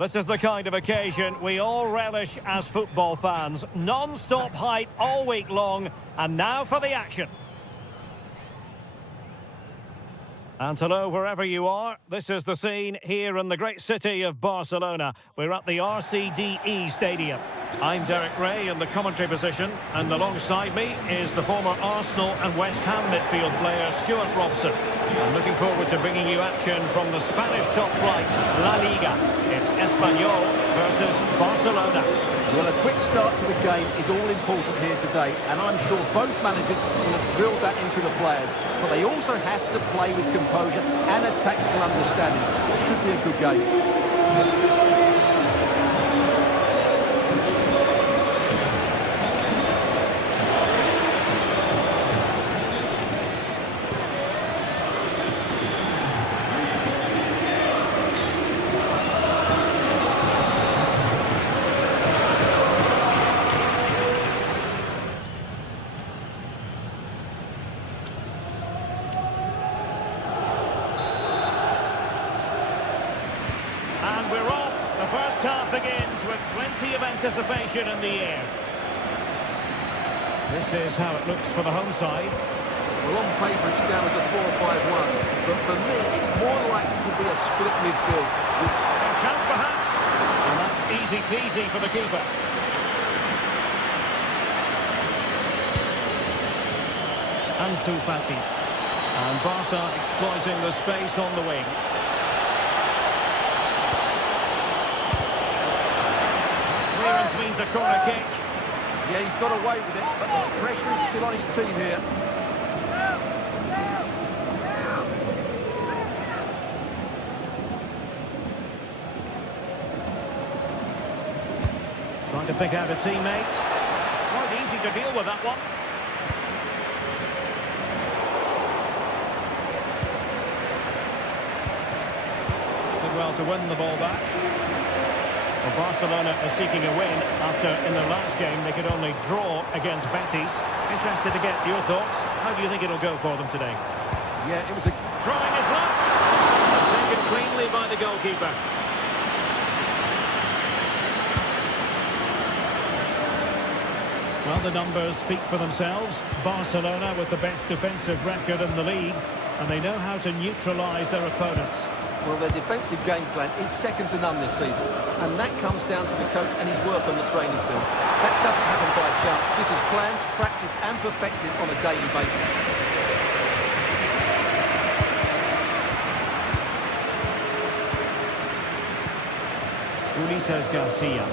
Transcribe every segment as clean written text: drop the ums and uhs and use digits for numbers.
This is the kind of occasion we all relish as football fans. Non-stop hype all week long, and now for the action. And hello, wherever you are, this is the scene here in the great city of Barcelona. We're at the RCDE Stadium. I'm Derek Ray in the commentary position, and alongside me is the former Arsenal and West Ham midfield player Stuart Robson. I'm looking forward to bringing you action from the Spanish top flight, La Liga. It's Espanyol versus Barcelona. Well, a quick start to the game is all important here today, and I'm sure both managers will have drilled that into the players. But they also have to play with composure and a tactical understanding. It should be a good game. And we're off. The first half begins with plenty of anticipation in the air. This is how it looks for the home side. Well, on paper it's down as a 4-5-1, but for me it's more likely to be a split midfield. A chance perhaps. And that's easy peasy for the keeper. Ansu Fati. And Barca exploiting the space on the wing. Clearance means a corner kick. Yeah, he's got away with it, but the pressure is still on his team here. Trying to pick out a teammate. Quite easy to deal with that one. Did well to win the ball back. Well, Barcelona are seeking a win after, in their last game, they could only draw against Betis. Interested to get your thoughts. How do you think it'll go for them today? Yeah, it was a... Trying his luck. Taken cleanly by the goalkeeper. Well, the numbers speak for themselves. Barcelona with the best defensive record in the league, and they know how to neutralise their opponents. Well, their defensive game plan is second to none this season, and that comes down to the coach and his work on the training field. That doesn't happen by chance. This is planned, practiced and perfected on a daily basis. Ulises Garcia.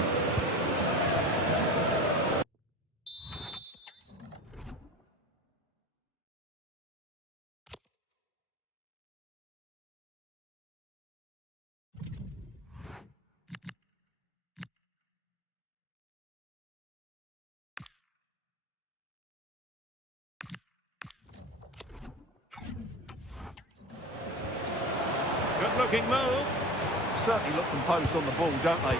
Good-looking move. Certainly look composed on the ball, don't they?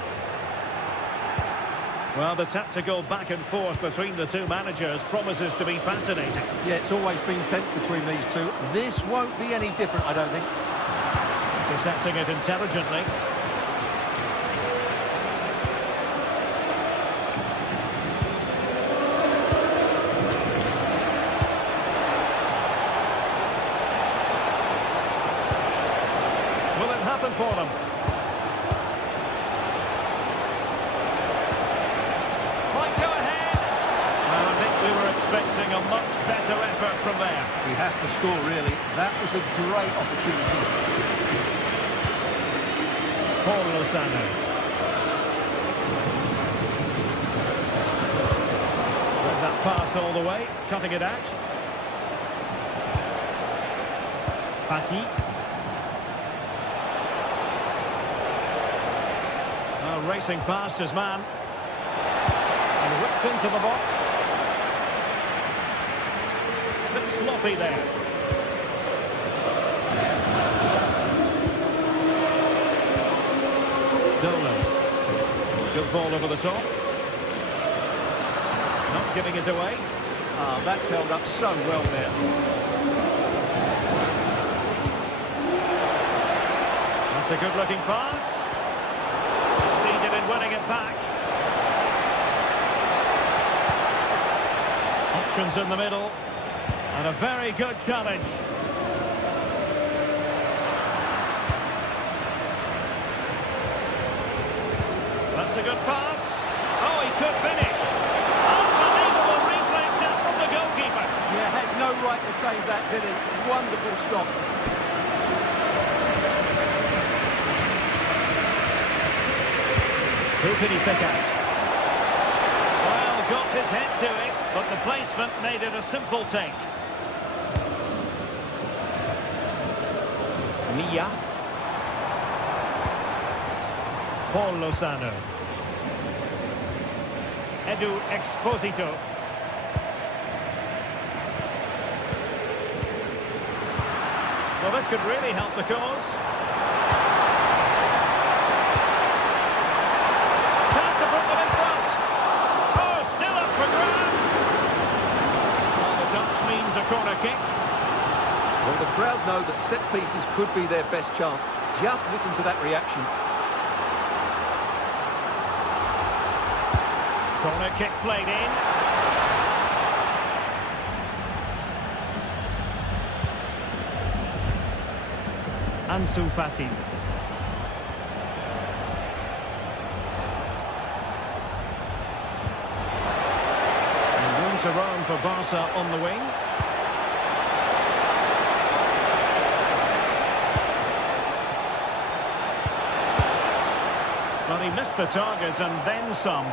Well, the tactical back and forth between the two managers promises to be fascinating. Yeah, it's always been tense between these two. This won't be any different, I don't think. Intercepting it intelligently. Will it happen for them? Might go ahead. Well, I think we were expecting a much better effort from there. He has to score, really. That was a great opportunity. Paul Lozano. With that pass all the way, cutting it out. Fati. Racing past his man. And whipped into the box. A bit sloppy there. Dolan. Good ball over the top. Not giving it away. Ah, that's held up so well there. That's a good-looking pass. Options in the middle. And a very good challenge. That's a good pass. Oh, he could finish. Unbelievable reflexes from the goalkeeper. Yeah, had no right to save that, did he? Wonderful stop. Who could he pick out? Well, got his head to it, but the placement made it a simple take. Mia. Paul Lozano. Edu Exposito. Well, this could really help the cause. Chance to put them in front. Oh, still up for grabs. Well, the touch means a corner kick. Well, the crowd know that set pieces could be their best chance. Just listen to that reaction. Corner kick played in. Ansu Fati. And room to roam for Barca on the wing. Well, he missed the target and then some.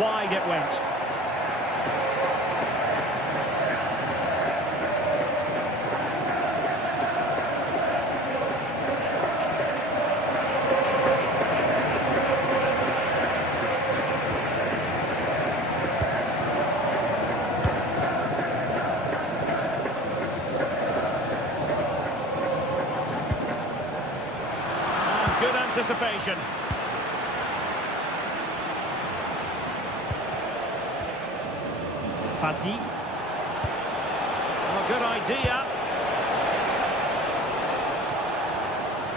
Wide it went. And good anticipation. Fati. Oh, good idea.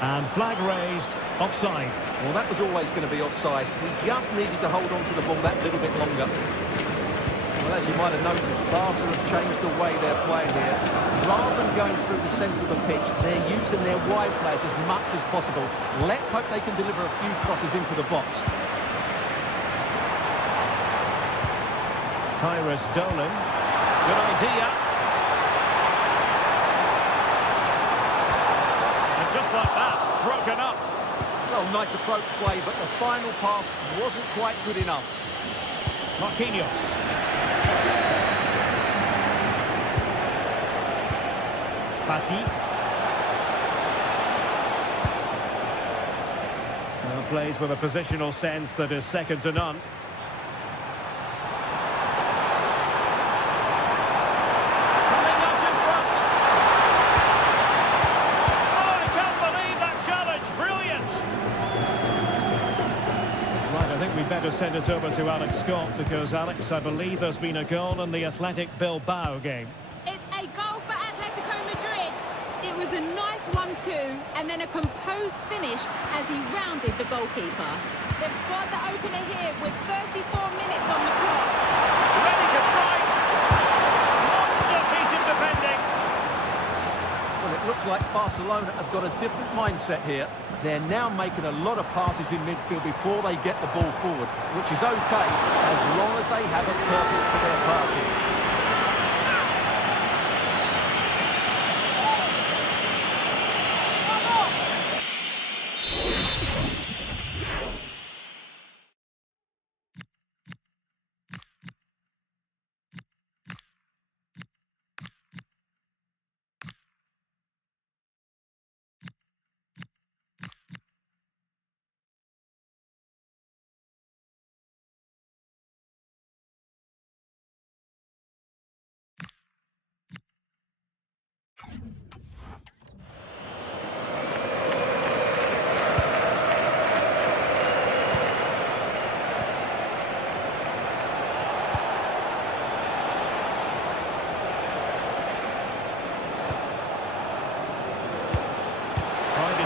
And flag raised. Offside. Well, that was always going to be offside. We just needed to hold on to the ball that little bit longer. Well, as you might have noticed, Barca have changed the way they're playing here. Rather than going through the centre of the pitch, they're using their wide players as much as possible. Let's hope they can deliver a few crosses into the box. Tyrus Dolan. Good idea. And just like that, broken up. Well, nice approach play, but the final pass wasn't quite good enough. Marquinhos. Fati. Plays with a positional sense that is second to none. Better send it over to Alex Scott because, Alex, I believe there's been a goal in the Athletic Bilbao game. It's a goal for Atletico Madrid. It was a nice 1-2 and then a composed finish as he rounded the goalkeeper. They've scored the opener here with 34 minutes on the clock. Ready to strike. Monster piece of defending. Well, it looks like Barcelona have got a different mindset here. They're now making a lot of passes in midfield before they get the ball forward, which is okay as long as they have a purpose to their passing.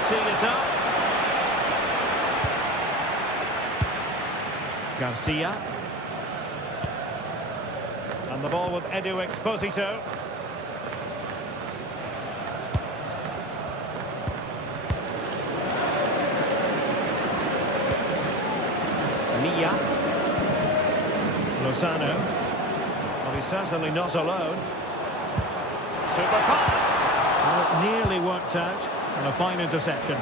Tee it up. Garcia. And And the ball with Edu Exposito. Mia. Lozano. Well, he's certainly not alone. Super pass. Well, it nearly worked out. And a fine interception.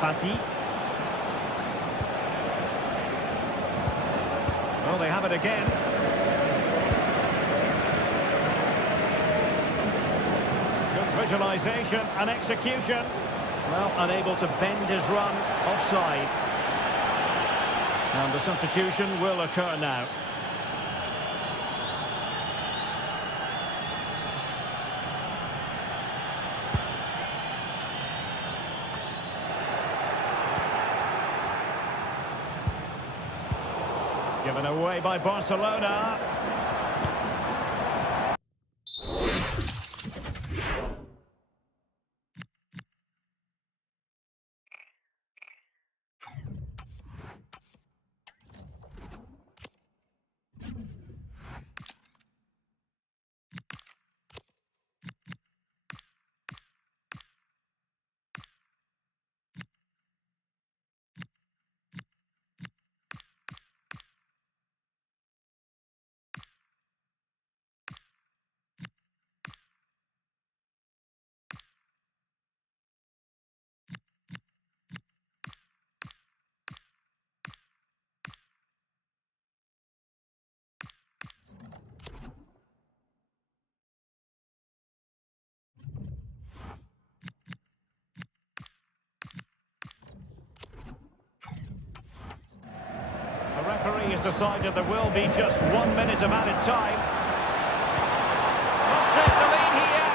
Fati. Well, they have it again. Good visualisation and execution. Well, unable to bend his run offside. And the substitution will occur now. Given away by Barcelona. The referee has decided there will be just 1 minute of added time. Must take the lead here.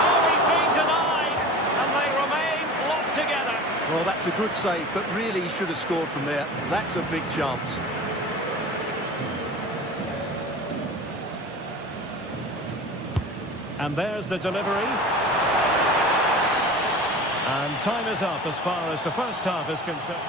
Oh, he's been denied. And they remain locked together. Well, that's a good save, but really he should have scored from there. That's a big chance. And there's the delivery. And time is up as far as the first half is concerned.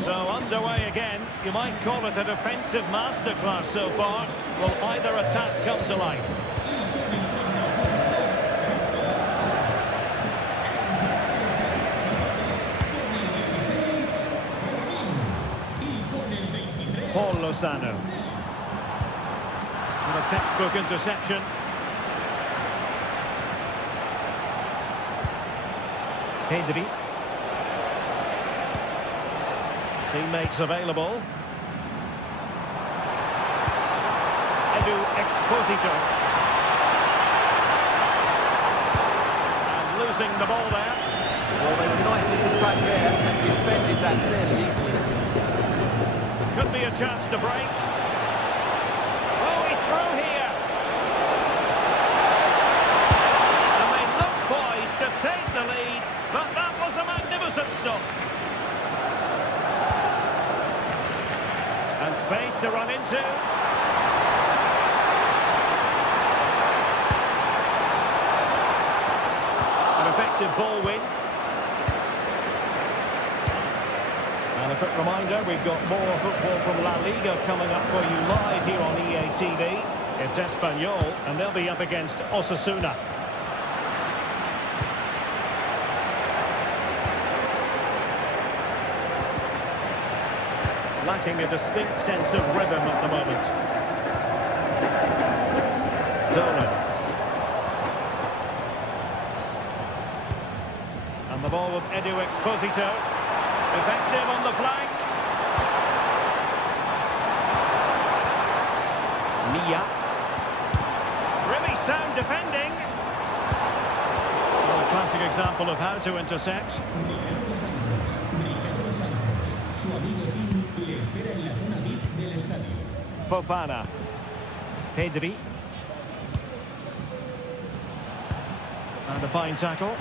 So underway again. You might call it a defensive masterclass so far. Will either attack come to life? Paul Lozano. And a textbook interception. Pedri. Teammates available. Edu Exposito. And losing the ball there. Well, they were nice in the back there and defended that fairly easily. Could be a chance to break. Oh, he's through here. And they looked poised to take the lead, but that was a magnificent stop. And space to run into. An effective ball win. quick reminder, we've got more football from La Liga coming up for you live here on EA TV. It's Espanyol, and they'll be up against Osasuna. Lacking a distinct sense of rhythm at the moment. Dolan. And the ball with Edu Exposito. Effective on the flank. Mia. Really sound defending. Well, a classic example of how to intercept. Fofana. Pedri. And a fine tackle.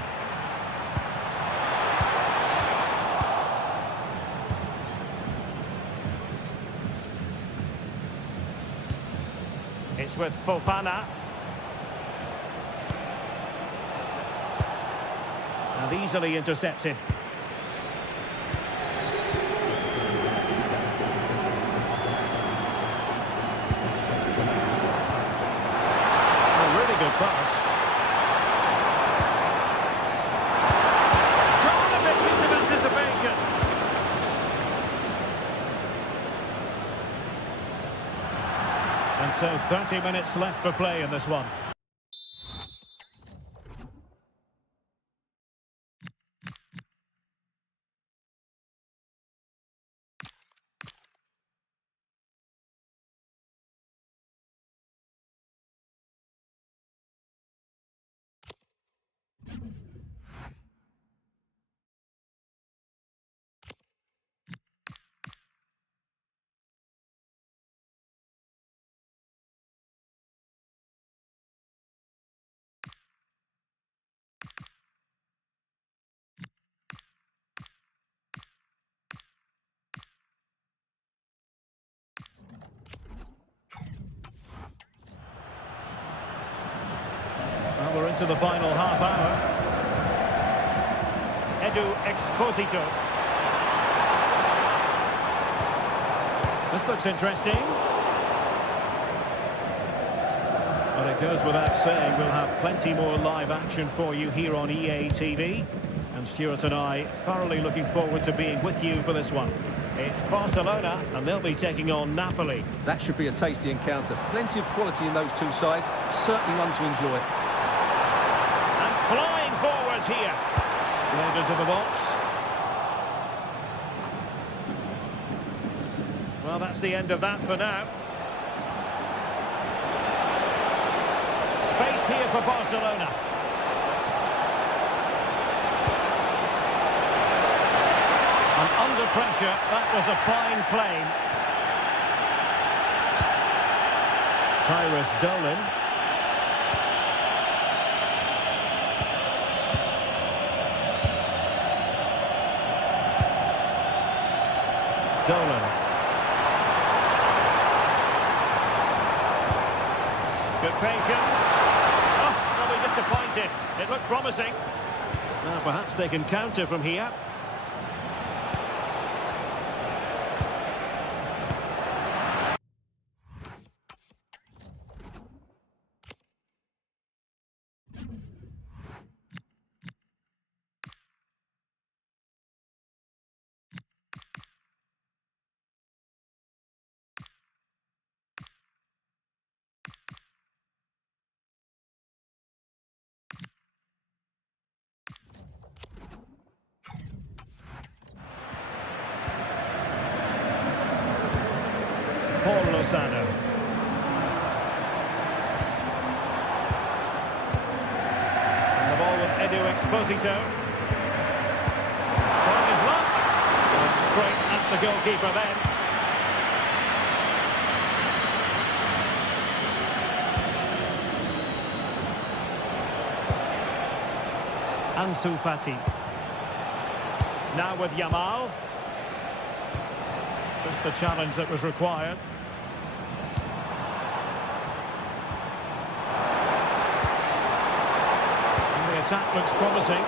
It's with Fofana. And easily intercepted. A really good pass. Terrific piece of anticipation. And so 30 minutes left for play in this one. Well, we're into the final half hour. Edu Exposito. This looks interesting. But it goes without saying, we'll have plenty more live action for you here on EA TV. And Stuart and I thoroughly looking forward to being with you for this one. It's Barcelona, and they'll be taking on Napoli. That should be a tasty encounter. Plenty of quality in those two sides. Certainly one to enjoy. And flying forwards here. Led into the box. Well, that's the end of that for now. Space here for Barcelona. And under pressure, that was a fine play. Tyrus Dolan. Dolan. Good patience. Oh, probably disappointed. It looked promising. Now perhaps they can counter from here. Paul Lozano. And the ball with Edu Exposito. Trying his luck. And straight at the goalkeeper then. Ansu Fati. Now with Yamal. Just the challenge that was required. And the attack looks promising,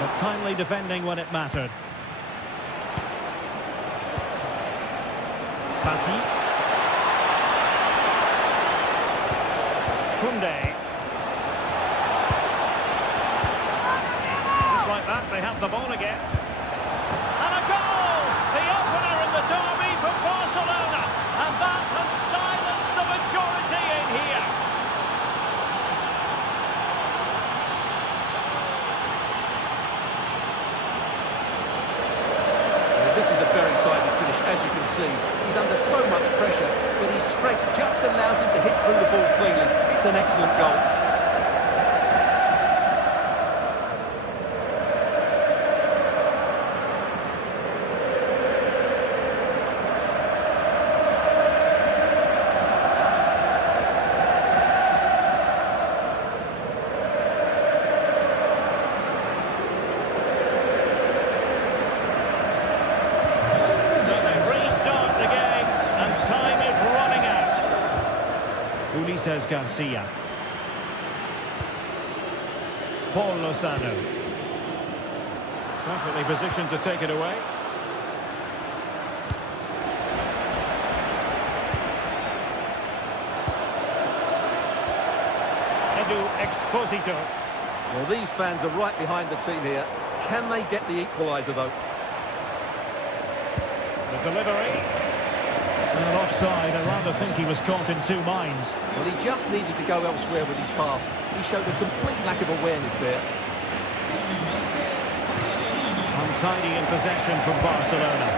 but timely defending when it mattered. Fati. Koundé. Just like that, they have the ball again. And a goal! The opener in the derby for Barcelona. And that has silenced the majority in here. This is a very tidy finish, as you can see. He's under so much pressure, but his strength just allows him to hit through the ball cleanly. It's an excellent goal. Ulises Garcia. Paul Lozano. Perfectly positioned to take it away. Edu Exposito. Well, these fans are right behind the team here. Can they get the equaliser, though? The delivery. Well, offside. I rather think he was caught in two minds. Well, he just needed to go elsewhere with his pass. He showed a complete lack of awareness there. Untidy in possession from Barcelona.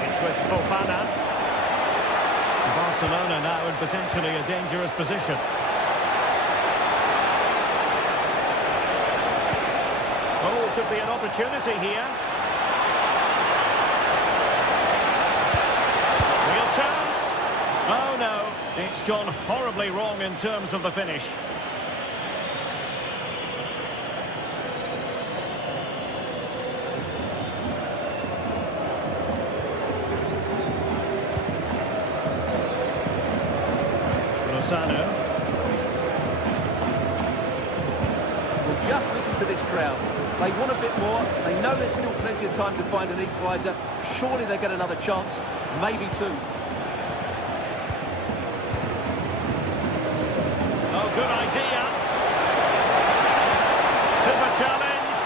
It's with Fofana. Barcelona now in potentially a dangerous position. Oh, could be an opportunity here. Real chance. Oh no, it's gone horribly wrong in terms of the finish. Lozano. Well, just listen to this crowd. They want a bit more. They know there's still plenty of time to find an equaliser. Surely they get another chance, maybe two. Oh, good idea. Super challenge.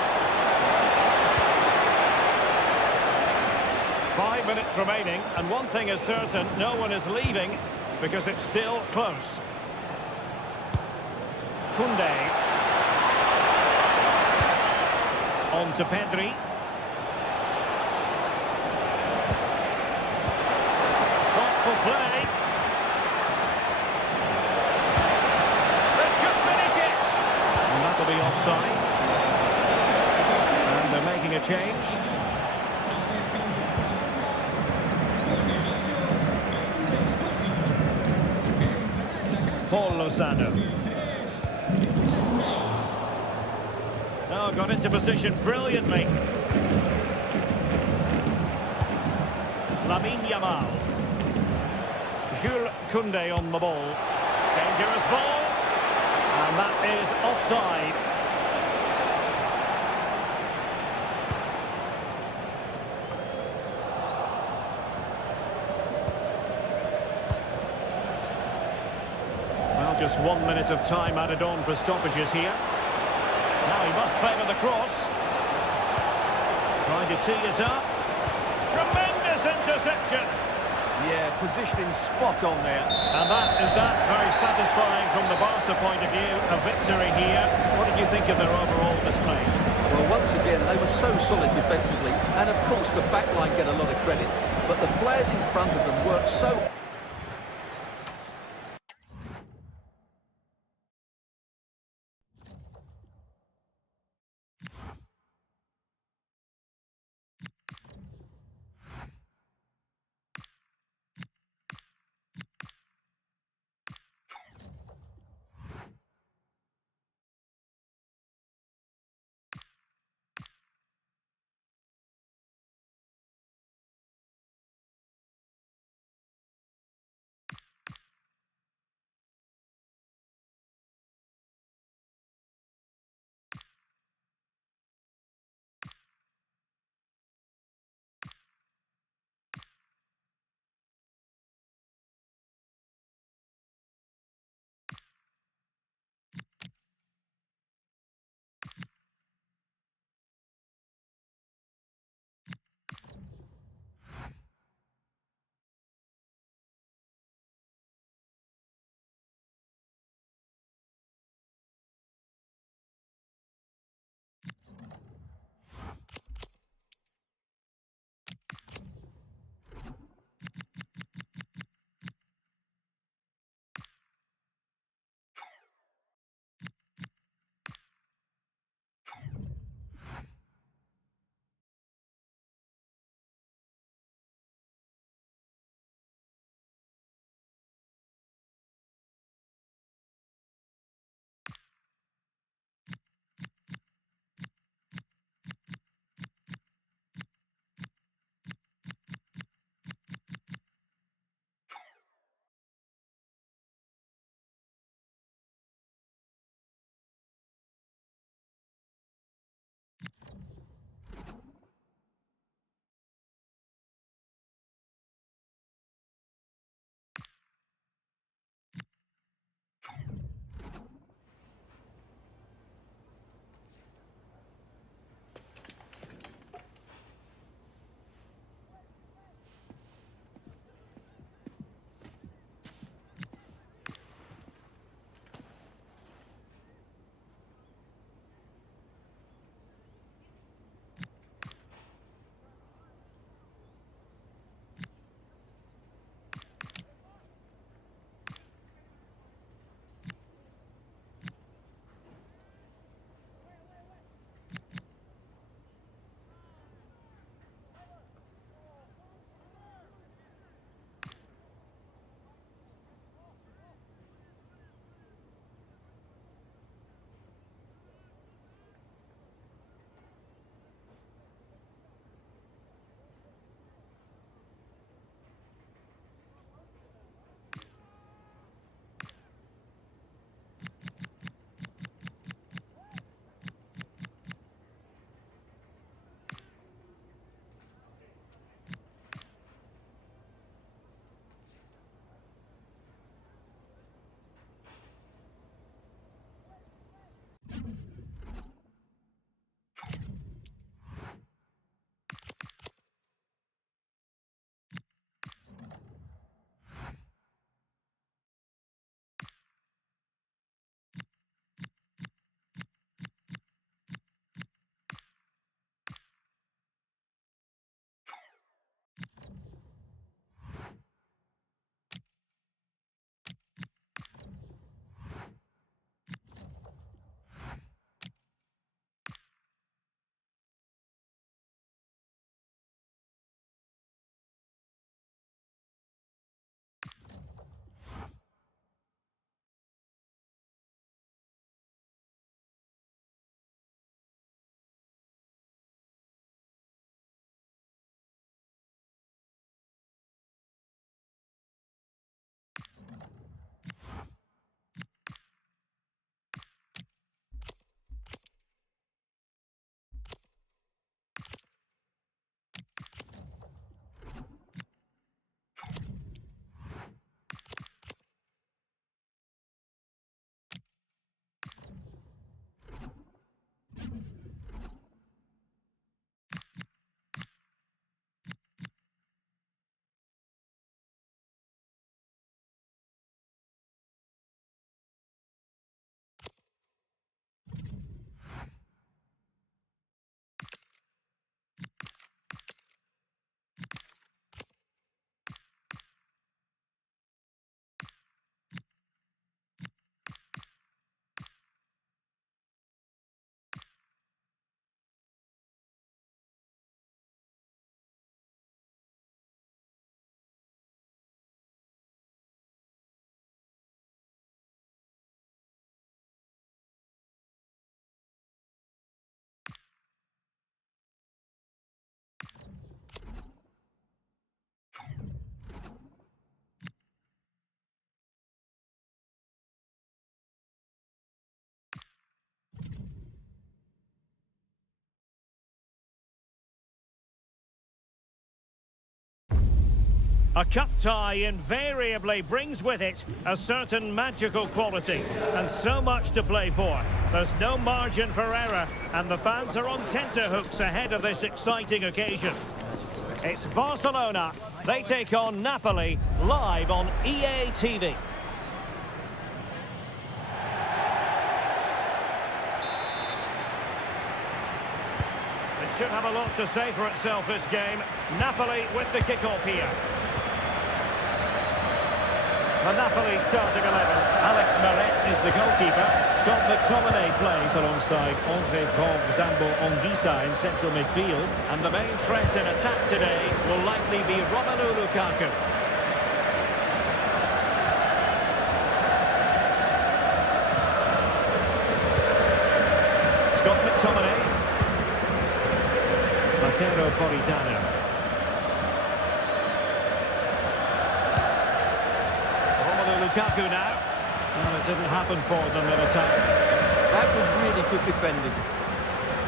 5 minutes remaining, and one thing is certain, no one is leaving because it's still close. Koundé. On to Pedri. Thoughtful play. This could finish it. And that'll be offside. And they're making a change. Paul Lozano. Oh, got into position brilliantly. Lamine Yamal. Jules Koundé on the ball. Dangerous ball. And that is offside. Well, just 1 minute of time added on for stoppages here. Now he must favour the cross. Trying to tee it up. Tremendous interception. Yeah, positioning spot on there. And that is that. Very satisfying from the Barca point of view. A victory here. What did you think of their overall display? Well, once again, they were so solid defensively. And, of course, the back line get a lot of credit. But the players in front of them worked so A cup tie invariably brings with it a certain magical quality and so much to play for. There's no margin for error and the fans are on tenterhooks ahead of this exciting occasion. It's Barcelona. They take on Napoli live on EA TV. It should have a lot to say for itself, this game. Napoli with the kick-off here. The Napoli starting 11. Alex Meret is the goalkeeper. Scott McTominay plays alongside Andre Zambo Anguissa in central midfield. And the main threat in attack today will likely be Romelu Lukaku. Scott McTominay. Matteo Politano. Lukaku now. Well, it didn't happen for them in attack. That was really good defending.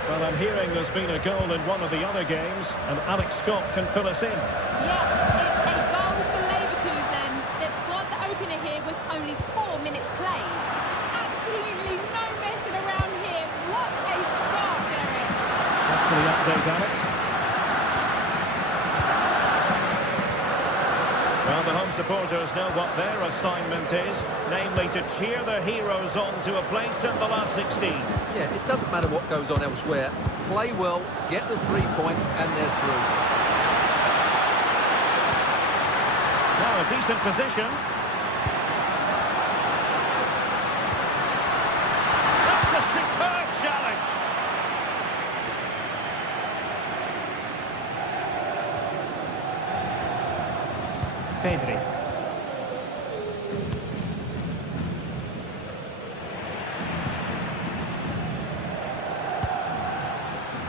Well, I'm hearing there's been a goal in one of the other games, and Alex Scott can fill us in. Yeah, it's a goal for Leverkusen. They've scored the opener here with only 4 minutes played. Absolutely no messing around here. What a start, Derek. Thanks for the update, Alex. Well, the home supporters know what their assignment is, namely to cheer their heroes on to a place in the last 16. Yeah, it doesn't matter what goes on elsewhere. Play well, get the 3 points, and they're through. Now a decent position. That's a superb challenge. Pedri.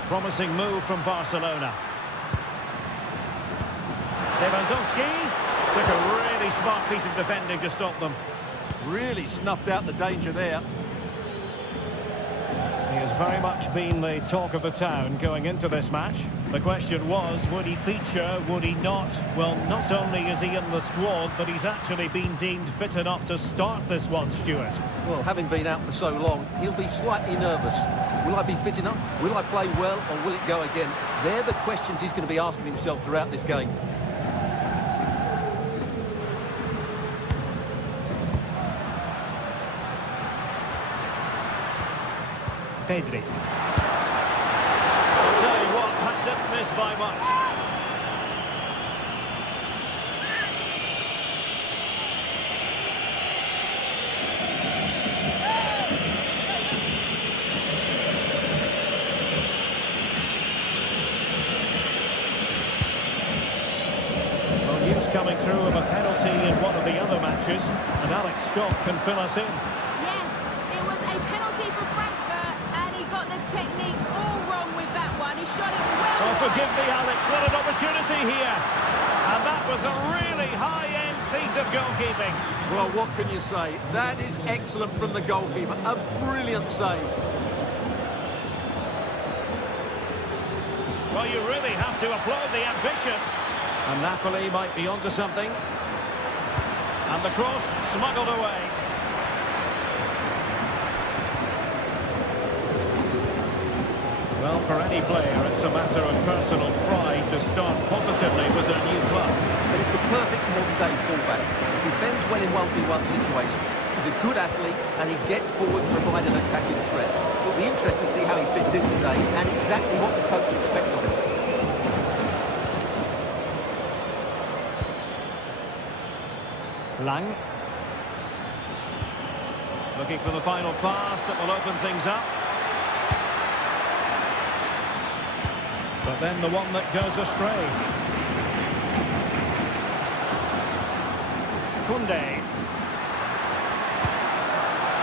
Promising move from Barcelona. Lewandowski took a really smart piece of defending to stop them. Really snuffed out the danger there. He has very much been the talk of the town going into this match. The question was, would he feature, would he not? Well, not only is he in the squad, but he's actually been deemed fit enough to start this one, Stuart. Well, having been out for so long, he'll be slightly nervous. Will I be fit enough? Will I play well, or will it go again? They're the questions he's going to be asking himself throughout this game. Pedri. I'll tell you what, that didn't miss by much. Well, news coming through of a penalty in one of the other matches, and Alex Scott can fill us in. Yes, it was a penalty for Frankfurt, and he got the technique all wrong with that one. He shot it well. Oh, forgive wide. me, Alex, what an opportunity here. And that was a really high-end piece of goalkeeping. Well, what can you say? That is excellent from the goalkeeper. A brilliant save. Well, you really have to applaud the ambition. And Napoli might be onto something. And the cross smuggled away. Well, for any player, it's a matter of personal pride to start positively with their new club. But it's the perfect modern-day fullback. He defends well in 1v1 situations. He's a good athlete, and he gets forward to provide an attacking threat. It'll be interesting to see how he fits in today, and exactly what the coach expects of him. Lang. Looking for the final pass that will open things up. But then the one that goes astray. Koundé.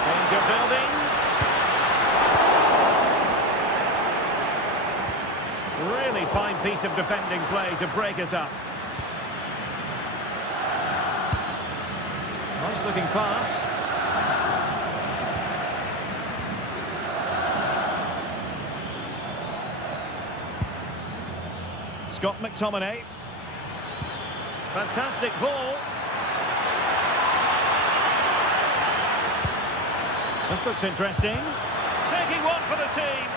Danger building. Really fine piece of defending play to break us up. Nice looking pass. Scott McTominay. Fantastic ball. This looks interesting. Taking one for the team.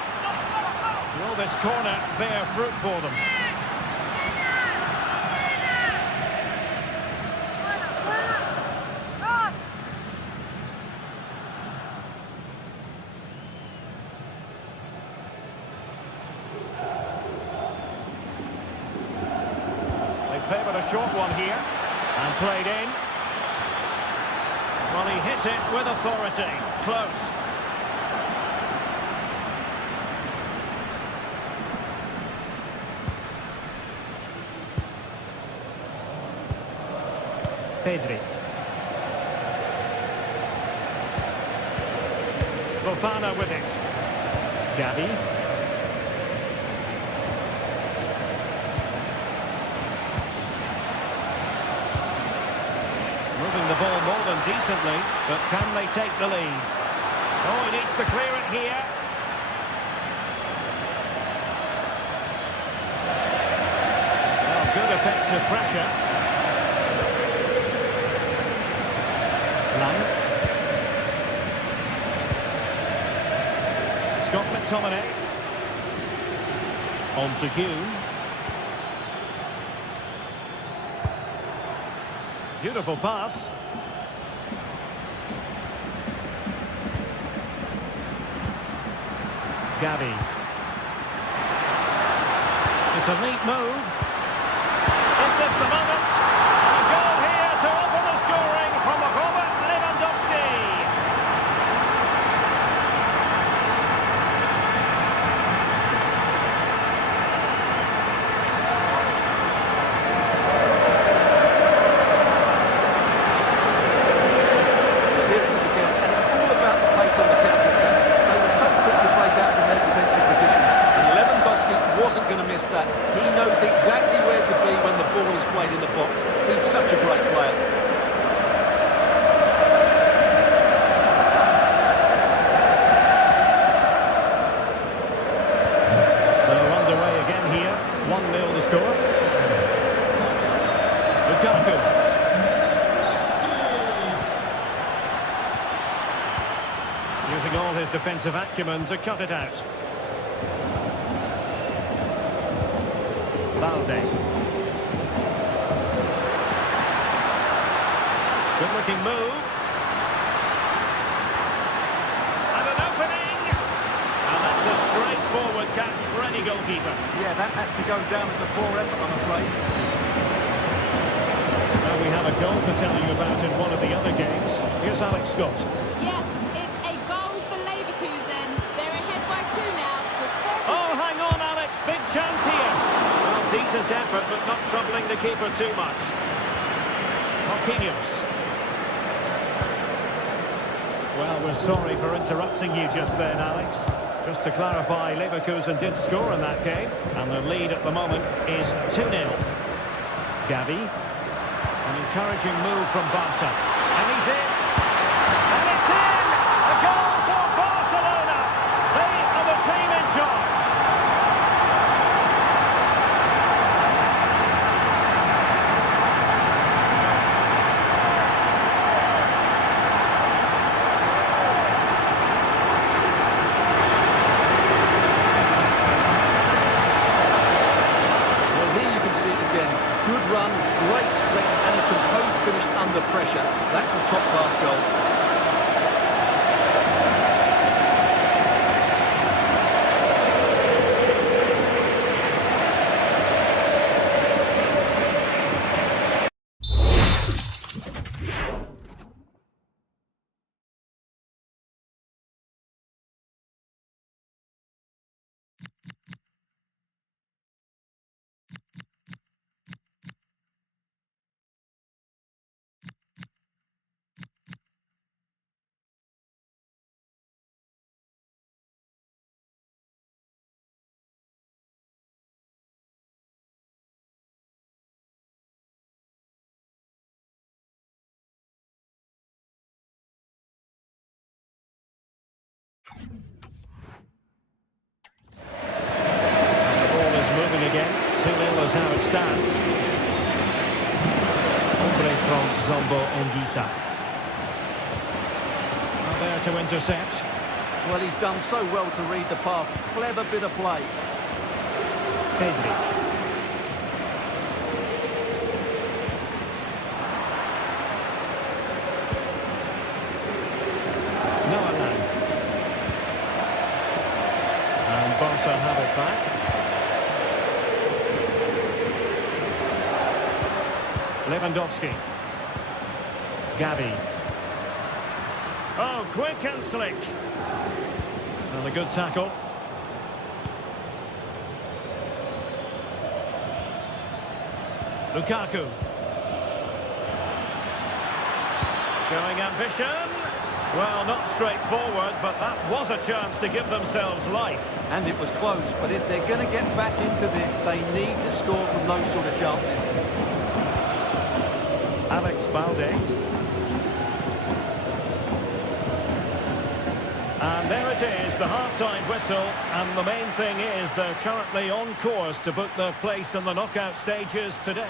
Will this corner bear fruit for them? They favoured a short one here and played in. Well, he hit it with authority. Close. Pedri. Fofana with it. Gavi. Moving the ball more than decently, but can they take the lead? Oh, he needs to clear it here. Well, good effective pressure. Lang. Scott McTominay. On to Hume. Beautiful pass. Gavi. It's a neat move. Is this the moment? A goal here to open the scoring from Robert Lewandowski. He knows exactly where to be when the ball is played in the box. He's such a great player. So underway again here. 1-0 the score. Lukaku. Using all his defensive acumen to cut it out. Valde. Good looking move. And an opening. And that's a straightforward catch for any goalkeeper. Yeah, that has to go down as a poor effort, I'm afraid. Now we have a goal to tell you about in one of the other games. Here's Alex Scott. Yeah, it's a goal for Leverkusen. They're ahead by 2 now. With 4 Oh, hang on, Alex. Big chance here. Well, decent effort, but not troubling the keeper too much. Marquinhos. Well, we're sorry for interrupting you just then, Alex. Just to clarify, Leverkusen did score in that game, and the lead at the moment is 2-0. Gavi. An encouraging move from Barca. And he's in. And it's in! A goal for Barcelona! They are the team in charge. Good run, great strength and a composed finish under pressure. That's a top-class goal. The ball is moving again. 2-0 is how it stands. Ombre from Zombo Anguissa. Not there to intercept. Well, he's done so well to read the pass. Clever bit of play. Pedri. Noah Lang. And Barca have it back. Lewandowski. Gavi. Oh, quick and slick. And a good tackle. Lukaku. Showing ambition. Well, not straightforward, but that was a chance to give themselves life. And it was close, but if they're going to get back into this, they need to score from those sort of chances. Alex Balde. And there it is, the half-time whistle, and the main thing is they're currently on course to book their place in the knockout stages today.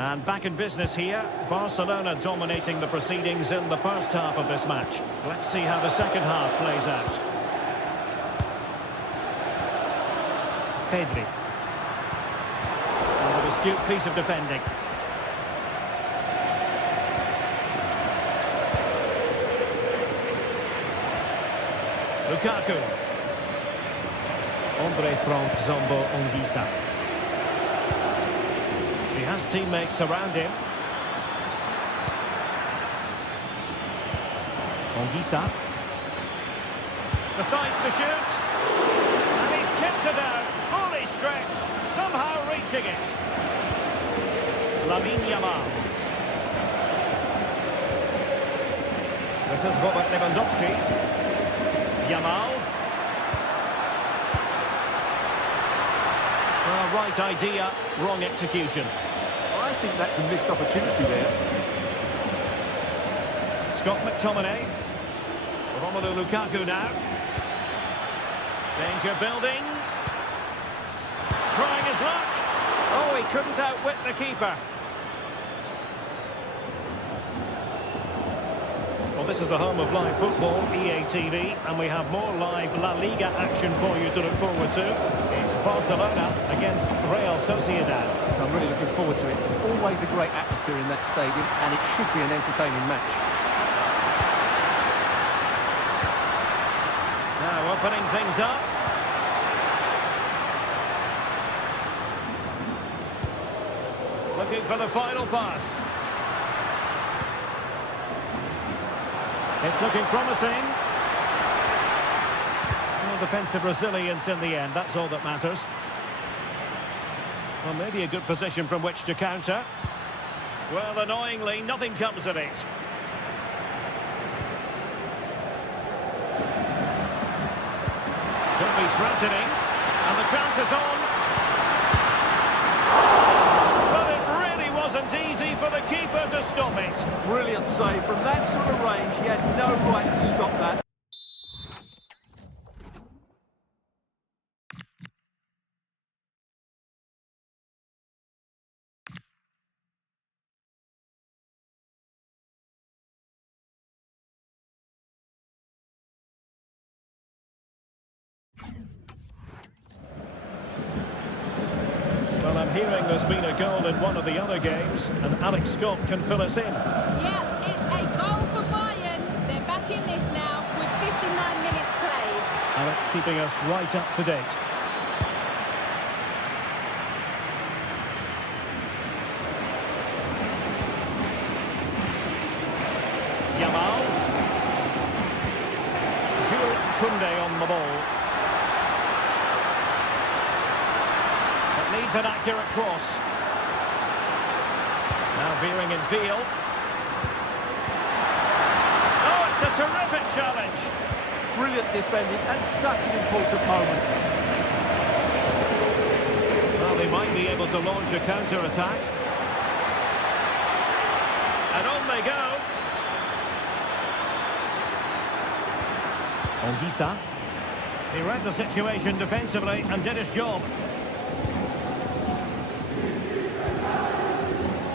And back in business here, Barcelona dominating the proceedings in the first half of this match. Let's see how the second half plays out. Pedri. An astute piece of defending. Lukaku. Ombre from Zombo Anguissa. He has teammates around him. Anguissa. Decides to shoot. And he's kicked it out. Fully stretched. Somehow reaching it. Lamine Yamal. This is Robert Lewandowski. Yamal. Well, right idea, wrong execution. I think that's a missed opportunity there. Scott McTominay. Romelu Lukaku now. Danger building. Trying his luck. Oh, he couldn't outwit the keeper. Well, this is the home of live football, EA TV, and we have more live La Liga action for you to look forward to. It's Barcelona against Real Sociedad. I'm really looking forward to it. Always a great atmosphere in that stadium, and it should be an entertaining match. Now opening things up. Looking for the final pass. It's looking promising. Well, defensive resilience in the end, that's all that matters. Well, maybe a good position from which to counter. Well, annoyingly, nothing comes of it. Could be threatening. And the chance is on. But it really wasn't easy for the keeper to stop it. Brilliant save. From that sort of range, he had no right to stop that. I'm hearing there's been a goal in one of the other games, and Alex Scott can fill us in. Yeah, it's a goal for Bayern. They're back in this now with 59 minutes played. Alex keeping us right up to date. Yamal. Jules Koundé on the ball. It needs an accurate cross. Now veering in field. Oh, it's a terrific challenge. Brilliant defending at such an important moment. Well, they might be able to launch a counter-attack. And on they go. Anguissa. He read the situation defensively and did his job.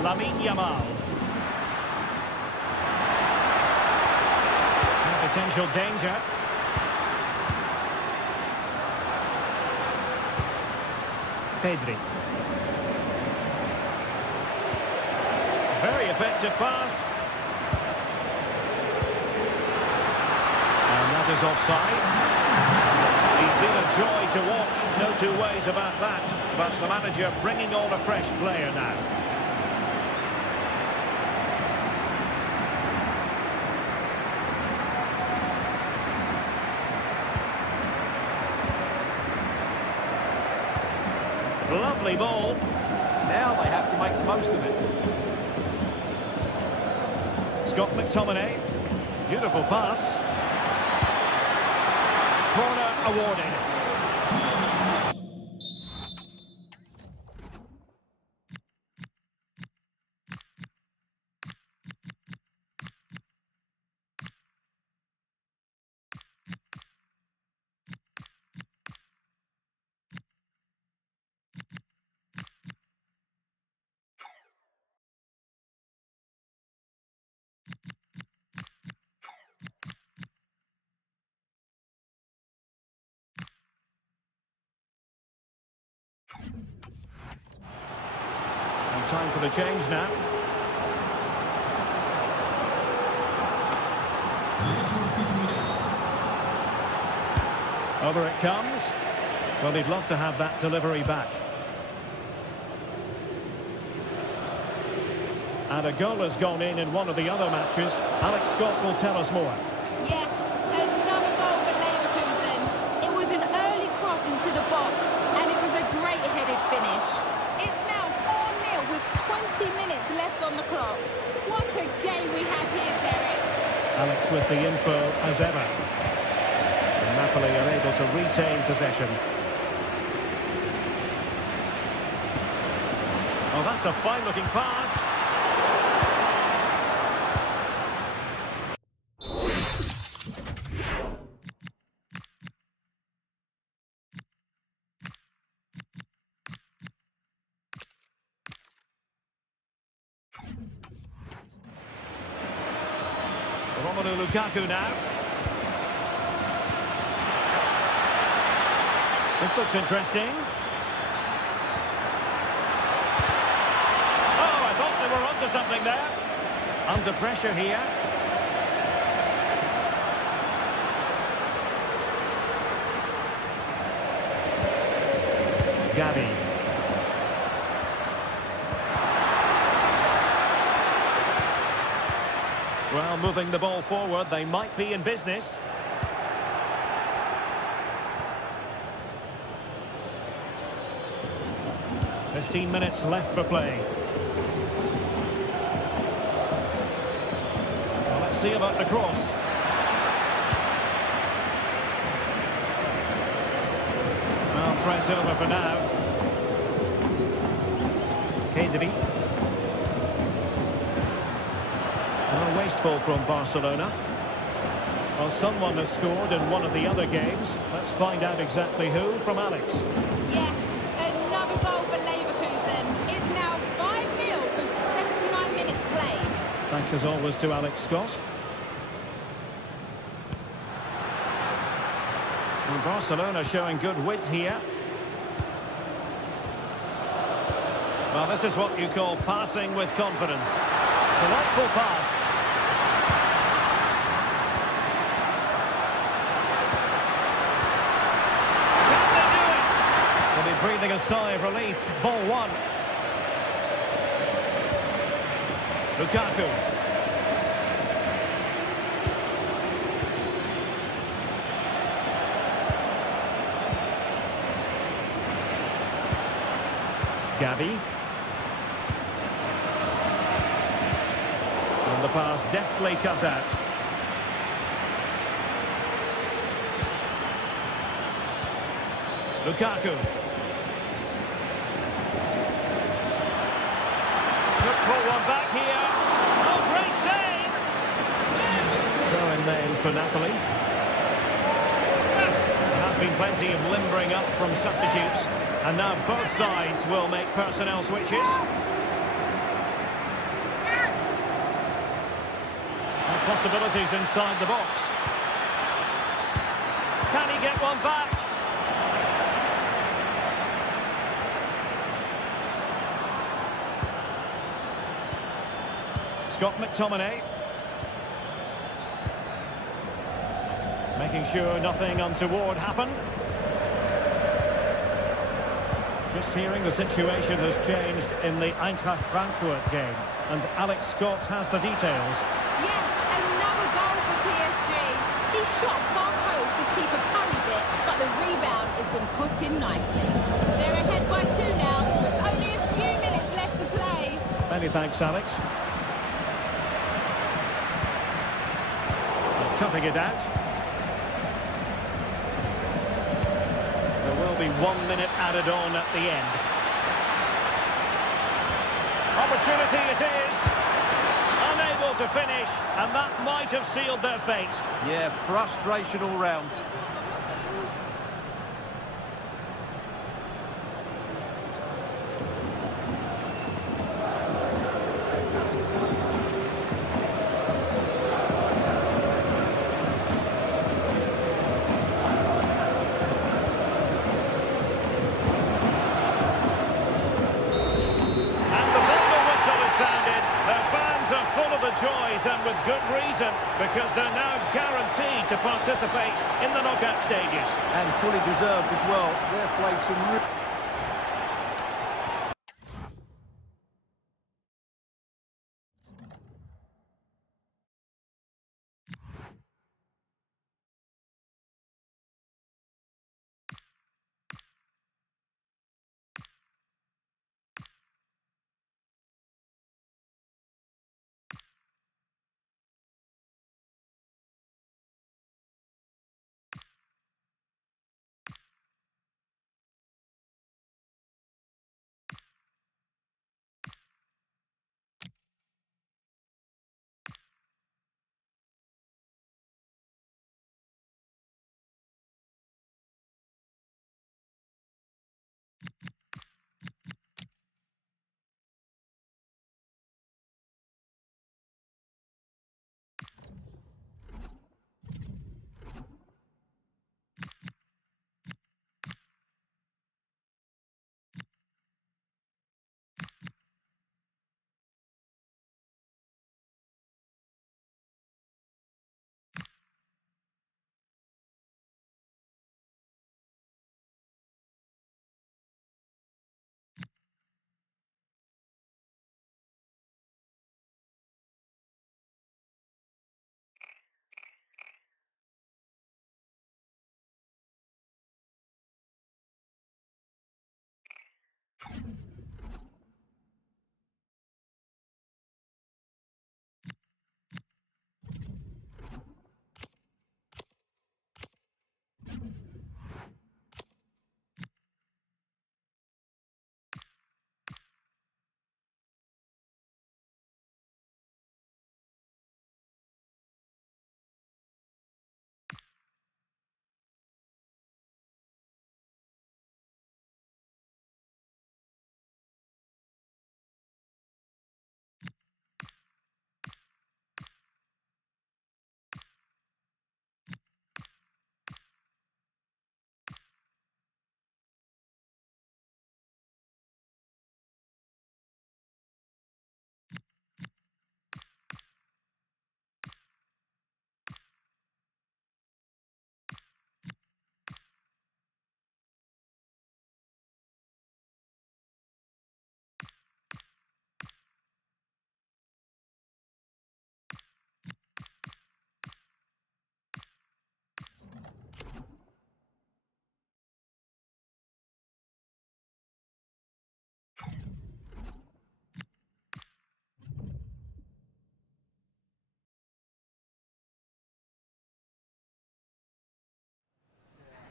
Lamine Yamal. Potential danger. Pedri. Very effective pass. And that is offside. He's been a joy to watch, no two ways about that. But the manager bringing on a fresh player now. Lovely ball. Now they have to make the most of it. Scott McTominay. Beautiful pass. Corner awarded. And time for the change now. Over it comes. Well, he'd love to have that delivery back. And a goal has gone in one of the other matches. Alex Scott will tell us more. Yes, another goal for Leverkusen. It was an early cross into the box, and it was a great headed finish. It's now 4-0 with 20 minutes left on the clock. What a game we have here, Derek. Alex with the info as ever. And Napoli are able to retain possession. Oh, that's a fine-looking pass. Romelu Lukaku now. This looks interesting. Oh, I thought they were onto something there. Under pressure here. Gavi. Well, moving the ball forward, they might be in business. "15 minutes left for play. Well, let's see about the cross. Well, threats over for now. Pedri. Well, wasteful from Barcelona. Well, someone has scored in one of the other games. Let's find out exactly who from Alex. Yes, another goal for Leverkusen. It's now 5-0 with 79 minutes played. Thanks as always to Alex Scott. And Barcelona showing good width here. Well, this is what you call passing with confidence. Delightful pass. Can they do it? They'll be breathing a sigh of relief. Ball one. Lukaku. Gavi. And the pass deftly cut out. Lukaku. Look for one back here. Oh, great save! Throw in then for Napoli. There has been plenty of limbering up from substitutes. And now both sides will make personnel switches. And possibilities inside the box. Can he get one back? Scott McTominay. Making sure nothing untoward happened. Just hearing the situation has changed in the Eintracht Frankfurt game. And Alex Scott has the details. Yes, another goal for PSG. He shot far post, the keeper parries it, but the rebound has been put in nicely. They're ahead by 2 now, with only a few minutes left to play. Many thanks, Alex. Cutting it out. There will be 1 minute added on at the end. Opportunity it is. Unable to finish, and that might have sealed their fate. Yeah, frustration all round. Joys, and with good reason, because they're now guaranteed to participate in the knockout stages. And fully deserved as well. They've played some...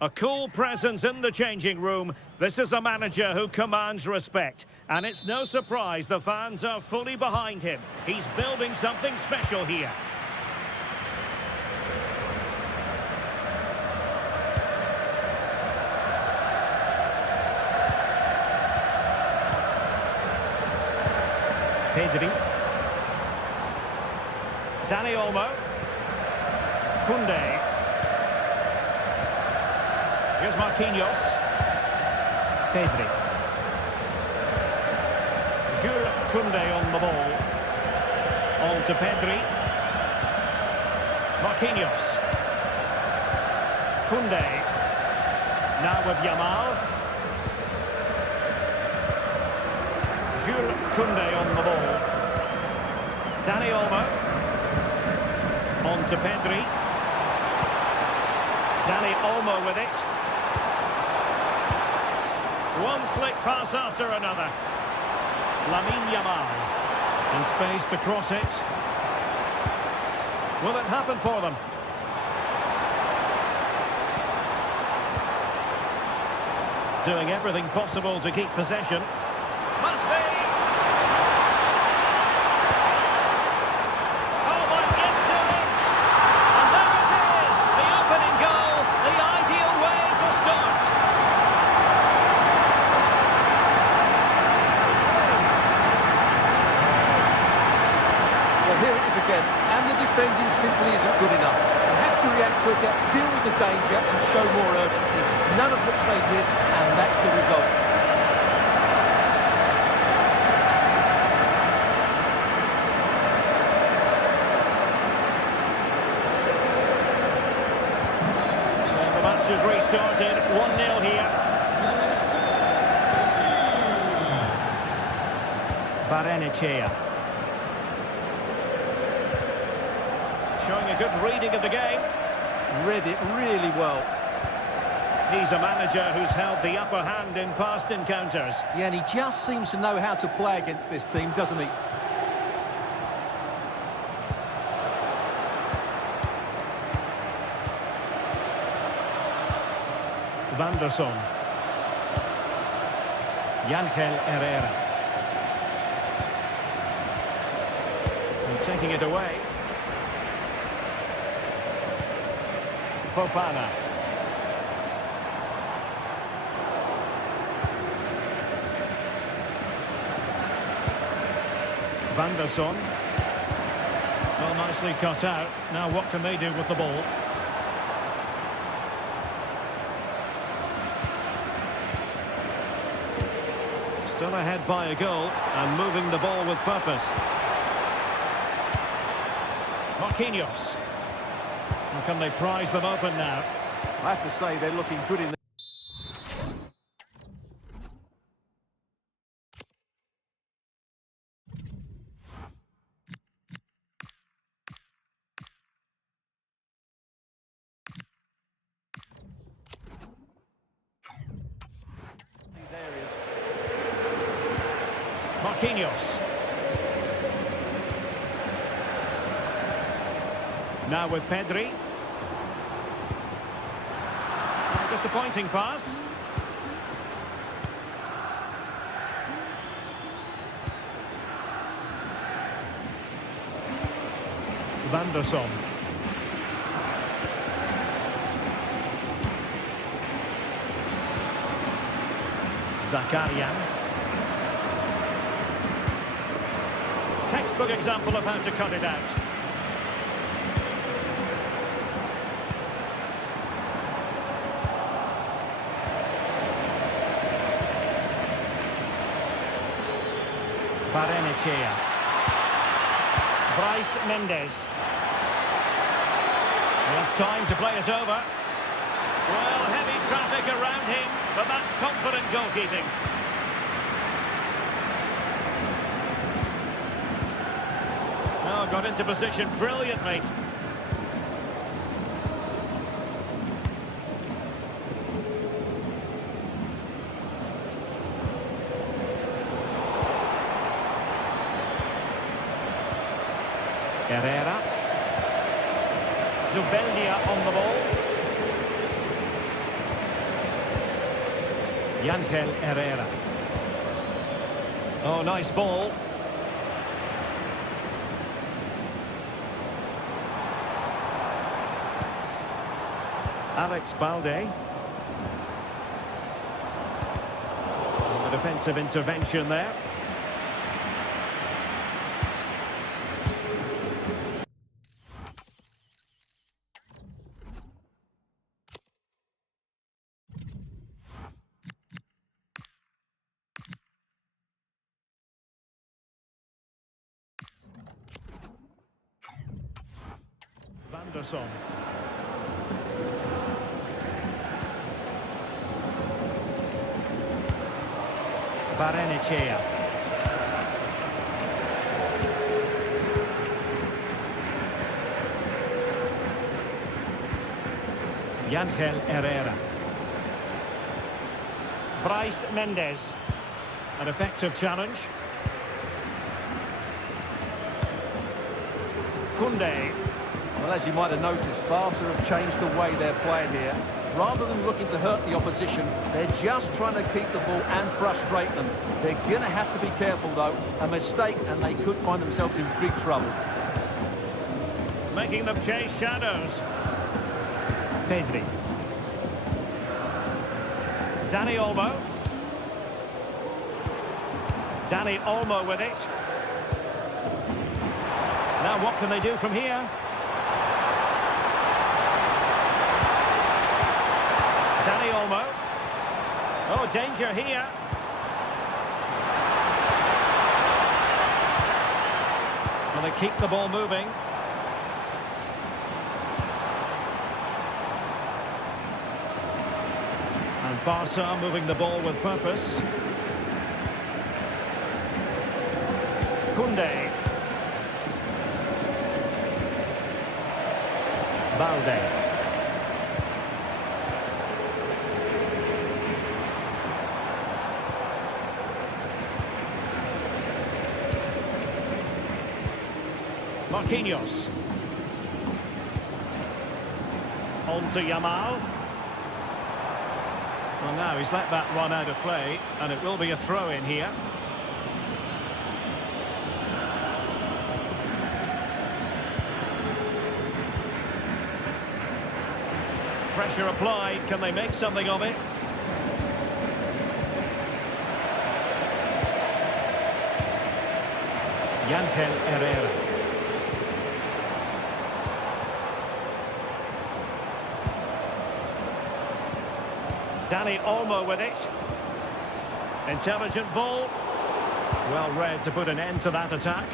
A cool presence in the changing room. This is a manager who commands respect. And it's no surprise the fans are fully behind him. He's building something special here. Pedri. Dani Olmo. Koundé. Here's Marquinhos. Pedri. Jules Koundé on the ball. On to Pedri. Marquinhos. Koundé. Now with Yamal. Jules Koundé on the ball. Dani Olmo. On to Pedri. Dani Olmo with it. One slick pass after another. Lamine Yamal. In space to cross it. Will it happen for them? Doing everything possible to keep possession. Must be! Oh, but into it! And there it is! The opening goal, the ideal way to start. Well, here it is again, and the defending simply isn't good enough. They have to react quicker, deal with the danger, and show more urgency. None of which they did, and that's the result. The match has restarted, 1-0 here. Barrenechea. Showing a good reading of the game. Read it really well. He's a manager who's held the upper hand in past encounters. Yeah, and he just seems to know how to play against this team, doesn't he? Van der Son. Yangel Herrera. And taking it away. Fofana. Van der Son. Well, nicely cut out. Now what can they do with the ball? Still ahead by a goal and moving the ball with purpose. Marquinhos. And can they prize them open now? I have to say they're looking good in the... these areas. Marquinhos. Now with Pedri. Disappointing pass. Van der Son. Zakarian. Textbook example of how to cut it out. Barrenechea. Bryce Mendes. It's time to play it over. Well, heavy traffic around him, but that's confident goalkeeping. Oh, got into position brilliantly. Herrera. Zubeldia on the ball. Yangel Herrera. Oh, nice ball. Alex Balde. The defensive intervention there. Vanderson. Barrenechea. Yangel Herrera. Bryce Mendes. An effective challenge. Koundé. Well, as you might have noticed, Barca have changed the way they're playing here. Rather than looking to hurt the opposition, they're just trying to keep the ball and frustrate them. They're going to have to be careful, though. A mistake, and they could find themselves in big trouble. Making them chase shadows. Pedri. Dani Olmo. Dani Olmo with it. Now what can they do from here? Dani Olmo. Oh, danger here. Well, they keep the ball moving. And Barca moving the ball with purpose. Koundé. Balde. Marquinhos. On to Yamal. Well, now he's let that run out of play, and it will be a throw-in here. Pressure applied. Can they make something of it? Yangel Herrera. Dani Olmo with it. Intelligent ball. Well read to put an end to that attack.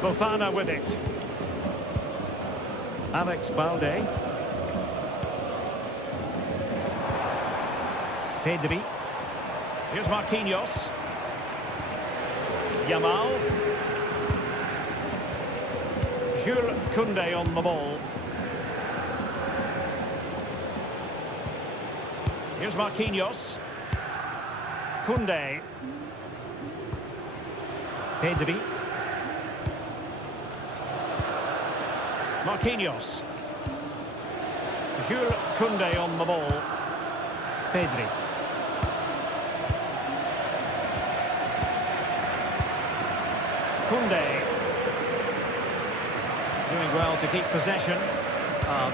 Fofana with it. Alex Balde. Pedri. Here's Marquinhos. Yamal. Jules Koundé on the ball. Here's Marquinhos. Koundé. Pedri. Marquinhos. Jules Koundé on the ball. Pedri. Koundé. Doing well to keep possession.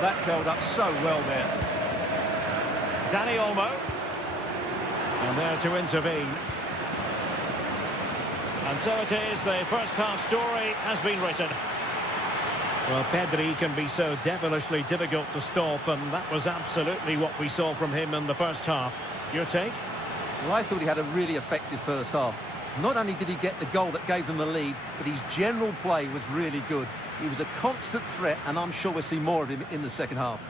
That's held up so well there. Dani Olmo. And there to intervene. And so it is, the first half story has been written. Well, Pedri can be so devilishly difficult to stop, and that was absolutely what we saw from him in the first half. Your take? Well, I thought he had a really effective first half. Not only did he get the goal that gave them the lead, but his general play was really good. He was a constant threat, and I'm sure we'll see more of him in the second half.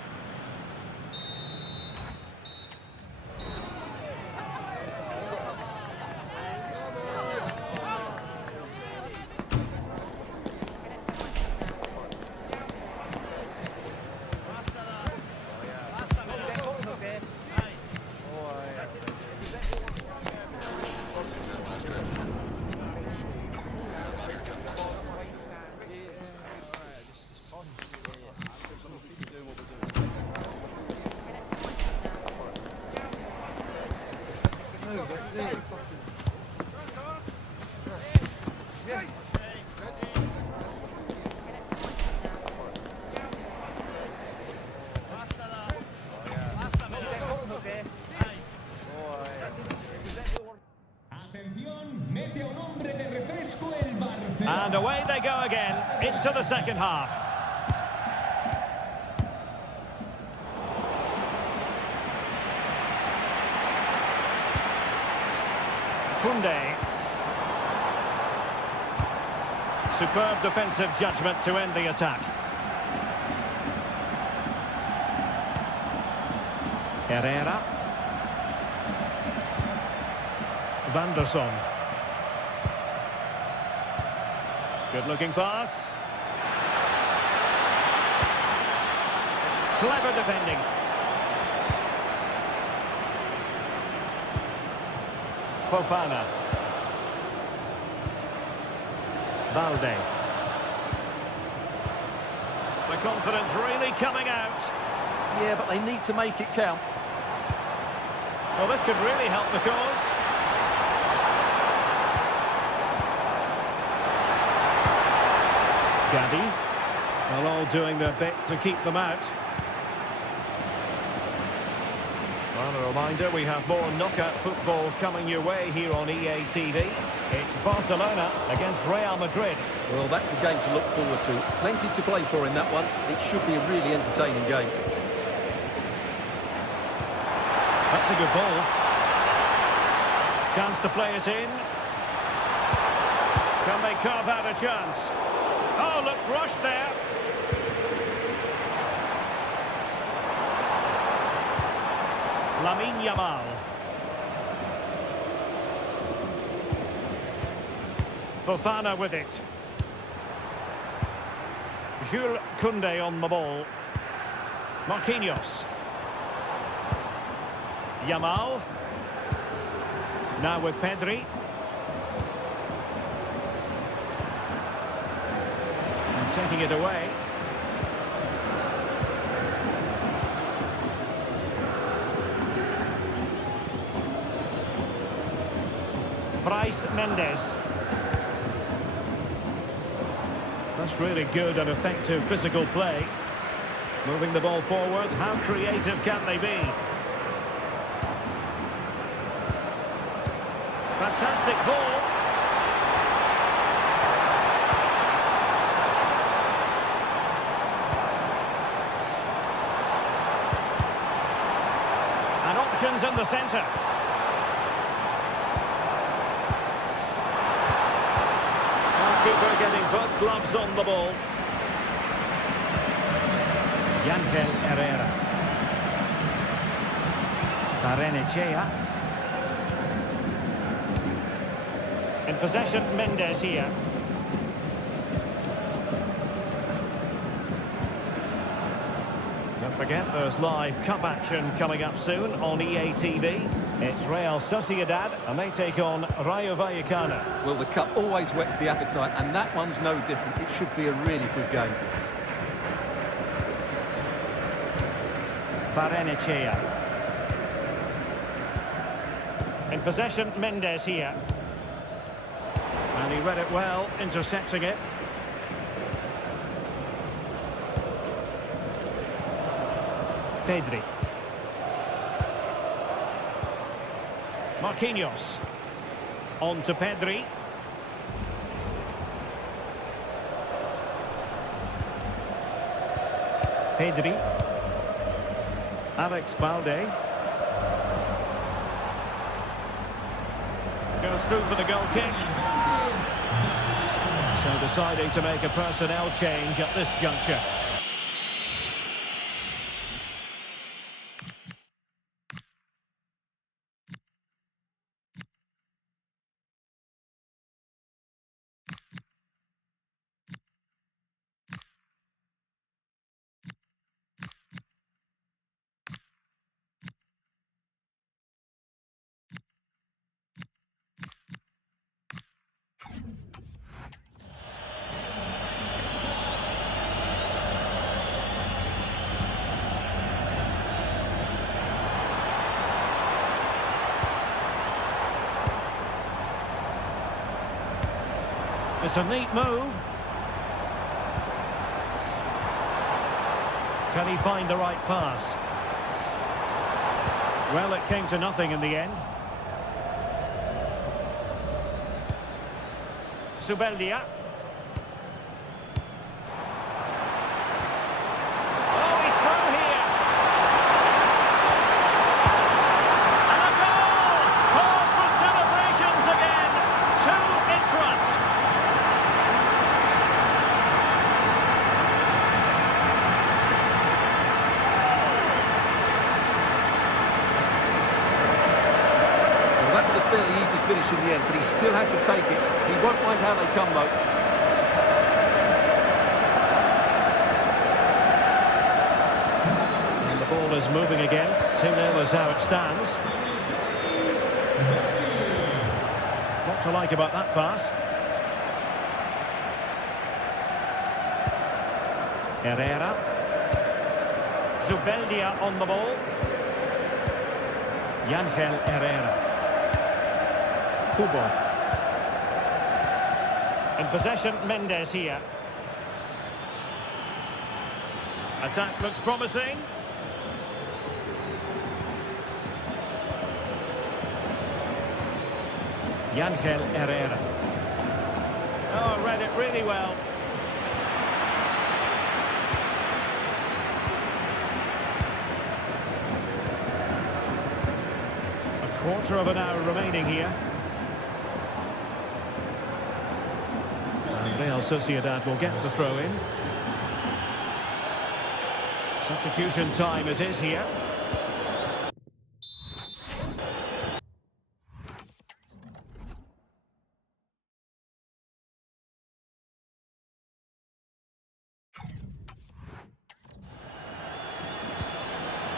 And away they go again into the second half. Koundé. Superb defensive judgment to end the attack. Herrera. Van der Son. Good-looking pass. Clever defending. Fofana. Balde. The confidence really coming out. Yeah, but they need to make it count. Well, this could really help the cause. Gavi. Well, all doing their bit to keep them out. Well, a reminder, we have more knockout football coming your way here on EA TV. It's Barcelona against Real Madrid. Well, that's a game to look forward to. Plenty to play for in that one. It should be a really entertaining game. That's a good ball. Chance to play it in. Can they carve out a chance? Oh, looked rushed there. Lamine Yamal. Fofana with it. Jules Koundé on the ball. Marquinhos. Yamal. Now with Pedri. And taking it away. Brais Mendes. That's really good and effective physical play. Moving the ball forwards. How creative can they be? Fantastic ball. And options in the centre. Keeper getting both gloves on the ball. Ángel Herrera. Barrenechea. In possession, Mendes here. Don't forget, there's live cup action coming up soon on EA TV. It's Real Sociedad, and they take on Rayo Vallecano. Well, the cup always whets the appetite, and that one's no different. It should be a really good game. Barrenechea. In possession, Mendes here. And he read it well, intercepting it. Pedri. Marquinhos. On to Pedri. Pedri. Alex Balde. Goes through for the goal kick. So deciding to make a personnel change at this juncture. It's a neat move. Can he find the right pass? Well, it came to nothing in the end. Zubeldia. Oh, he's through here. And a goal! Cause for celebrations again. 2 in front. Well, that was a fairly easy finish in the end, but he still had to take it. He won't mind how they come, though. And the ball is moving again. 2-0 is how it stands. What to like about that pass? Herrera. Zubeldia on the ball. Yangel Herrera. Kubo. In possession, Mendes here. Attack looks promising. Yangel Herrera. Oh, read it really well. A quarter of an hour remaining here. And Real Sociedad will get the throw in. Substitution time it is here.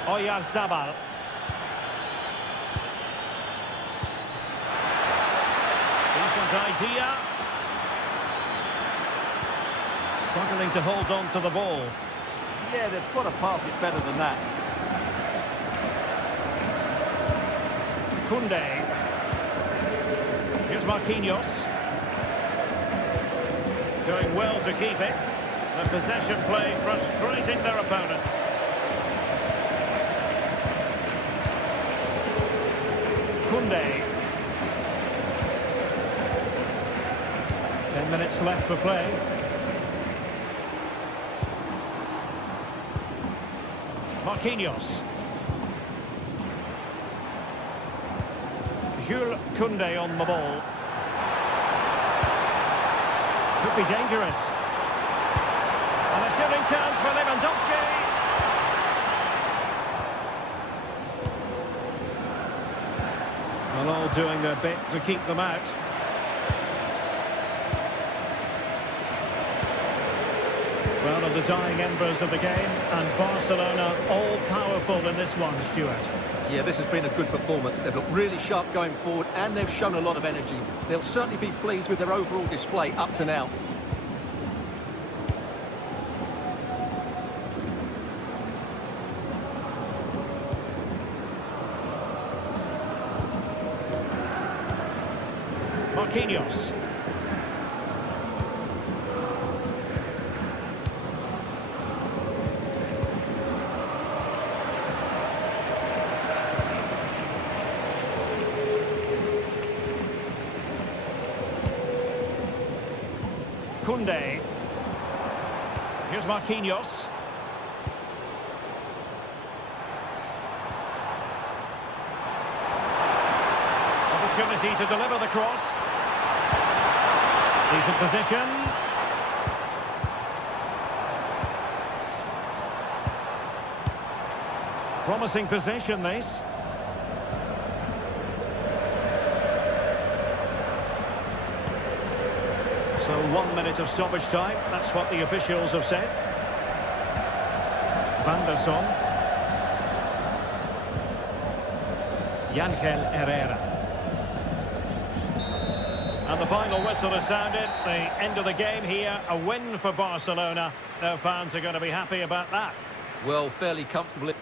Oyarzabal. Decent idea. Struggling to hold on to the ball. Yeah, they've got to pass it better than that. Koundé. Here's Marquinhos. Doing well to keep it. The possession play frustrating their opponents. Koundé. 10 minutes left for play. Marquinhos. Jules Koundé on the ball. Could be dangerous. And a shooting chance for Lewandowski. Well, all doing their bit to keep them out. Well, of the dying embers of the game, and Barcelona all powerful in this one, Stuart. Yeah, this has been a good performance. They've looked really sharp going forward, and they've shown a lot of energy. They'll certainly be pleased with their overall display up to now. Marquinhos. Koundé. Here's Marquinhos. Opportunity to deliver the cross. Decent position. Promising position, this. So 1 minute of stoppage time. That's what the officials have said. Van der Son. Yangel Herrera. And the final whistle has sounded. The end of the game here. A win for Barcelona. Their fans are going to be happy about that. Well, fairly comfortable.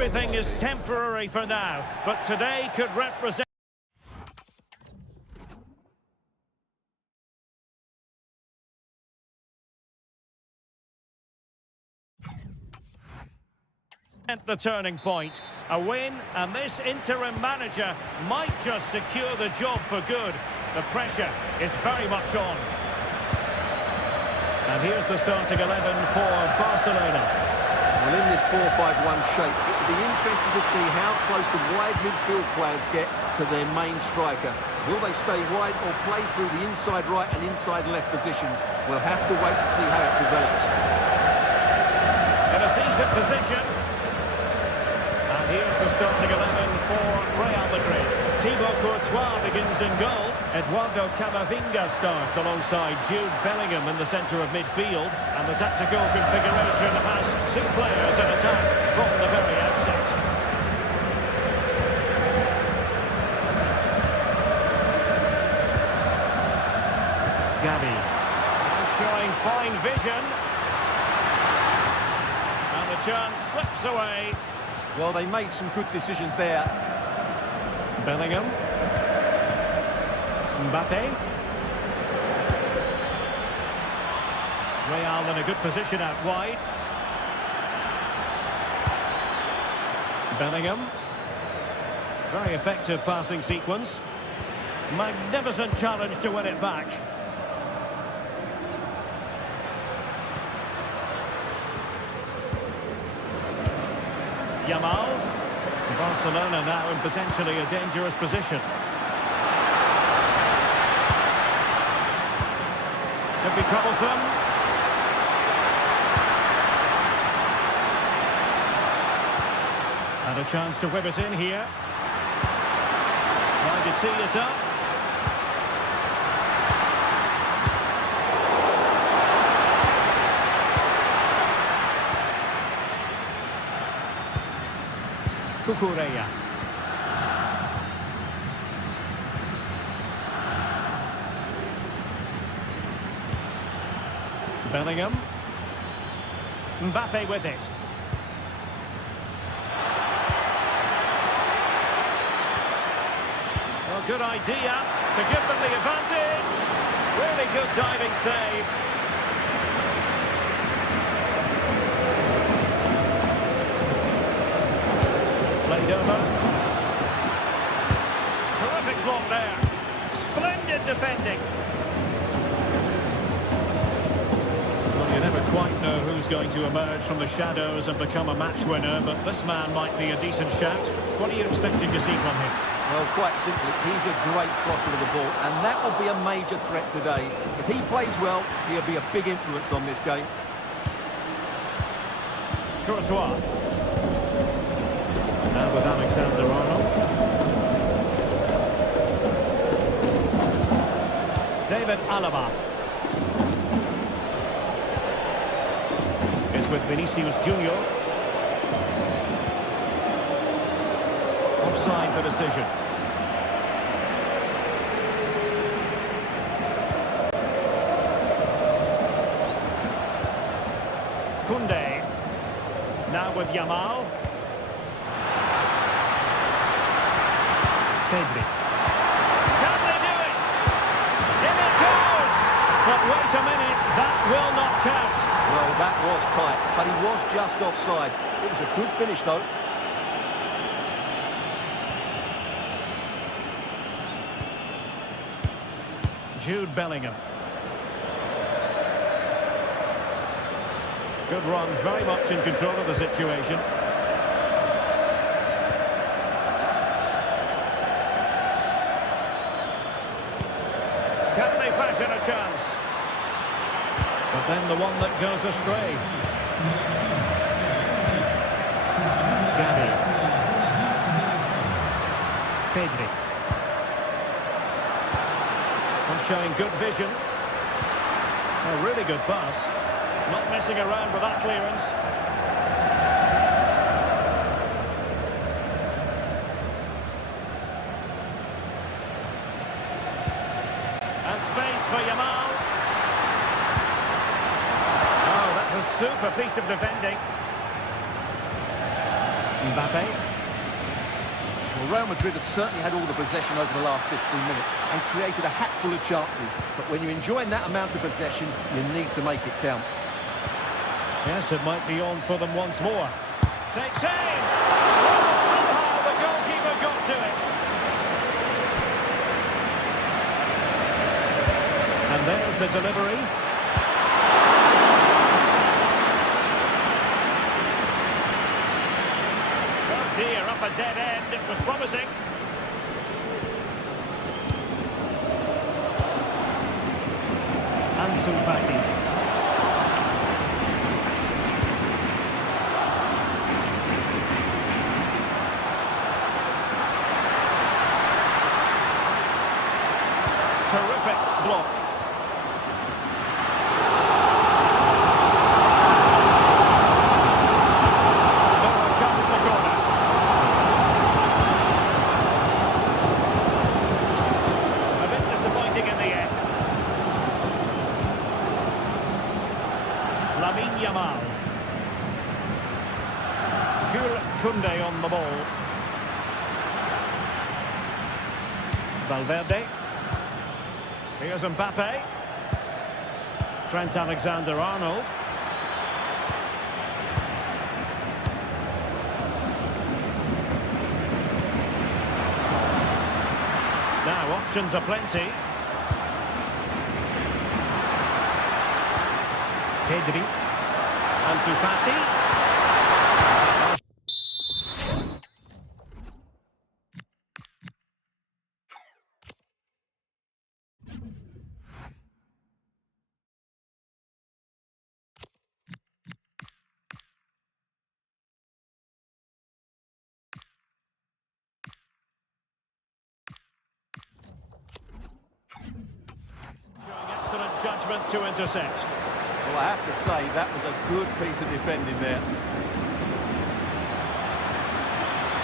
Everything is temporary for now, but today could represent the turning point. A win, and this interim manager might just secure the job for good. The pressure is very much on. And here's the starting 11 for Barcelona. Well, in this 4-5-1 shape, it will be interesting to see how close the wide midfield players get to their main striker. Will they stay wide or play through the inside right and inside left positions? We'll have to wait to see how it develops. In a decent position. Here's the starting 11 for Real Madrid. Thibaut Courtois begins in goal. Eduardo Camavinga starts alongside Jude Bellingham in the centre of midfield. And the tactical configuration has two players in attack from the very outset. Gavi showing fine vision. And the chance slips away. Well, they made some good decisions there. Bellingham. Mbappe. Real in a good position out wide. Bellingham. Very effective passing sequence. Magnificent challenge to win it back. Yamal. Barcelona now in potentially a dangerous position. Could be troublesome. And a chance to whip it in here. Trying to tee it up. Cucurella. Bellingham. Mbappe with it. Well, good idea to give them the advantage. Really good diving save. Played over. Terrific block there. Splendid defending. Well, you never quite know who's going to emerge from the shadows and become a match winner, but this man might be a decent shout. What are you expecting to see from him? Well, quite simply, he's a great crosser of the ball, and that will be a major threat today. If he plays well, he'll be a big influence on this game. Courtois. Now with Alexander-Arnold. David Alaba. Is with Vinicius Junior. Offside for decision. Koundé. Now with Yamal. Pedri. Can they do it? In it goes! But wait a minute, that will not count. Well, that was tight, but he was just offside. It was a good finish, though. Jude Bellingham. Good run, very much in control of the situation. Can they fashion a chance? But then the one that goes astray. Gavi. Pedri. And showing good vision. A really good pass. Not messing around with that clearance. And space for Yamal. Oh, that's a super piece of defending. Mbappe. Well, Real Madrid have certainly had all the possession over the last 15 minutes and created a hatful of chances. But when you're enjoying that amount of possession, you need to make it count. Yes, it might be on for them once more. Takes aim! Oh, somehow the goalkeeper got to it. And there's the delivery. Oh dear, up a dead end. It was promising. Ansu Fati. Terrific block. Over comes the corner. A bit disappointing in the end. Lamine Yamal. Jules Koundé on the ball. Valverde. Here's Mbappe. Trent Alexander-Arnold. Now options are plenty. Pedri. Ansu Fati. Excellent judgment to intercept. Well, I have to say, that was a good piece of defending there.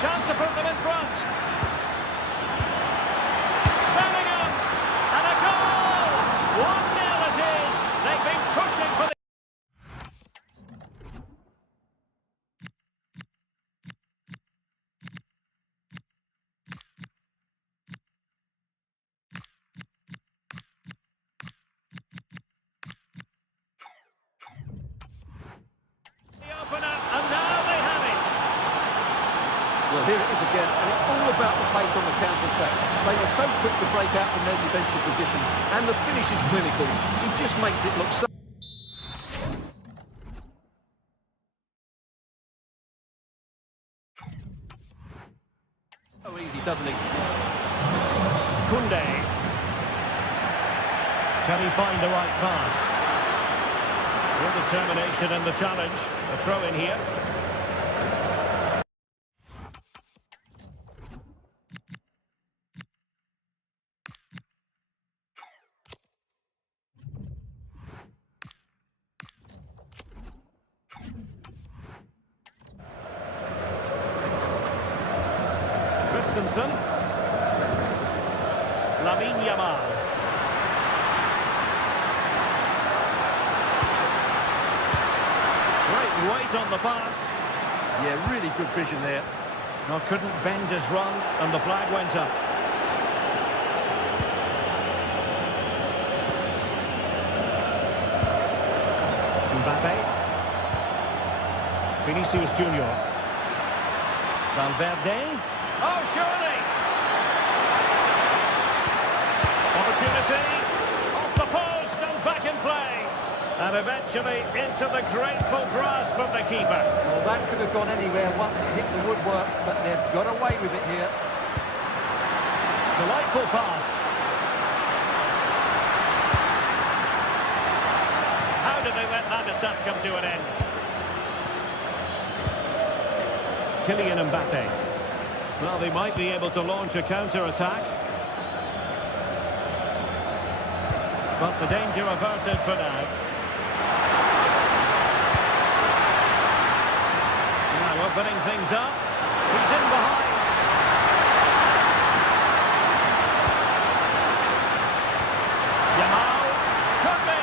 Chance to put them in front. Bellingham! And a goal! 1-0 it is. They've been pushing for the... And now they have it. Well, here it is again, and it's all about the pace on the counter-attack. They were so quick to break out from their defensive positions, and the finish is clinical. He just makes it look so... so easy, doesn't he? Koundé. Can he find the right pass? Real determination in the challenge. A throw in here. Christensen. Lamine Yamal. Great weight on the pass. Yeah, really good vision there. No, couldn't bend his run, and the flag went up. Mbappe. Vinicius Junior. Valverde. Oh, surely! Opportunity. Off the post and back in play. And eventually into the grateful grasp of the keeper. Well, that could have gone anywhere once it hit the woodwork, but they've got away with it here. Delightful pass. How did they let that attack come to an end? Kylian Mbappe. Well, they might be able to launch a counter-attack. But the danger averted for now. Now opening things up. He's in behind. Yamal. Could be.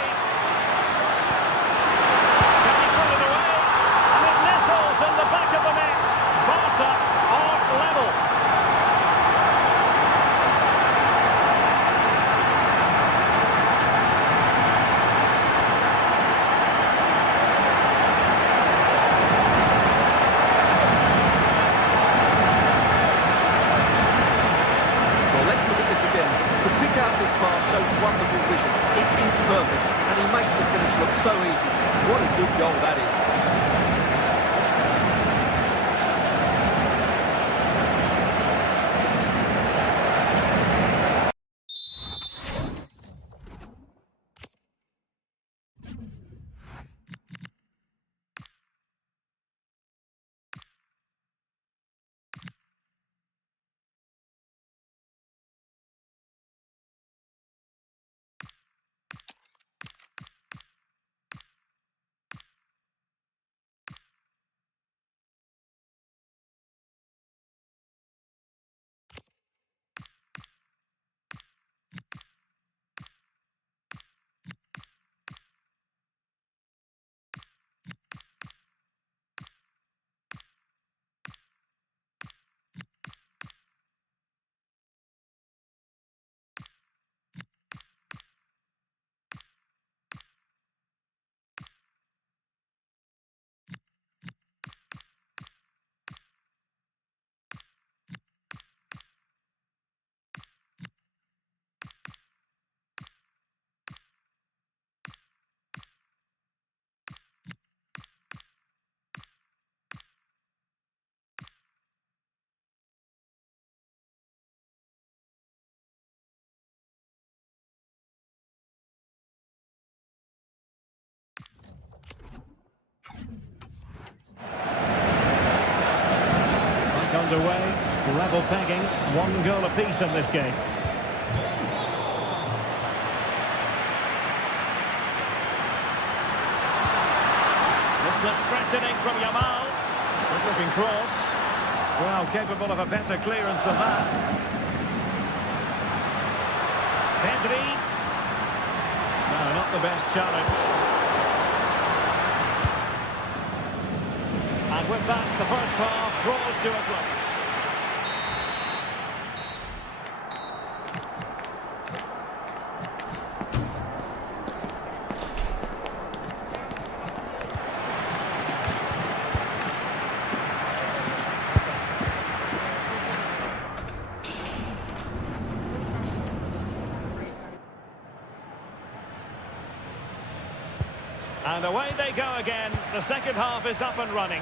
Can he put it away? And it nestles in the back of the net. Barcelona vision. It's imperfect, and he makes the finish look so easy. What a good goal that is. Underway, level pegging, 1 goal apiece in this game. This looks threatening from Yamal. Good looking cross. Well, capable of a better clearance than that. Pedri. No, not the best challenge. And with that, the first half draws to a close. And away they go again. The second half is up and running.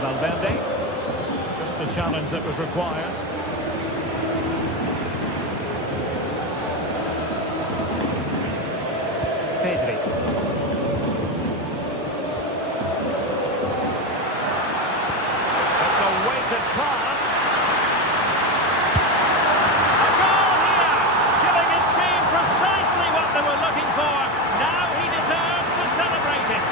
Valverde, just the challenge that was required. Pedri. It's a weighted pass. A goal here, giving his team precisely what they were looking for. Now he deserves to celebrate it.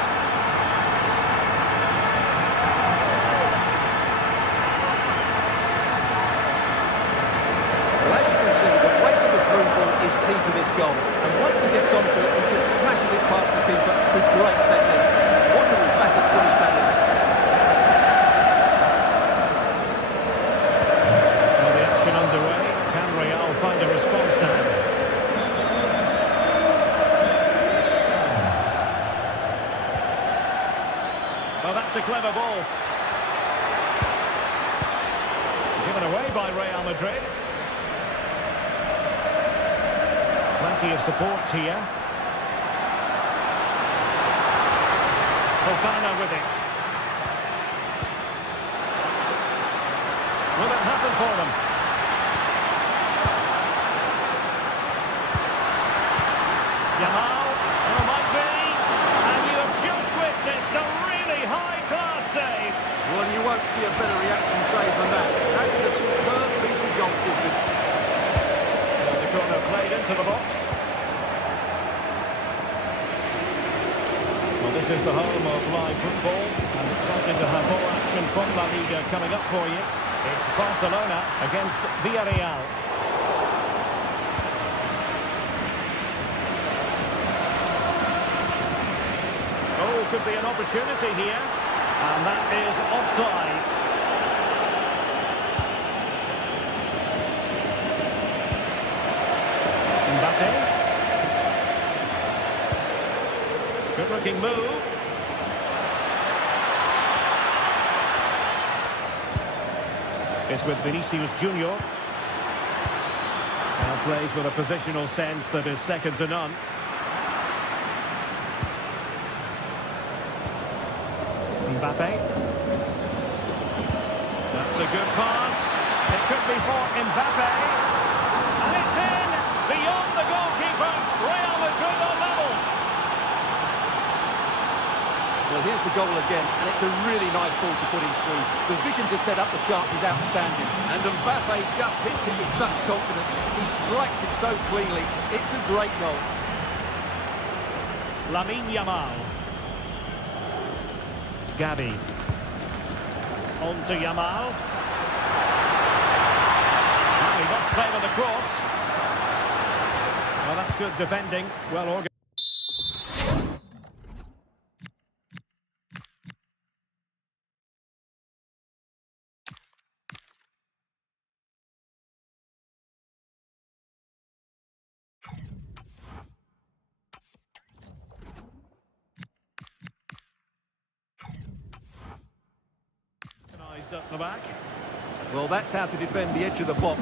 Is key to this goal, and once he gets onto it, he just smashes it past the keeper with great technique. What an emphatic finish that is. Well, the action underway. Can Real find a response now? Well, that's a clever ball. Given away by Real Madrid. Plenty of support here. Fofana with it. Will it happen for them? Yamal, well, it might be. And you have just witnessed a really high-class save. Well, you won't see a better reaction save than that. That is a superb piece of goalkeeping. The corner played into the box. Well, this is the home of live football, and excited to have more action from La Liga coming up for you. It's Barcelona against Villarreal. Oh, could be an opportunity here, and that is offside. Mbappe. Good looking move. is with Vinicius Junior. Now plays with a positional sense that is second to none. Mbappe. That's a good pass. It could be for Mbappe. And it's in! Beyond the goalkeeper. Real Madrid on level. Well, here's the goal again, and it's a really nice ball to put him through. The vision to set up the chance is outstanding, and Mbappe just hits it with such confidence. He strikes it so cleanly. It's a great goal. Lamine Yamal. Gavi. On to Yamal. Oh, he must favour the cross. Well, that's good defending. Well organised. At the back. Well, that's how to defend the edge of the box.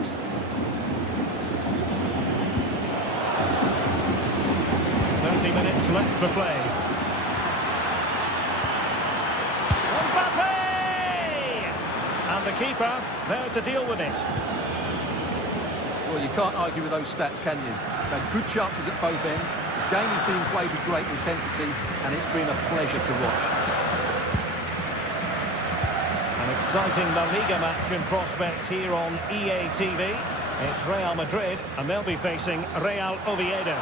Minutes left for play. Mbappe! And the keeper there to deal with it. Well, you can't argue with those stats, can you? They've had good chances at both ends. The game is being played with great intensity, and it's been a pleasure to watch. An exciting La Liga match in prospect here on EA TV. It's Real Madrid, and they'll be facing Real Oviedo.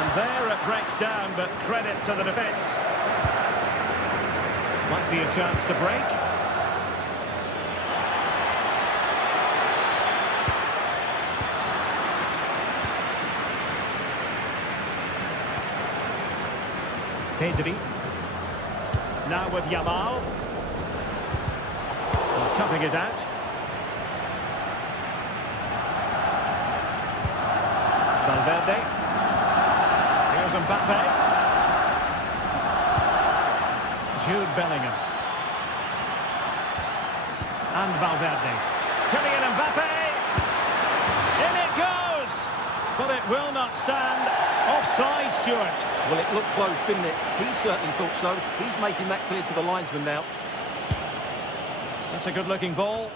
And there it breaks down, but credit to the defence. Might be a chance to break. Pedri. Now with Yamal. Toughing it out. Valverde. Here's Mbappe. Jude Bellingham. And Valverde. Kylian Mbappe. In it goes! But it will not stand. Offside, Stuart. Well, it looked close, didn't it? He certainly thought so. He's making that clear to the linesman now. That's a good-looking ball.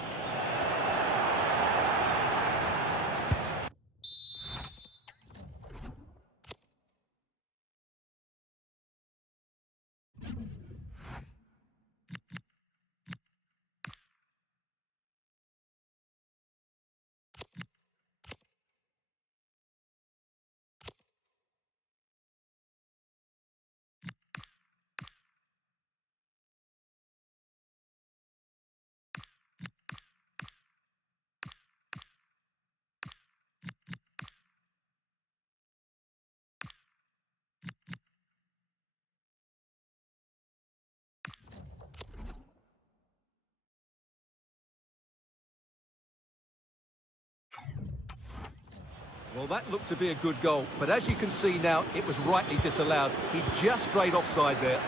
Well, that looked to be a good goal, but as you can see now, it was rightly disallowed. He just strayed offside there.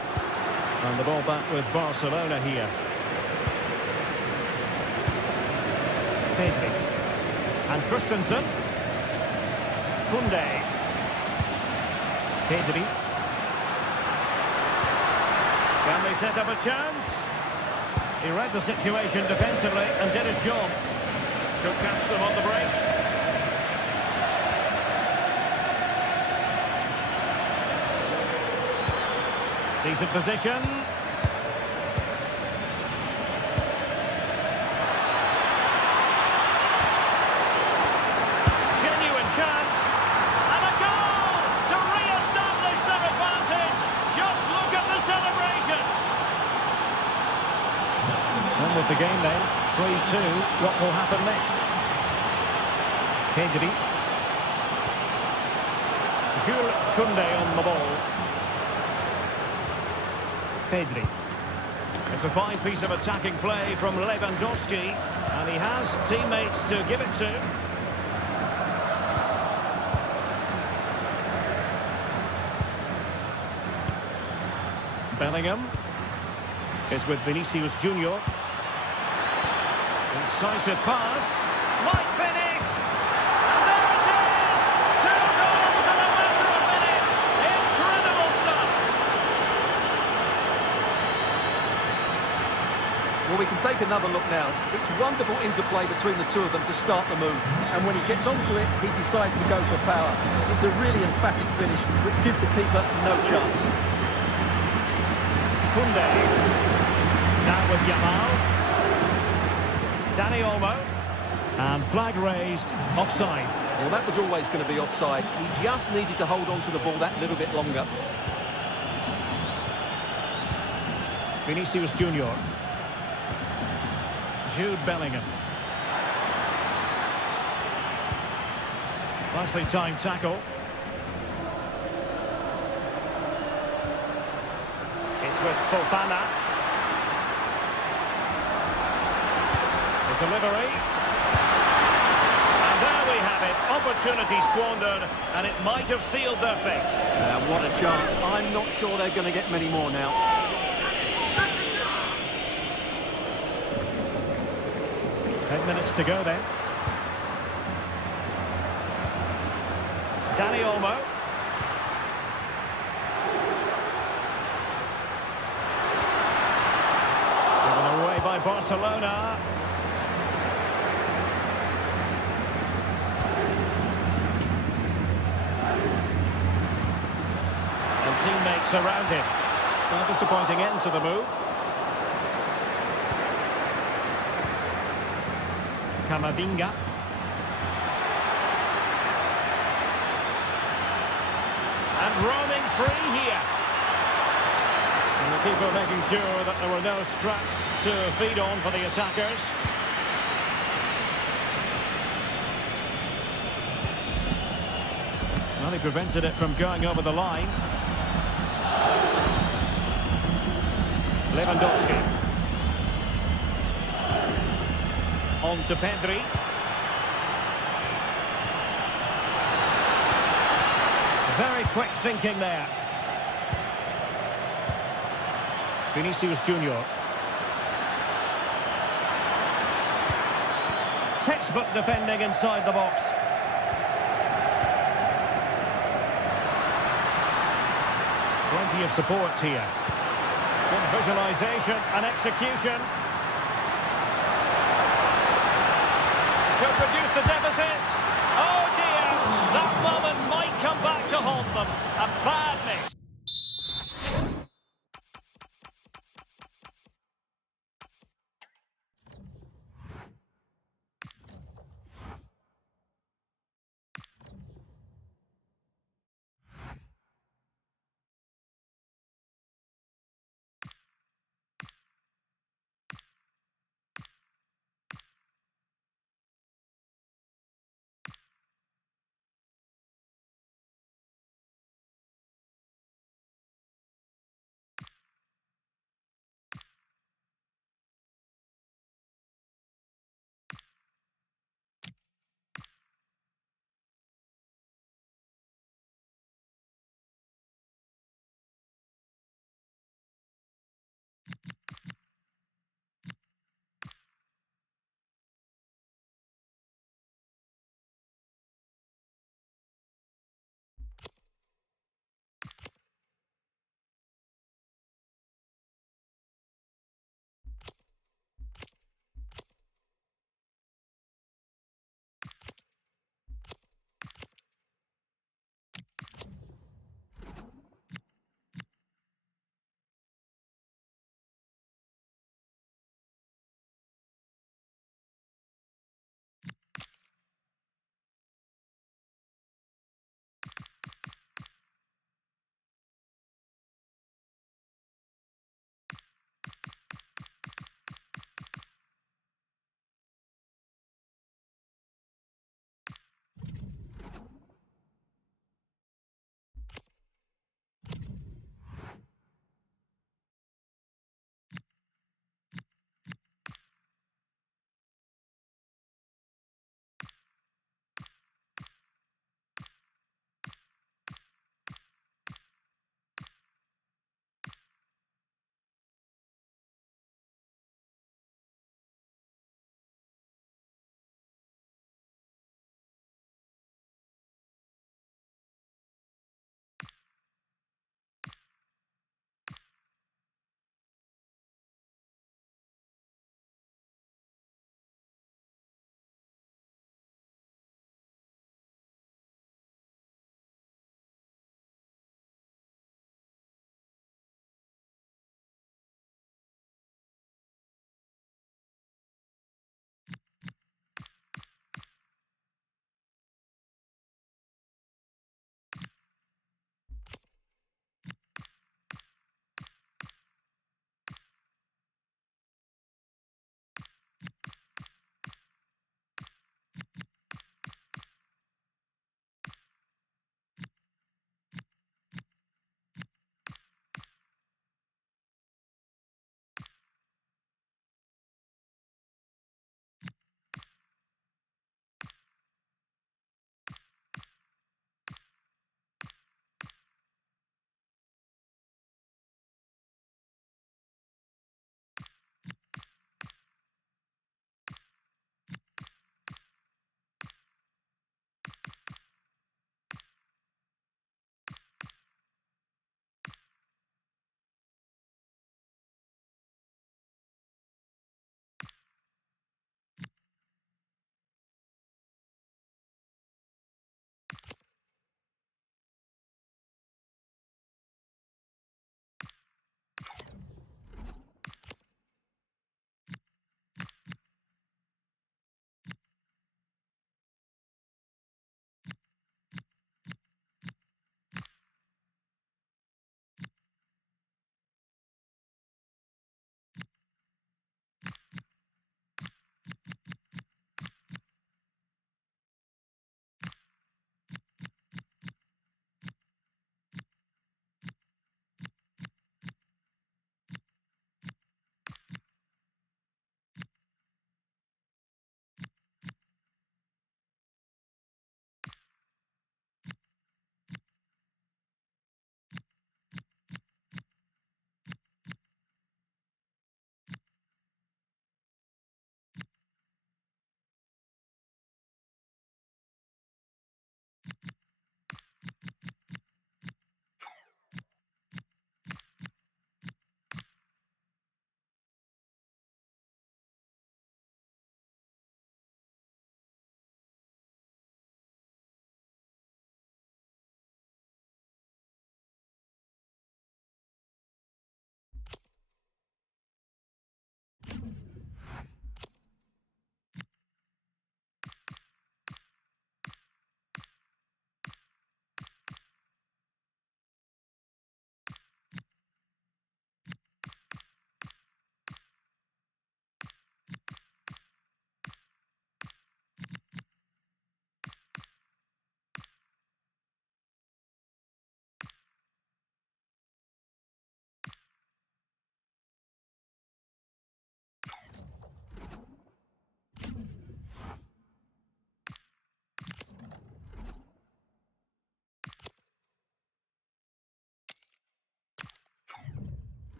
And the ball back with Barcelona here. Pedri. And Christensen. Koundé. Pedri. Can they set up a chance? He read the situation defensively and did his job. Could catch them on the break. Decent position. Genuine chance. And a goal to re-establish their advantage. Just look at the celebrations. On with the game then. 3-2. What will happen next? Pedri. Jules Koundé on the ball. Pedri. It's a fine piece of attacking play from Lewandowski, and he has teammates to give it to. Bellingham. Is with Vinicius Junior. Incisive pass. Might finish. And there it is! 2 goals in a matter of minutes. Incredible stuff. Well, we can take another look now. It's wonderful interplay between the two of them to start the move. And when he gets onto it, he decides to go for power. It's a really emphatic finish, which gives the keeper no chance. Koundé. Now with Yamal. Dani Olmo. And flag raised, offside. Well, that was always going to be offside. He just needed to hold on to the ball that little bit longer. Vinicius Junior. Jude Bellingham. Nicely timed tackle. It's with Fofana. The delivery. And there we have it. Opportunity squandered, and it might have sealed their fate. What a chance. I'm not sure they're going to get many more now. 10 minutes to go then. Dani Olmo. Given away by Barcelona. And teammates around him. A disappointing end to the move. Camavinga. And roaming free here. And the keeper making sure that there were no scraps to feed on for the attackers. Well, he prevented it from going over the line. Lewandowski. On to Pedri. Very quick thinking there. Vinicius Junior. Textbook defending inside the box. Plenty of support here. Good visualisation and execution. Could produce the deficit. Oh dear, that moment might come back to haunt them. A bad miss.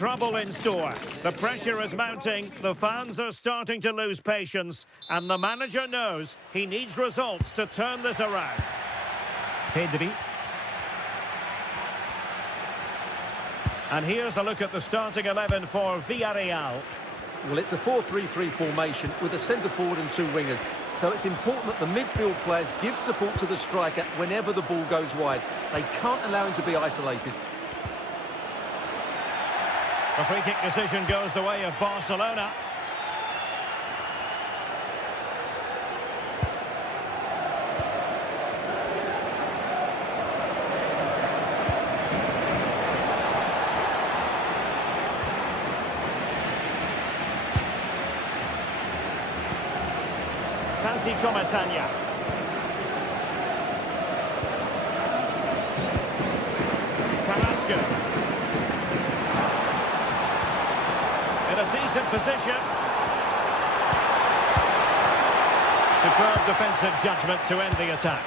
trouble in store. The pressure is mounting, the fans are starting to lose patience, and the manager knows he needs results to turn this around. Pedri. And here's a look at the starting 11 for Villarreal. Well, it's a 4-3-3 formation with a centre-forward and two wingers. So it's important that the midfield players give support to the striker whenever the ball goes wide. They can't allow him to be isolated. The free kick decision goes the way of Barcelona. Santi Comasanya. Carrasco. In a decent position. Superb defensive judgment to end the attack.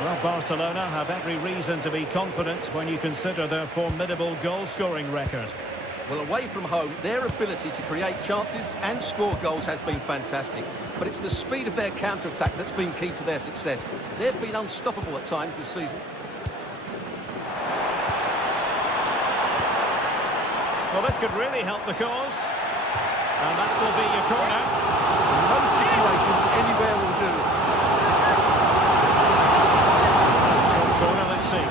Well, Barcelona have every reason to be confident when you consider their formidable goal-scoring record. Well, away from home, their ability to create chances and score goals has been fantastic. But it's the speed of their counter-attack that's been key to their success. They've been unstoppable at times this season. Well, this could really help the cause. And that will be your corner. Most situations, anywhere will do. Short corner, let's see.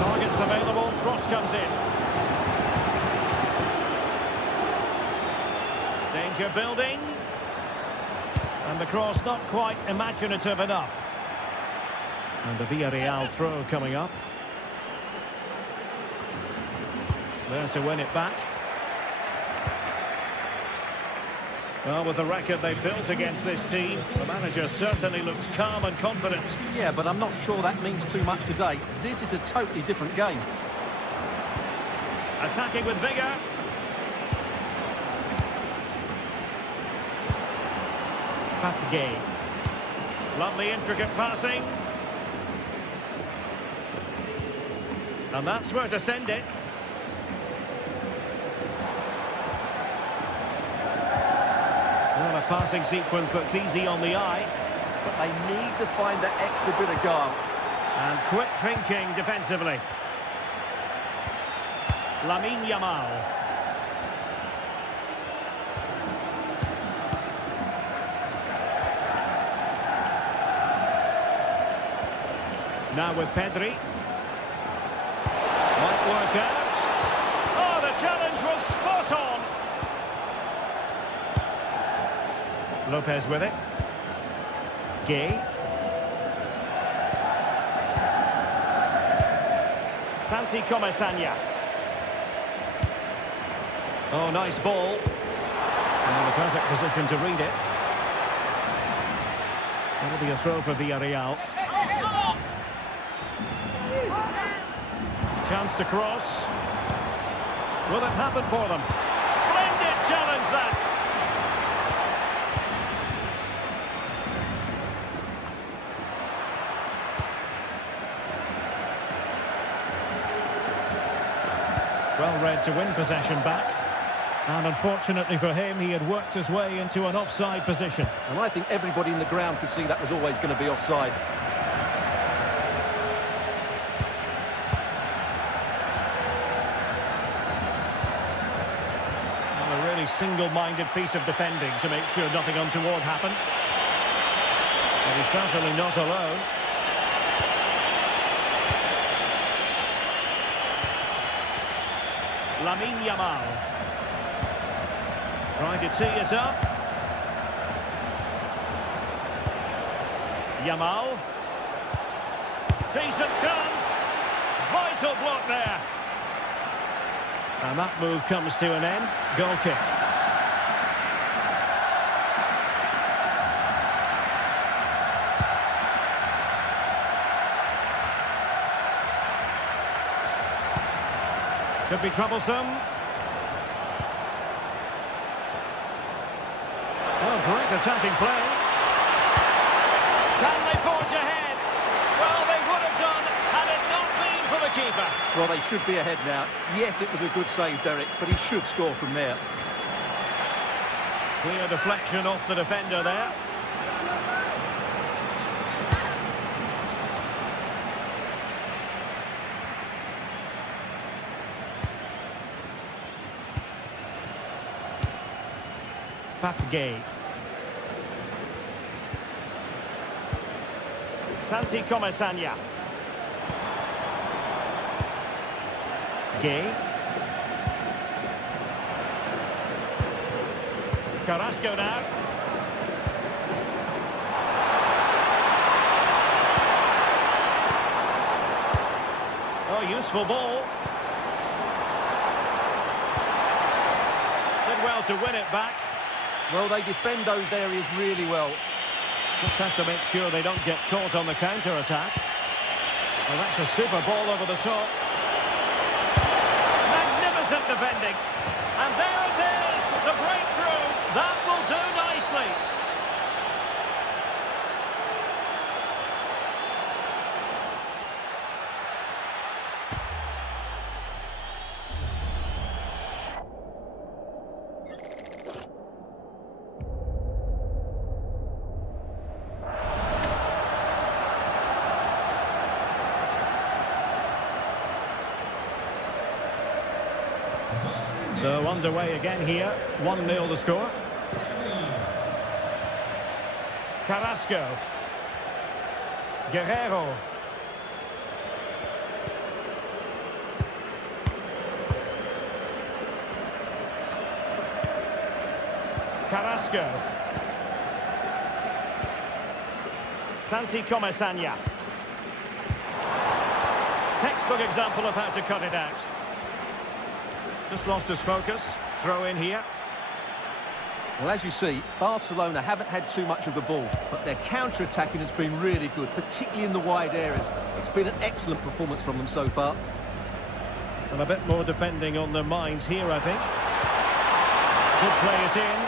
Targets available, cross comes in. Danger building. And the cross not quite imaginative enough. And the Villarreal throw coming up. There to win it back. Well, with the record they've built against this team, the manager certainly looks calm and confident. Yeah, but I'm not sure that means too much today. This is a totally different game. Attacking with vigour. Pape. Lovely intricate passing. And that's where to send it. Well, a passing sequence that's easy on the eye. But they need to find that extra bit of guile. And quick thinking defensively. Lamine Yamal. Now with Pedri. Might work out. Oh, the challenge was spot on. Lopez with it. Gay. Santi Comasanya. Oh, nice ball. And the perfect position to read it. That'll be a throw for Villarreal. Chance to cross. Will it happen for them? Splendid challenge, that! Well read to win possession back. And unfortunately for him, he had worked his way into an offside position. And I think everybody in the ground could see that was always going to be offside. Single-minded piece of defending to make sure nothing untoward happened. But he's certainly not alone. Lamine Yamal. Trying to tee it up. Yamal. Decent chance. Vital block there. And that move comes to an end. Goal kick. Could be troublesome. Oh, great attacking play. Can they forge ahead? Well, they would have done had it not been for the keeper. goalkeeper. Well, they should be ahead now. Yes, it was a good save, Derek, but he should score from there. Clear deflection off the defender there. Papgay. Santi Comesaña. Gay. Carrasco now. Oh, useful ball. Did well to win it back. Well, they defend those areas really well. Just have to make sure they don't get caught on the counter-attack. Well, that's a super ball over the top. Magnificent defending. And there it is, the breakthrough. That will do nicely. So underway again here, 1-0 the score. Carrasco. Guerrero. Carrasco. Santi Comesaña. Textbook example of how to cut it out. Just lost his focus. Throw in here. Well, as you see, Barcelona haven't had too much of the ball, but their counter-attacking has been really good, particularly in the wide areas. It's been an excellent performance from them so far. And a bit more depending on their minds here, I think. Could play it in.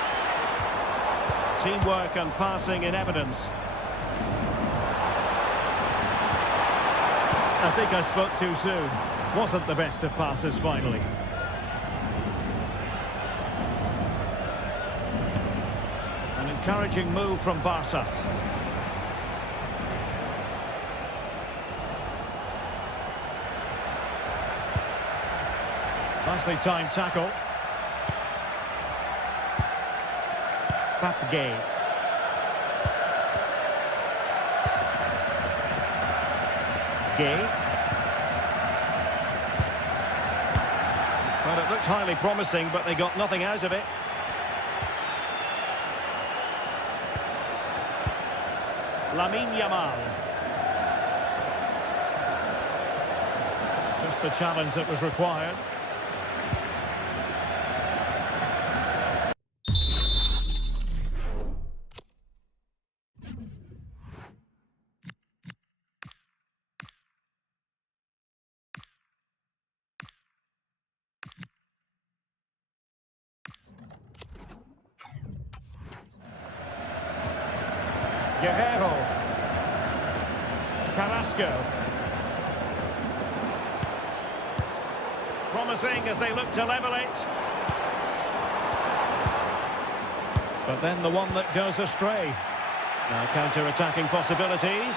Teamwork and passing in evidence. I think I spoke too soon. Wasn't the best of passes finally. An encouraging move from Barca. Nicely timed tackle. Papgay. Gay. Well, it looked highly promising, but they got nothing out of it. Lamine Yamal. Just the challenge that was required. Guerrero. Carrasco. Promising as they look to level it. But then the one that goes astray. Now counter-attacking possibilities.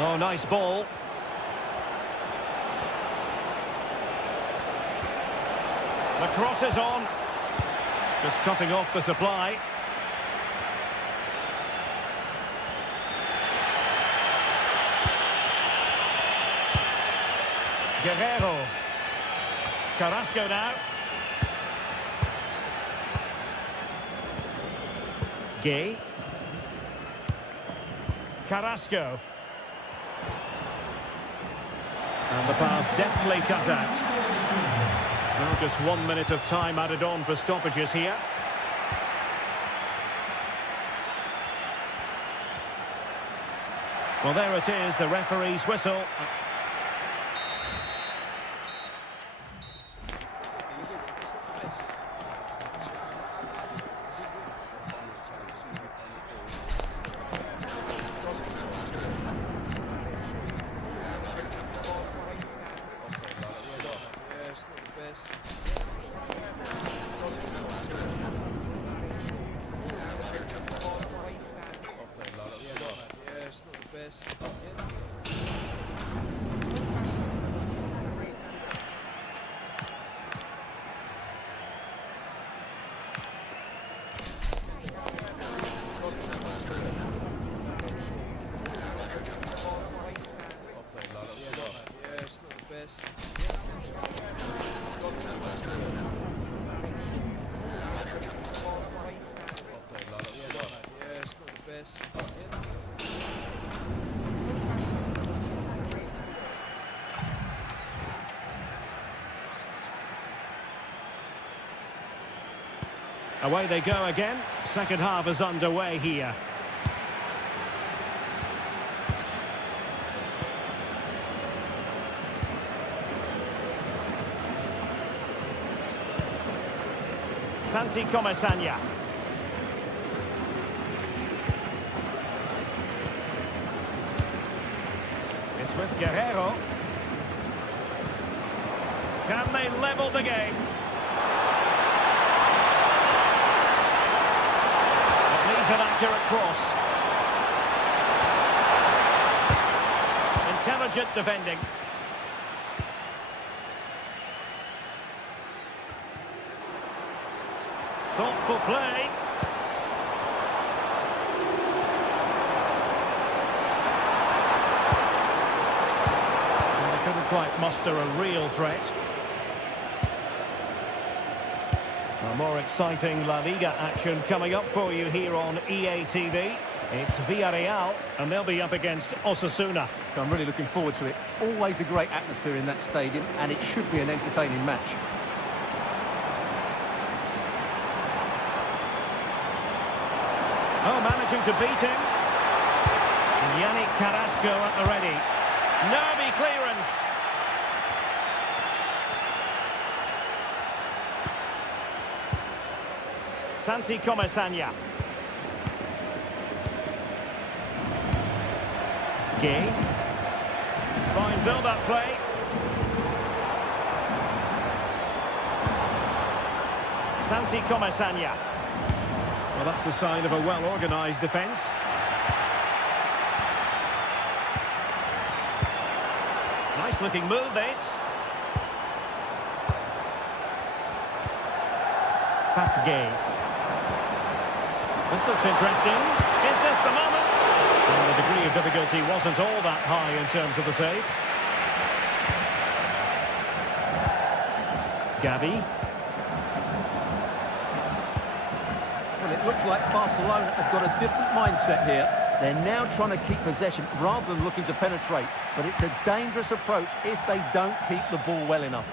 Oh, nice ball. The cross is on. Just cutting off the supply. Guerrero. Carrasco now. Gay. Carrasco. And the pass definitely cut out. Well, just 1 minute of time added on for stoppages here. Well, there it is, the referee's whistle. Away they go again. Second half is underway here. Santi Comesaña. It's with Guerrero. Can they level the game? It needs an accurate cross. Intelligent defending. Thoughtful play. And they couldn't quite muster a real threat. A more exciting La Liga action coming up for you here on EA TV. It's Villarreal, and they'll be up against Osasuna. I'm really looking forward to it. Always a great atmosphere in that stadium, and it should be an entertaining match. Oh, managing to beat him. And Yannick Carrasco at the ready. Nervy clearance. Santi Comesaña. Gay. Fine build-up play. Santi Comesaña. Well, that's a sign of a well-organised defence. Nice-looking move, this. Pape Gay. This looks interesting. Is this the moment? And the degree of difficulty wasn't all that high in terms of the save. Gavi. Well, it looks like Barcelona have got a different mindset here. They're now trying to keep possession rather than looking to penetrate. But it's a dangerous approach if they don't keep the ball well enough.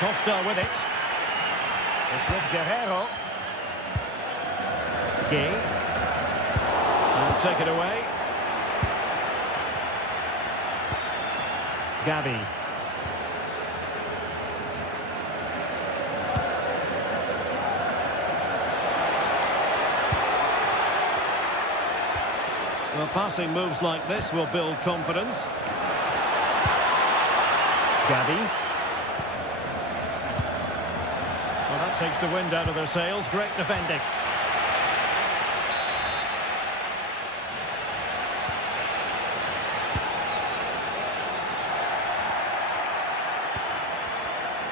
Costa with it. It's with Guerrero. Gay. And take it away. Gavi. Well, passing moves like this will build confidence. Gavi. Well, that takes the wind out of their sails. Great defending.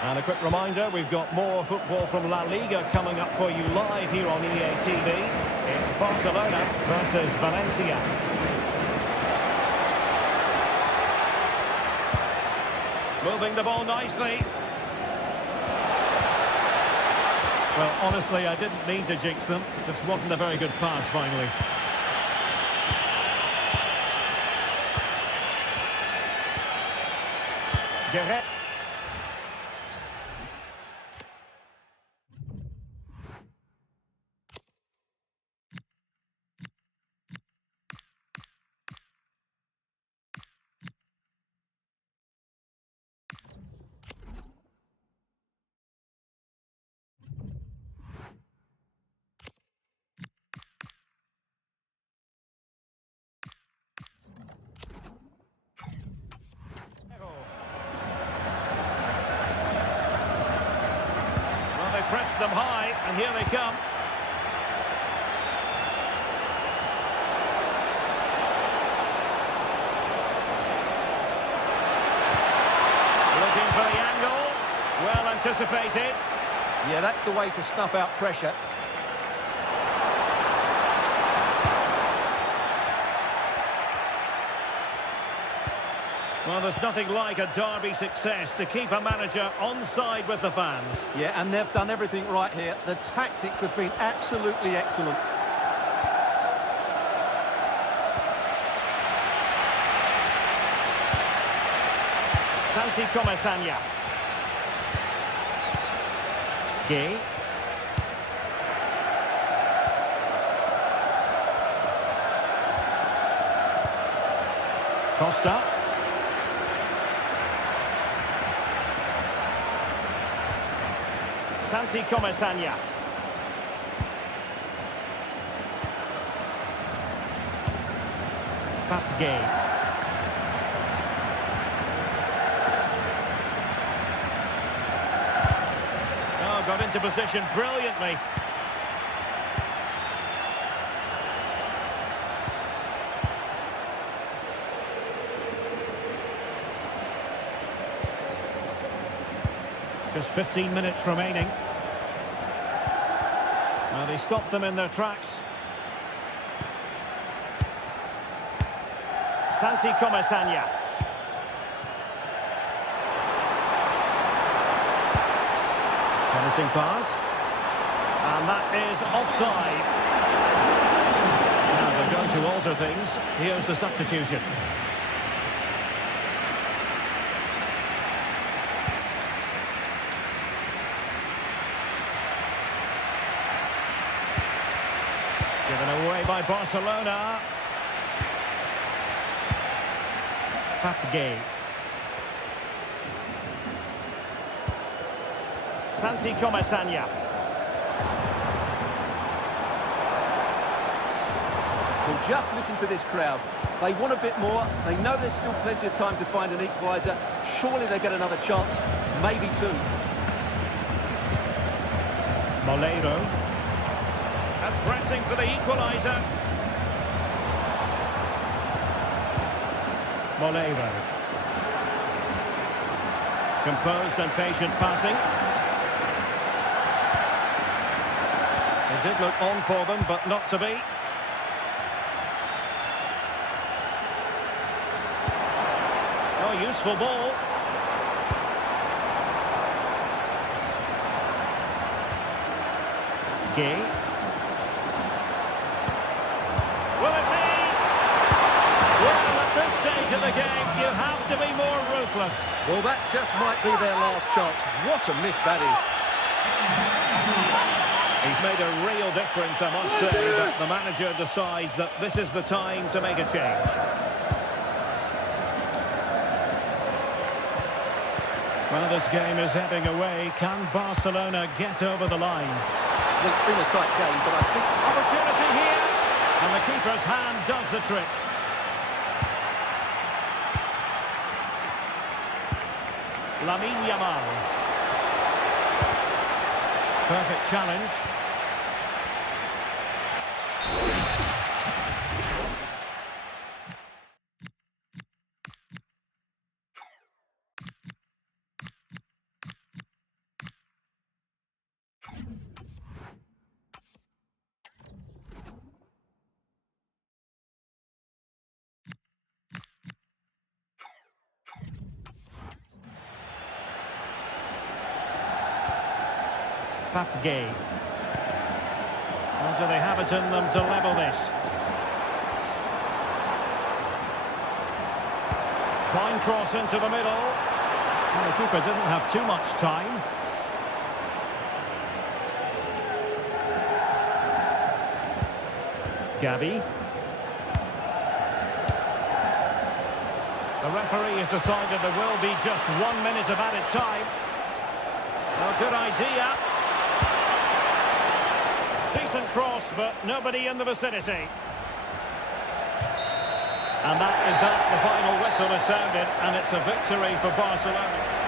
And a quick reminder, we've got more football from La Liga coming up for you live here on EA TV. It's Barcelona versus Valencia. Moving the ball nicely. Well, honestly, I didn't mean to jinx them. Just wasn't a very good pass, finally. Guerrero. Pressed them high, and here they come. Looking for the angle. Well anticipated. Yeah, that's the way to snuff out pressure. Well, there's nothing like a derby success to keep a manager on side with the fans. Yeah, and they've done everything right here. The tactics have been absolutely excellent. Santi Comesaña. Gay. Costa. Santi Comesaña. Pape Gay. Oh, got into position brilliantly. Just 15 minutes remaining. Well, they stopped them in their tracks. Santi Comesaña. Promising pass. And that is offside. Now they're going to alter things. Here's the substitution. Given away by Barcelona. Pape Gay. Santi Comesaña. Well, just listen to this crowd. They want a bit more. They know there's still plenty of time to find an equaliser. Surely they get another chance, maybe two. Moleiro. And pressing for the equaliser. Moleiro. Composed and patient passing. It did look on for them, but not to be. Oh, useful ball. Gay. Will it be? Well, at this stage of the game, you have to be more ruthless. Well, that just might be their last chance. What a miss that is. He's made a real difference, I must say, but the manager decides that this is the time to make a change. Well, this game is heading away. Can Barcelona get over the line? Well, it's been a tight game, but I think... Opportunity here! And the keeper's hand does the trick. Lamine Yamal. Perfect challenge. Pape Gay. Or do they have it in them to level this? Fine cross into the middle. Well, the keeper didn't have too much time. Gavi. The referee has decided there will be just 1 minute of added time. Oh, good idea. Decent cross, but nobody in the vicinity. And that is that. The final whistle has sounded, and it's a victory for Barcelona.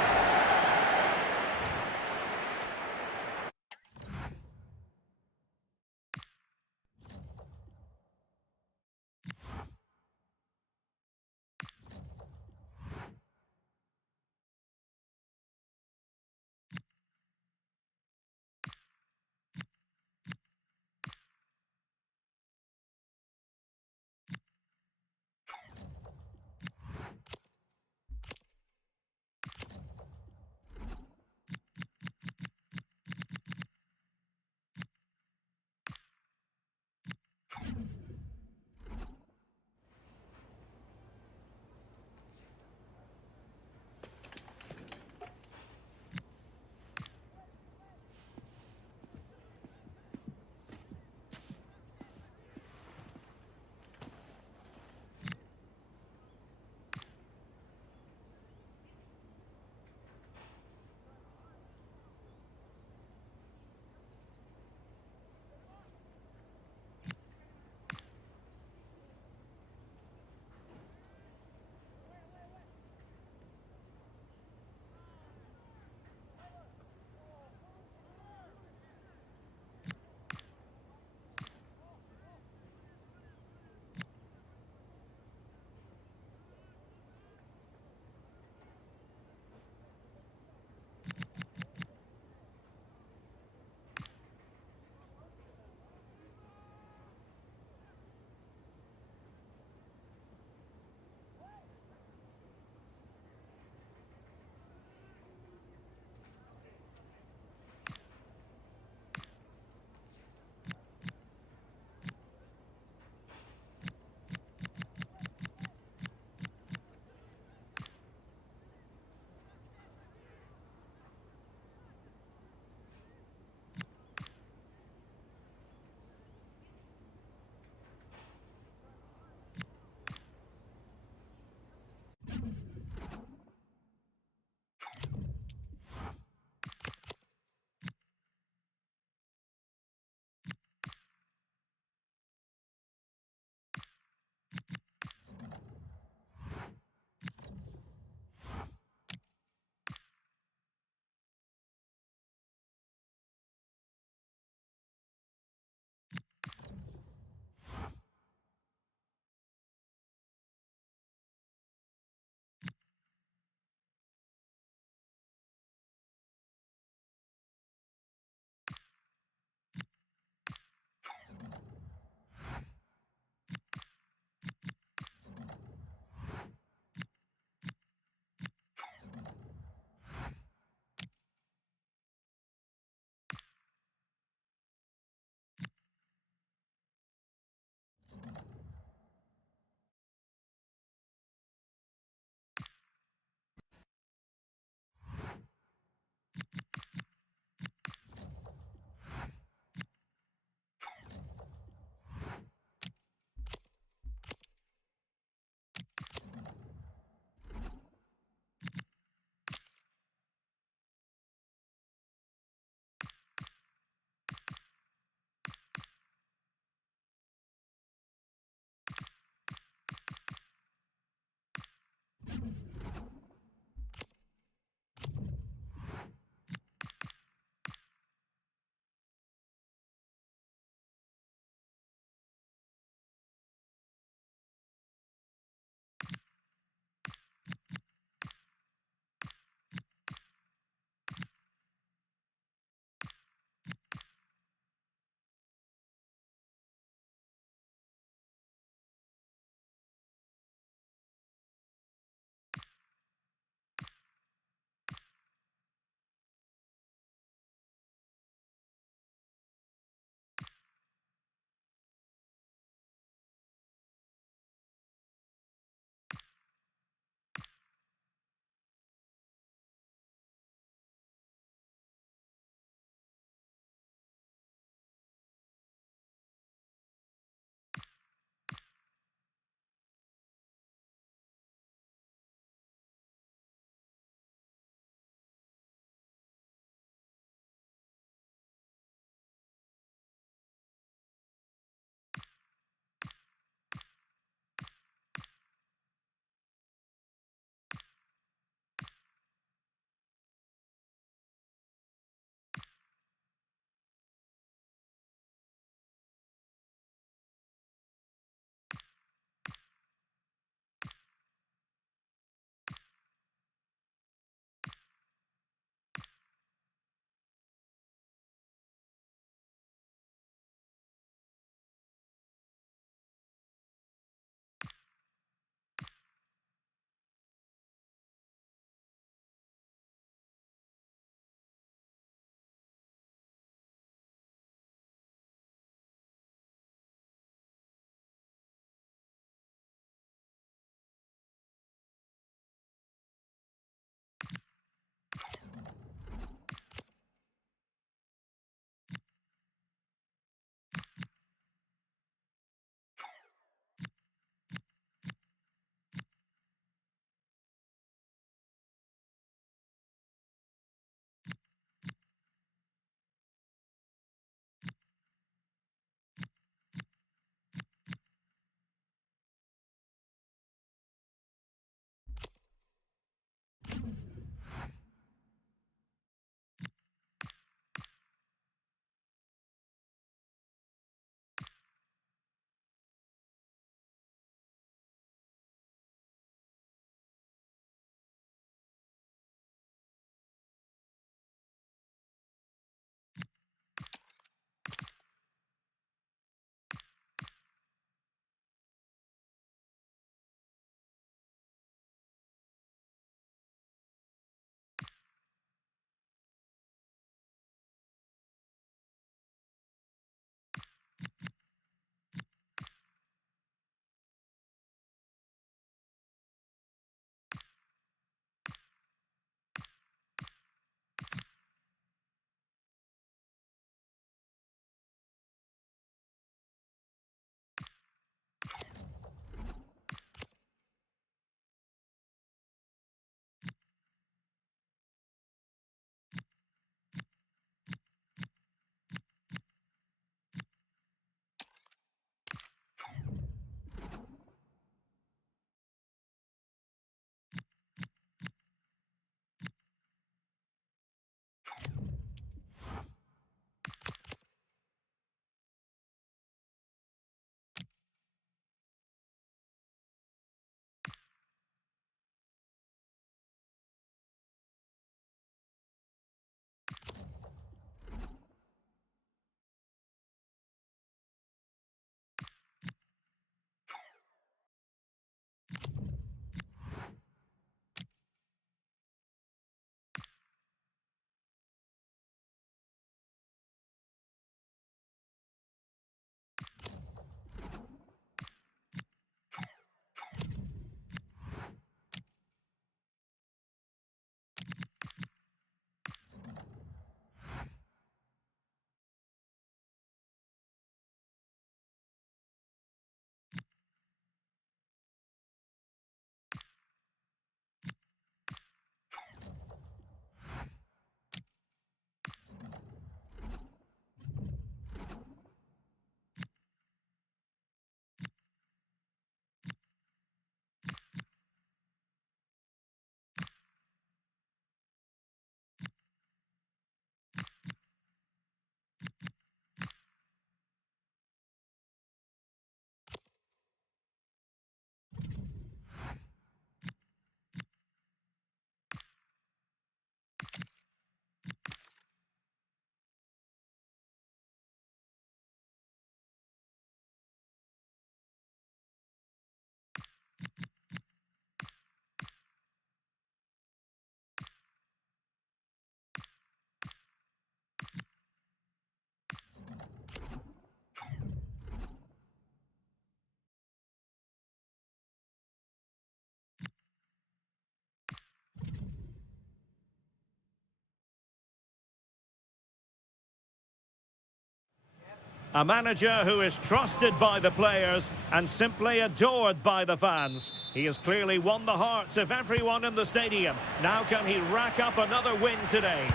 A manager who is trusted by the players and simply adored by the fans. He has clearly won the hearts of everyone in the stadium. Now can he rack up another win today?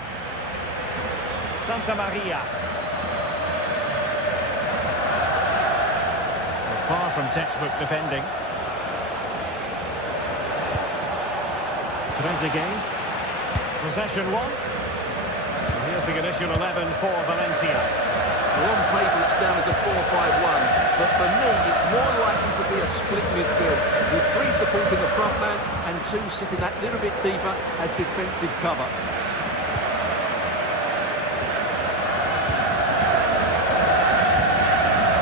Santa Maria. Far from textbook defending. Trezeguet. Possession one. And here's the initial 11 for Valencia. Well, on paper it's down as a 4-5-1, but for me it's more likely to be a split midfield, with 3 supporting the front man and 2 sitting that little bit deeper as defensive cover.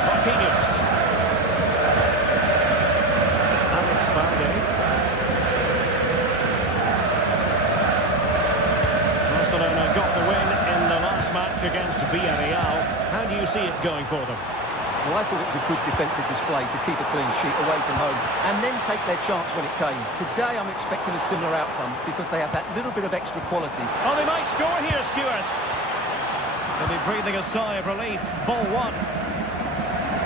Marquinhos. Alex Balde. Barcelona got the win in the last match against Villarreal. How do you see it going for them? Well, I thought it was a good defensive display to keep a clean sheet away from home and then take their chance when it came. Today I'm expecting a similar outcome because they have that little bit of extra quality. Oh, they might score here, Stuart. They'll be breathing a sigh of relief. Ball one.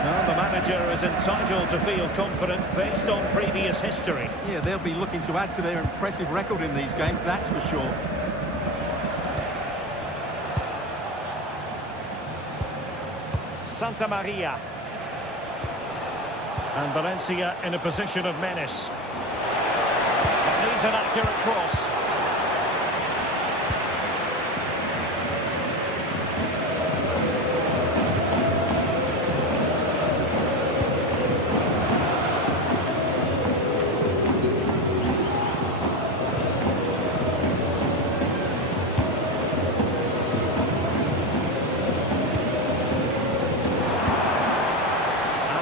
Now the manager is entitled to feel confident based on previous history. Yeah, they'll be looking to add to their impressive record in these games, that's for sure. Santa Maria. And Valencia in a position of menace. It needs an accurate cross.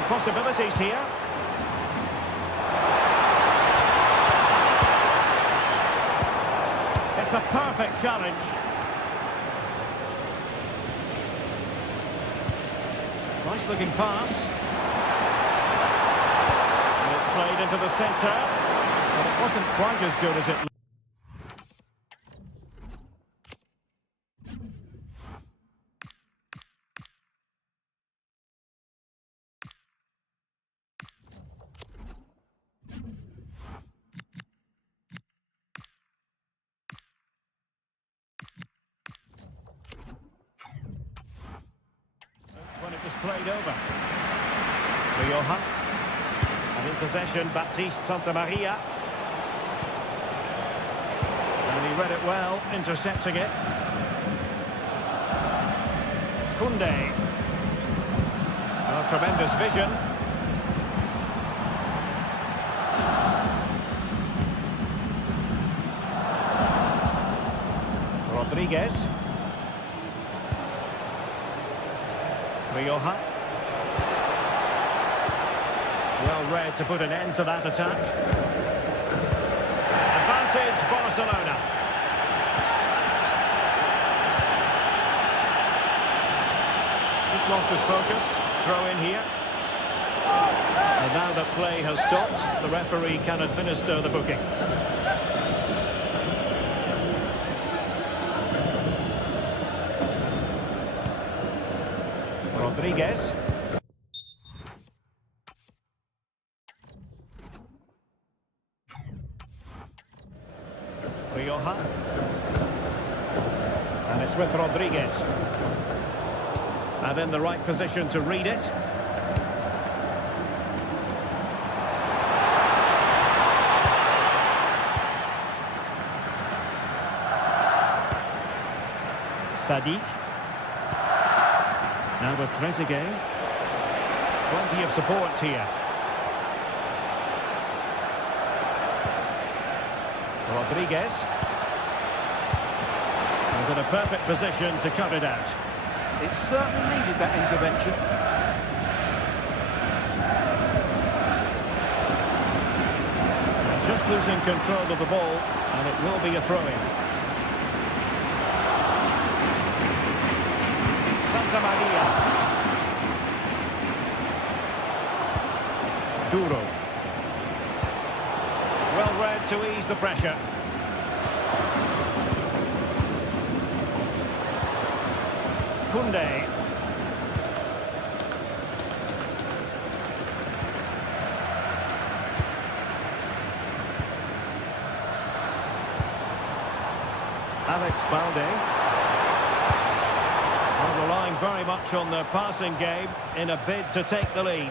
Possibilities here. It's a perfect challenge. Nice looking pass. And it's played into the centre, but it wasn't quite as good as it looked. When it was played over. Rioja. And in possession, Baptiste Santa Maria. And he read it well, intercepting it. Koundé. Oh, tremendous vision. Rodriguez. Rioja. Well read to put an end to that attack. Advantage Barcelona. He's lost his focus. Throw in here. And now that play has stopped, the referee can administer the booking. Rodriguez. Rioja. And it's with Rodriguez. And in the right position to read it. Sadik. Now with Trezeguet. Plenty of support here. Rodriguez. And in a perfect position to cut it out. It certainly needed that intervention. And just losing control of the ball, and it will be a throw-in. Santa Maria. Duro. Well read to ease the pressure. Koundé. Alex Balde. Well, relying very much on their passing game in a bid to take the lead.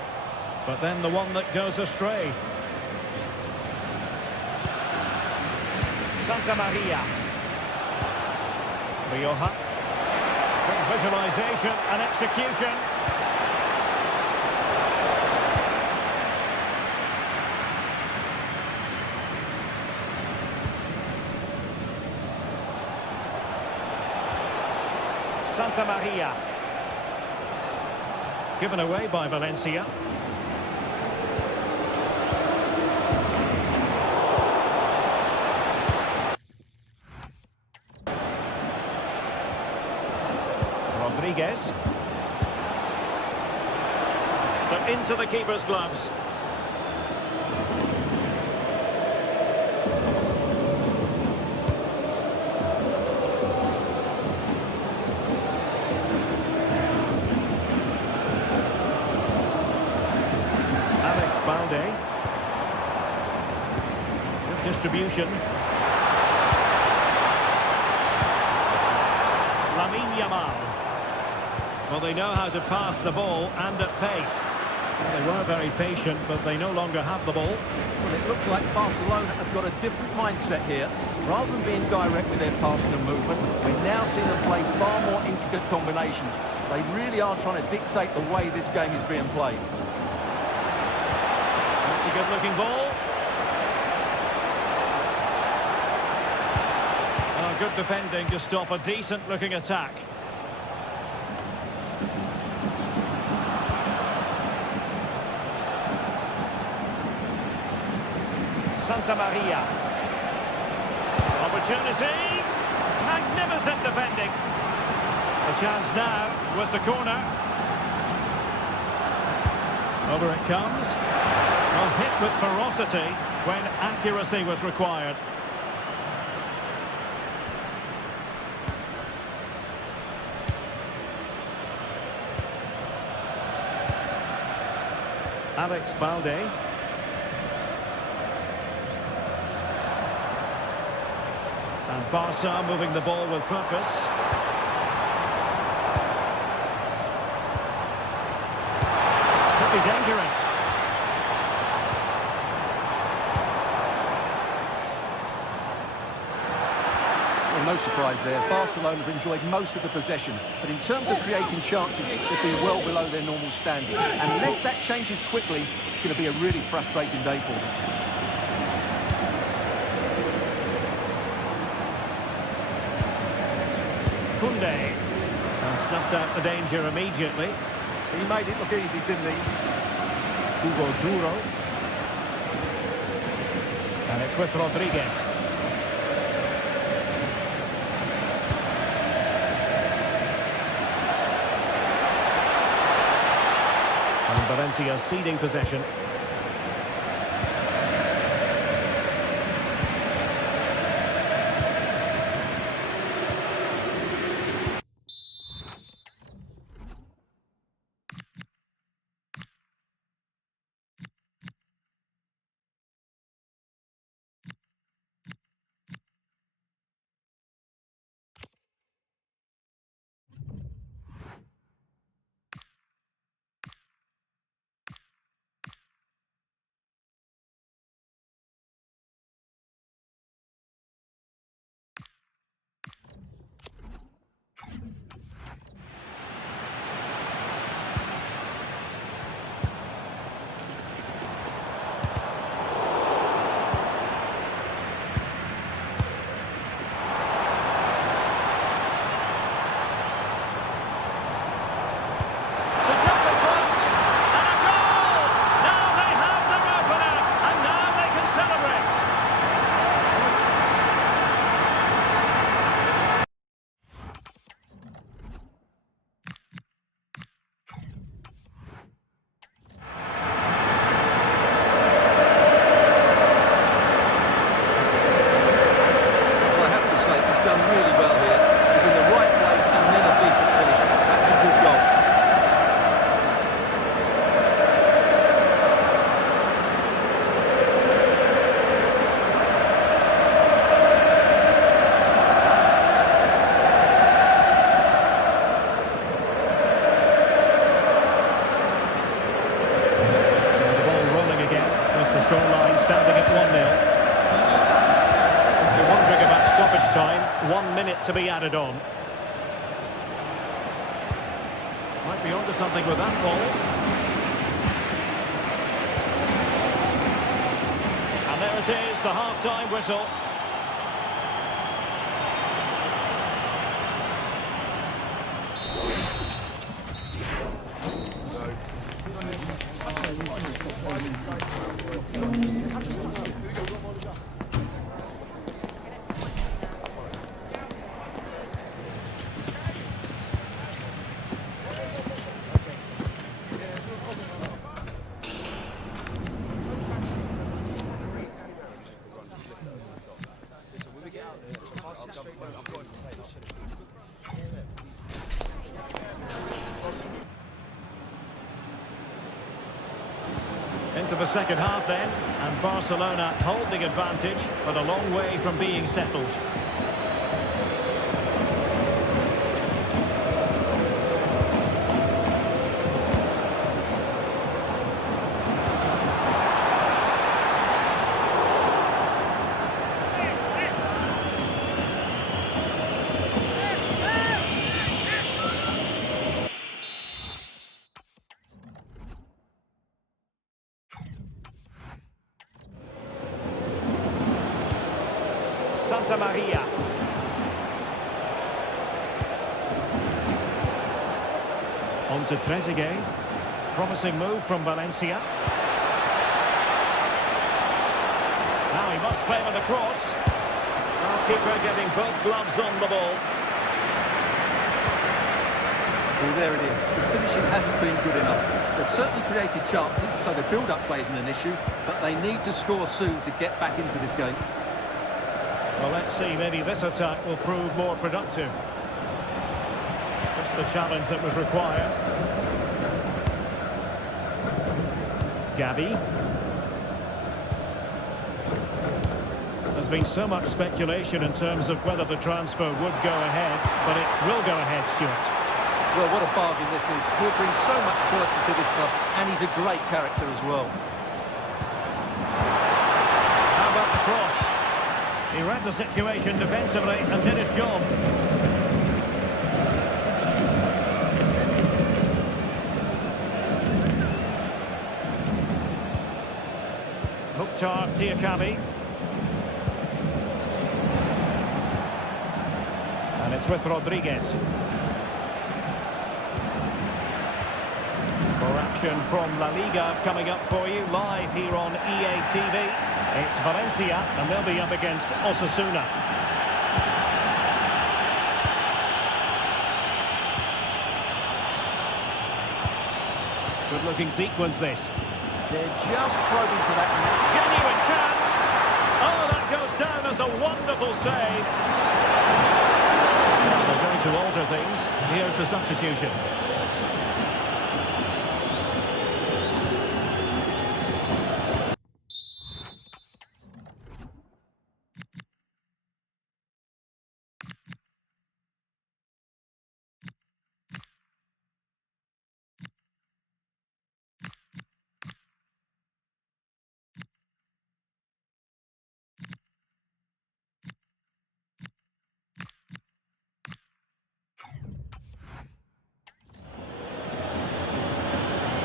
But then the one that goes astray. Santa Maria. Rioja. Good visualisation and execution. Santa Maria. Given away by Valencia. Rodriguez. But into the keeper's gloves. Balde. Good distribution. Lamine Yamal. Well, they know how to pass the ball and at pace. Well, they were very patient, but they no longer have the ball. Well, it looks like Barcelona have got a different mindset here. Rather than being direct with their passing and movement, we're now seeing them play far more intricate combinations. They really are trying to dictate the way this game is being played. That's a good-looking ball. Oh, good defending to stop a decent-looking attack. Santa Maria. Opportunity. Magnificent defending. A chance now with the corner. Over it comes. Well, hit with ferocity when accuracy was required. Alex Balde. And Barca moving the ball with purpose. Could be dangerous. Well, no surprise there. Barcelona have enjoyed most of the possession, but in terms of creating chances, they've been well below their normal standards. Unless that changes quickly, it's going to be a really frustrating day for them. Kunde. And snuffed out the danger immediately. He made it look easy, didn't he? Hugo Duro. And it's with Rodriguez. And Valencia ceding possession. headed on. Might be onto something with that ball. And there it is, the half-time whistle. Into the second half then, and Barcelona hold the advantage, but a long way from being settled. Santa Maria. On to Trezeguet. Promising move from Valencia. Now he must favour the cross. Our keeper getting both gloves on the ball. Well, there it is. The finishing hasn't been good enough. They've certainly created chances, so the build-up play isn't an issue, but they need to score soon to get back into this game. Well, let's see, maybe this attack will prove more productive. Just the challenge that was required. Gavi. There's been so much speculation in terms of whether the transfer would go ahead, but it will go ahead, Stuart. Well, what a bargain this is. He'll bring so much quality to this club, and he's a great character as well. How about the cross? He read the situation defensively and did his job. Mukhtar Diakabi. And it's with Rodriguez. More action from La Liga coming up for you live here on EA TV. It's Valencia, and they'll be up against Osasuna. Good-looking sequence, this. They're just probing for that. Genuine chance! Oh, that goes down as a wonderful save. They're going to alter things. Here's the substitution.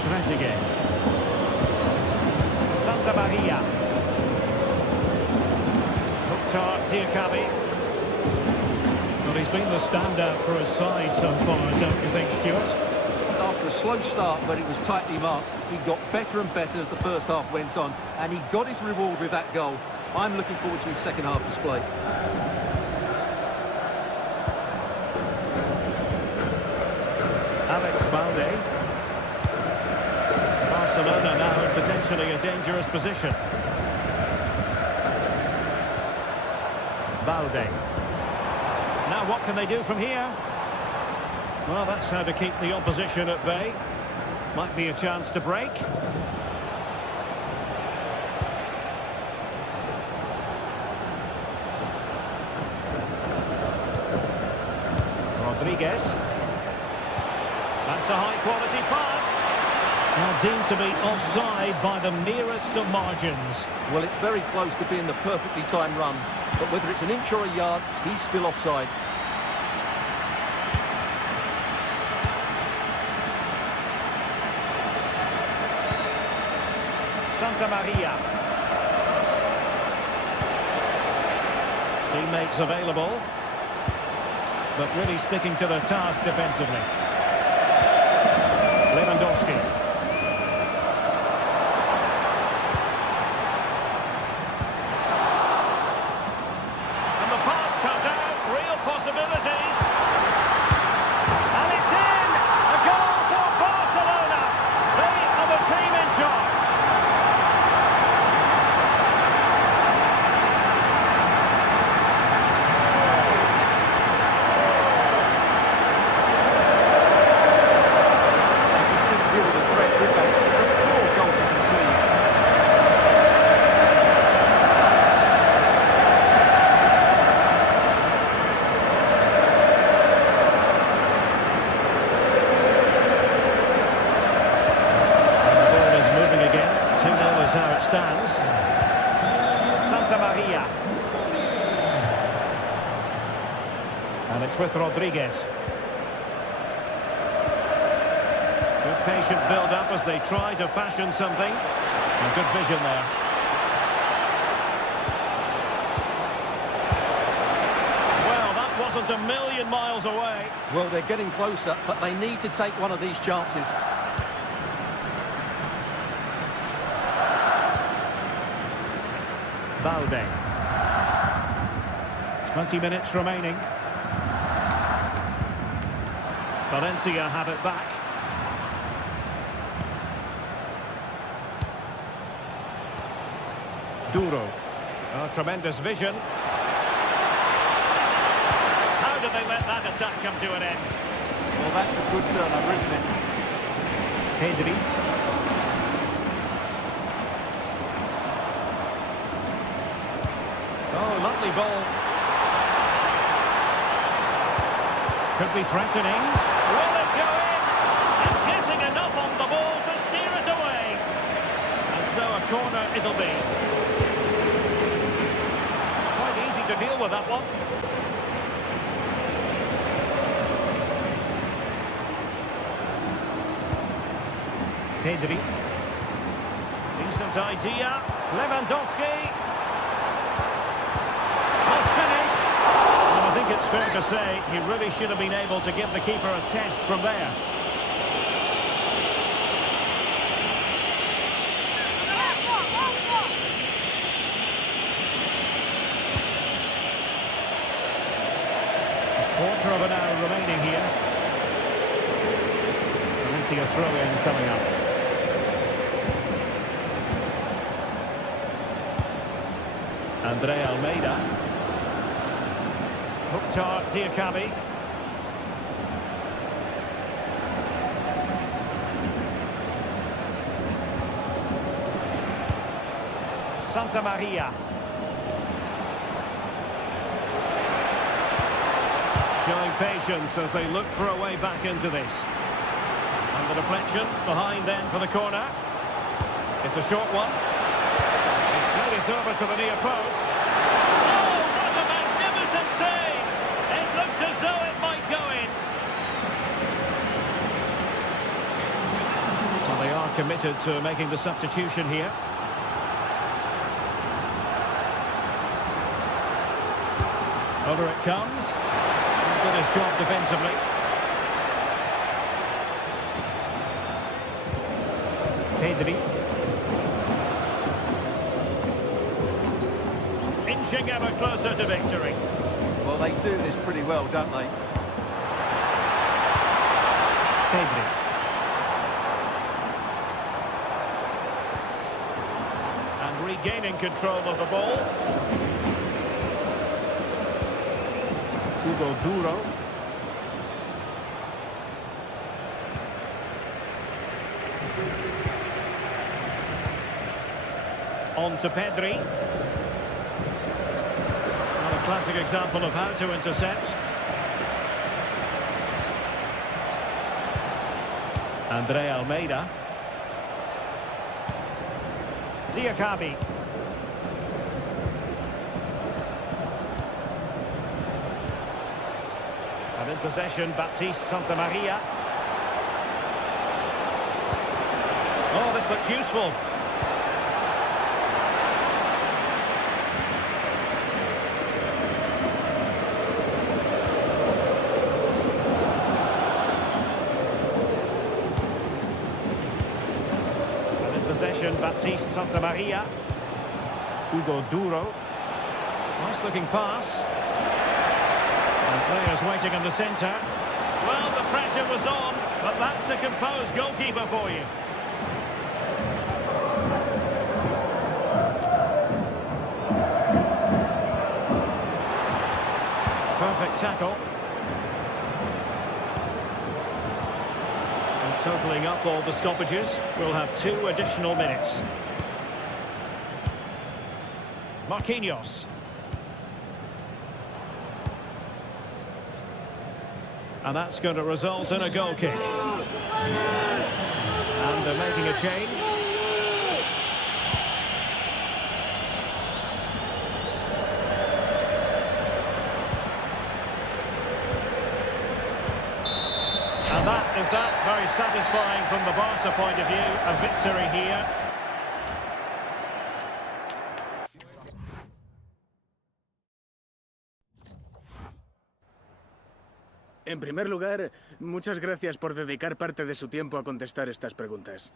Trezeguet. Santa Maria. Mukhtar Diakabi. Well, he's been the standout for his side so far, don't you think, Stuart? After a slow start, but it was tightly marked, he got better and better as the first half went on, and he got his reward with that goal. I'm looking forward to his second half display. Alex Balde. Barcelona now in potentially a dangerous position. Balde. Now what can they do from here? Well, that's how to keep the opposition at bay. Might be a chance to break. Rodriguez. That's a high-quality pass. Now deemed to be offside by the merest of margins. Well, it's very close to being the perfectly timed run, but whether it's an inch or a yard, he's still offside. Santa Maria. Teammates available, but really sticking to their task defensively. Lewandowski. And the pass cuts out, real possibilities. And it's in! A goal for Barcelona! They are the team in charge. Stands. Santa Maria. And it's with Rodriguez. Good patient build-up as they try to fashion something. And good vision there. Well, that wasn't a million miles away. Well, they're getting closer, but they need to take one of these chances. Balde. 20 minutes remaining. Valencia have it back. Duro. Oh, tremendous vision. How did they let that attack come to an end? Well, that's a good turnover, isn't it? Pedri. Oh, lovely ball. Could be threatening. Will it go in? And getting enough on the ball to steer it away. And so a corner it'll be. Quite easy to deal with that one. Pedri. Decent idea. Lewandowski. I think it's fair to say he really should have been able to give the keeper a test from there. A quarter of an hour remaining here. And we see a throw-in coming up. Andre Almeida. Mukhtar Diakabi. Santa Maria. Showing patience as they look for a way back into this. And the deflection behind then for the corner. It's a short one. It's played it over to the near post. Oh, what a magnificent save! It looked as though it might go in. Well, they are committed to making the substitution here. Over it comes. Did his job defensively. Pedri. Inching ever closer to victory. Well, they do this pretty well, don't they? Pedri. And regaining control of the ball. Hugo Duro. On to Pedri. Not a classic example of how to intercept. Andre Almeida. Diakabi. And in possession, Baptiste Santa Maria. Oh, this looks useful. possession, Baptiste Santamaria. Hugo Duro. Nice looking pass. And players waiting in the centre. Well, the pressure was on, but that's a composed goalkeeper for you. Perfect tackle. And totalling up all the stoppages, we'll have 2 additional minutes. Marquinhos. And that's going to result in a goal kick. And they're making a change. And that is that. Very satisfying from the Barca point of view. A victory here. En primer lugar, muchas gracias por dedicar parte de su tiempo a contestar estas preguntas.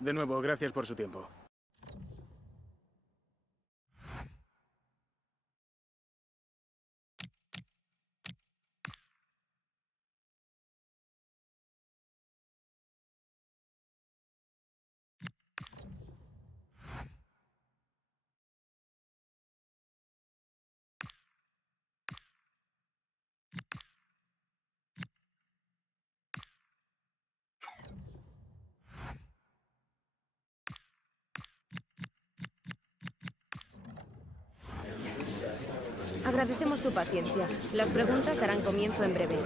De nuevo, gracias por su tiempo. Agradecemos su paciencia. Las preguntas darán comienzo en breve.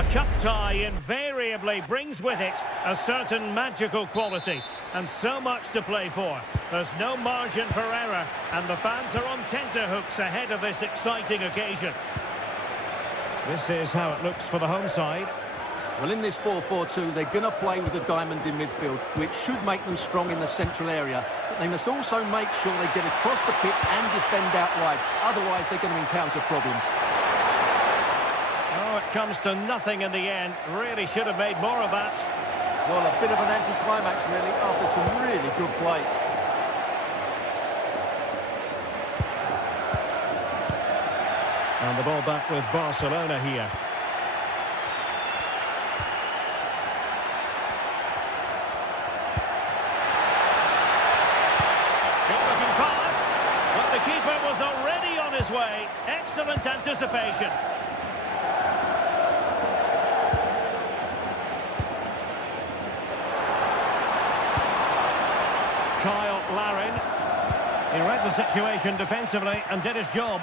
A cup tie invariably brings with it a certain magical quality and so much to play for. There's no margin for error and the fans are on tenterhooks ahead of this exciting occasion. This is how it looks for the home side. Well, in this 4-4-2, they're going to play with a diamond in midfield, which should make them strong in the central area. But they must also make sure they get across the pitch and defend out wide. Otherwise, they're going to encounter problems. Oh, it comes to nothing in the end. Really should have made more of that. Well, a bit of an anticlimax, really, after some really good play. And the ball back with Barcelona here. Good-looking pass, but the keeper was already on his way. Excellent anticipation. Kyle Larin. He read the situation defensively and did his job.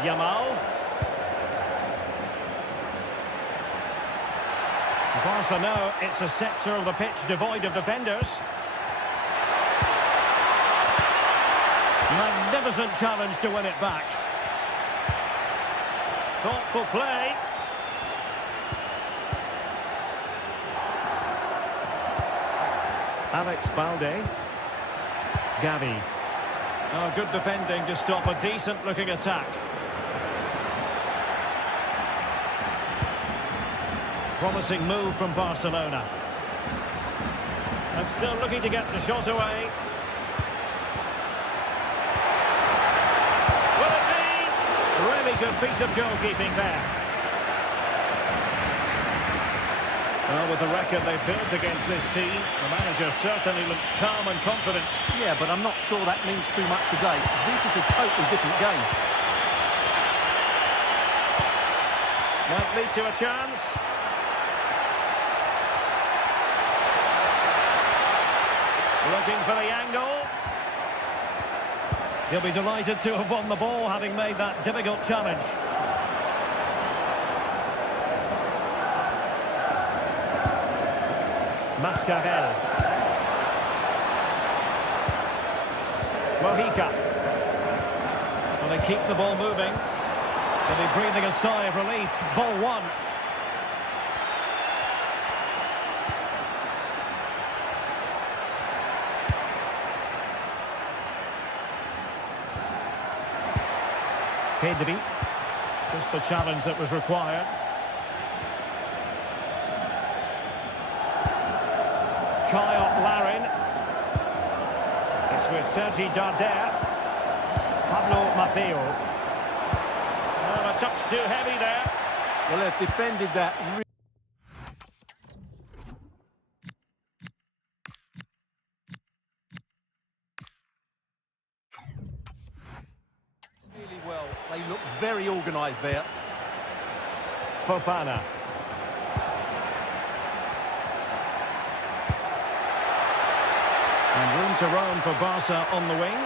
Yamal. Barca know it's a sector of the pitch devoid of defenders. Magnificent challenge to win it back. Thoughtful play. Alex Balde. Gavi. Oh, good defending to stop a decent-looking attack. Promising move from Barcelona. And still looking to get the shot away. Will it be? Really good piece of goalkeeping there. Well, with the record they've built against this team, the manager certainly looks calm and confident. Yeah, but I'm not sure that means too much today. This is a totally different game. Might lead to a chance. Looking for the angle. He'll be delighted to have won the ball, having made that difficult challenge. Mascarell. Mojica. Well, they keep the ball moving. They'll be breathing a sigh of relief. Ball one. Pedri. Just the challenge that was required. Kyle Larin. It's with Sergi Darder. Pablo Maffeo. Well, a touch too heavy there. Well, they've defended that really well. They look very organised there. Fofana. And room to roam for Barca on the wing.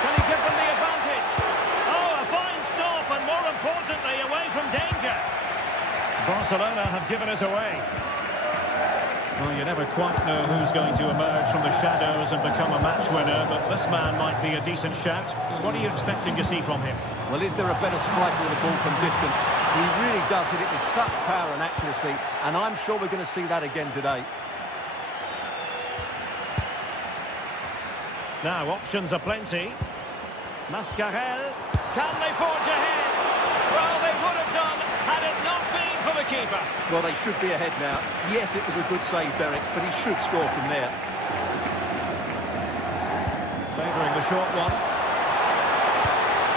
Can he give them the advantage? Oh, a fine stop, and more importantly, away from danger. Barcelona have given us away. Well, you never quite know who's going to emerge from the shadows and become a match winner, but this man might be a decent shout. What are you expecting to see from him? Well, is there a better striker of the ball from distance? He really does hit it with such power and accuracy, and I'm sure we're going to see that again today. Now, options are plenty. Mascarell. Can they forge ahead? Well, they would have done had it not been for the keeper. Well, they should be ahead now. Yes, it was a good save, Derek, but he should score from there. Favouring the short one.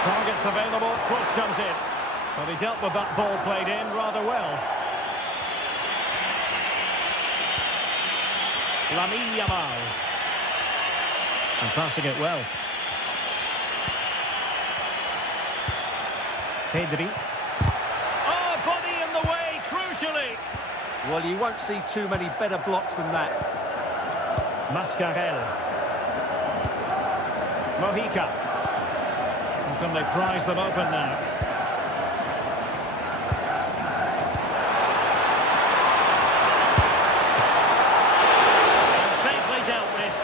Targets available, cross comes in. But he dealt with that ball played in rather well. Lamine Yamal. And passing it well. Pedri. Oh, body in the way, crucially. Well, you won't see too many better blocks than that. Mascarell. Mojica. Can they prize them open now? And safely dealt with.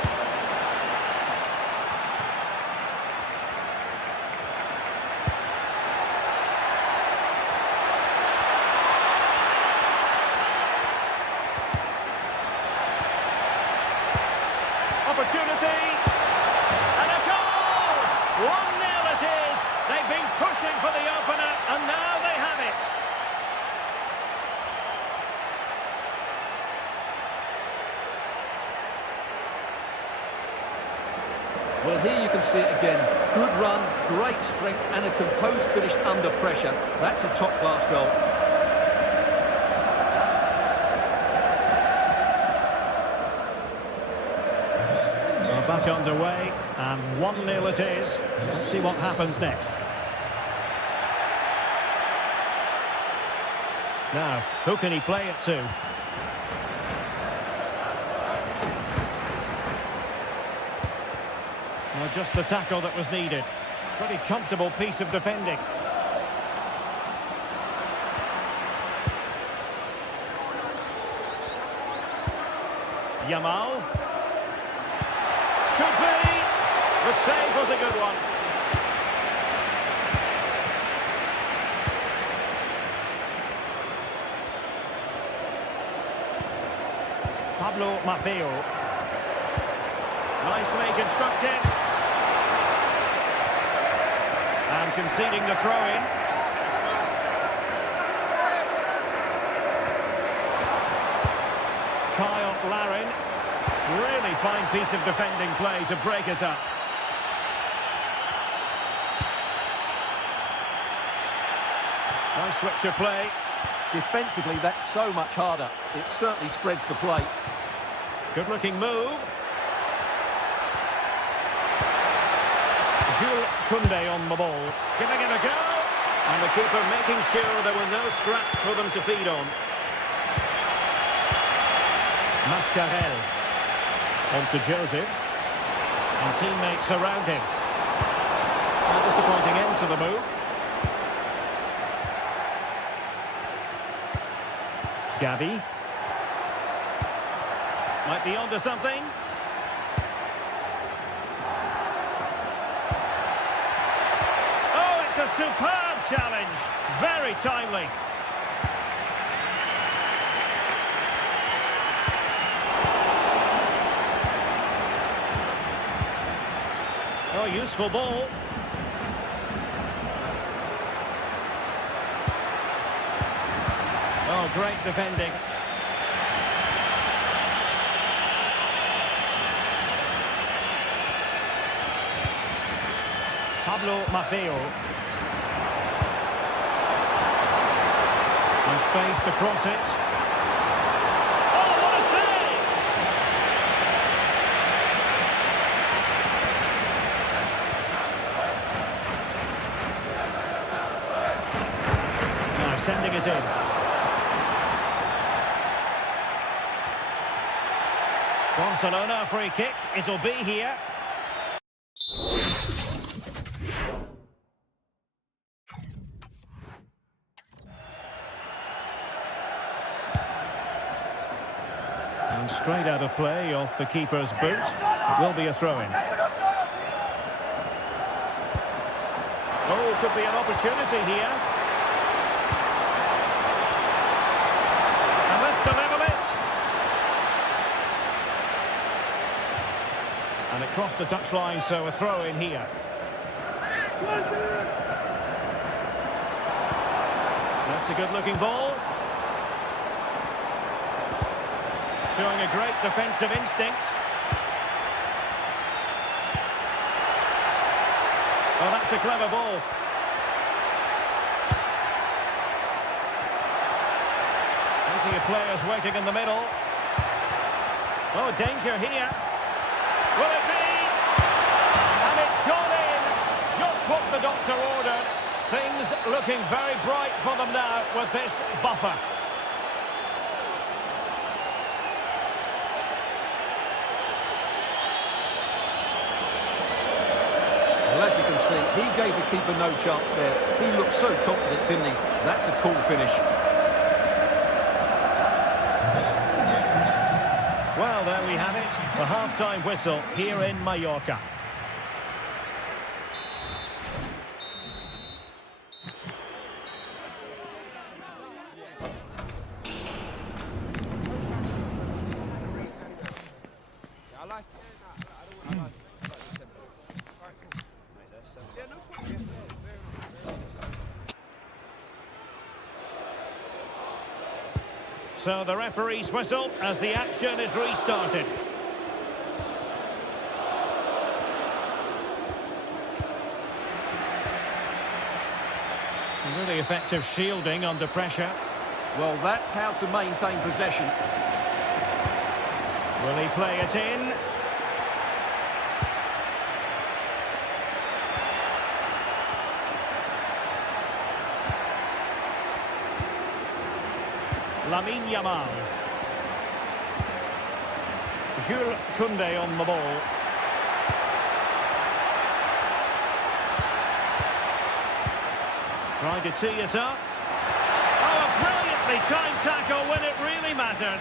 Opportunity. And a goal! 1-0 it is. They've been pushing for the opener, and now they have it. Well, here you can see it again. Good run, great strength, and a composed finish under pressure. That's a top-class goal. We're back underway, and 1-0 it is. Let's see what happens next. Now, who can he play it to? Well, just the tackle that was needed. Pretty comfortable piece of defending. Yamal. Could be. The save was a good one. Pablo Maffeo. Nicely constructed. And conceding the throw-in. Kyle Larin. Really fine piece of defending play to break us up. Nice switch of play. Defensively, that's so much harder. It certainly spreads the play. Good looking move. Jules Koundé on the ball. Giving it a go. And the keeper making sure there were no scraps for them to feed on. Mascarell. On to Joseph. And teammates around him. A disappointing end to the move. Gavi. Might be onto something. Oh, it's a superb challenge. Very timely. Oh, useful ball. Oh, great defending. Pablo Maffeo. And space to cross it. Oh, what a save! Now sending it in. Barcelona free kick, it'll be here. And straight out of play off the keeper's boot. It will be a throw-in. Oh, could be an opportunity here. And let's deliver it. And it crossed the touchline, so a throw-in here. That's a good-looking ball. Showing a great defensive instinct. Oh, that's a clever ball. Plenty of players waiting in the middle. Oh, danger here. Will it be? And it's gone in. Just what the doctor ordered. Things looking very bright for them now with this buffer. Well, as you can see, He gave the keeper no chance there. He looked so confident, didn't he? That's a cool finish. Well, there we have it. The half-time whistle here in Mallorca. So the referee's whistle as the action is restarted. Really effective shielding under pressure. Well, that's how to maintain possession. Will he play it in? Lamine Yamal. Jules Koundé on the ball. Trying to tee it up. Oh, a brilliantly timed tackle when it really mattered.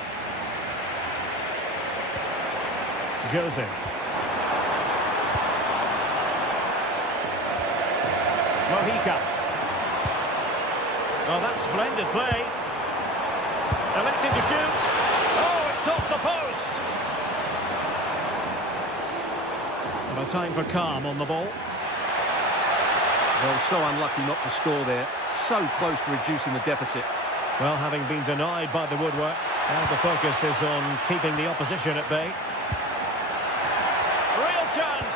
Jose. Mojica. Oh, that's splendid play. Electing to shoot. Oh, it's off the post. Well, time for calm on the ball. Well, so unlucky not to score there. So close to reducing the deficit. Well, having been denied by the woodwork, now the focus is on keeping the opposition at bay. Real chance.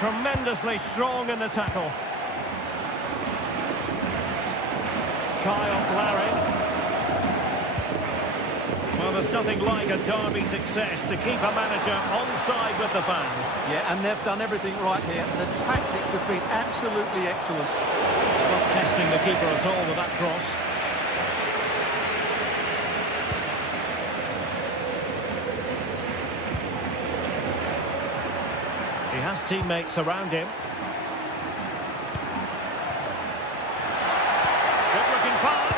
Tremendously strong in the tackle. Kyle Larin. Well, there's nothing like a derby success to keep a manager on side with the fans. Yeah, and they've done everything right here. The tactics have been absolutely excellent. Not testing the keeper at all with that cross. He has teammates around him. Good-looking pass.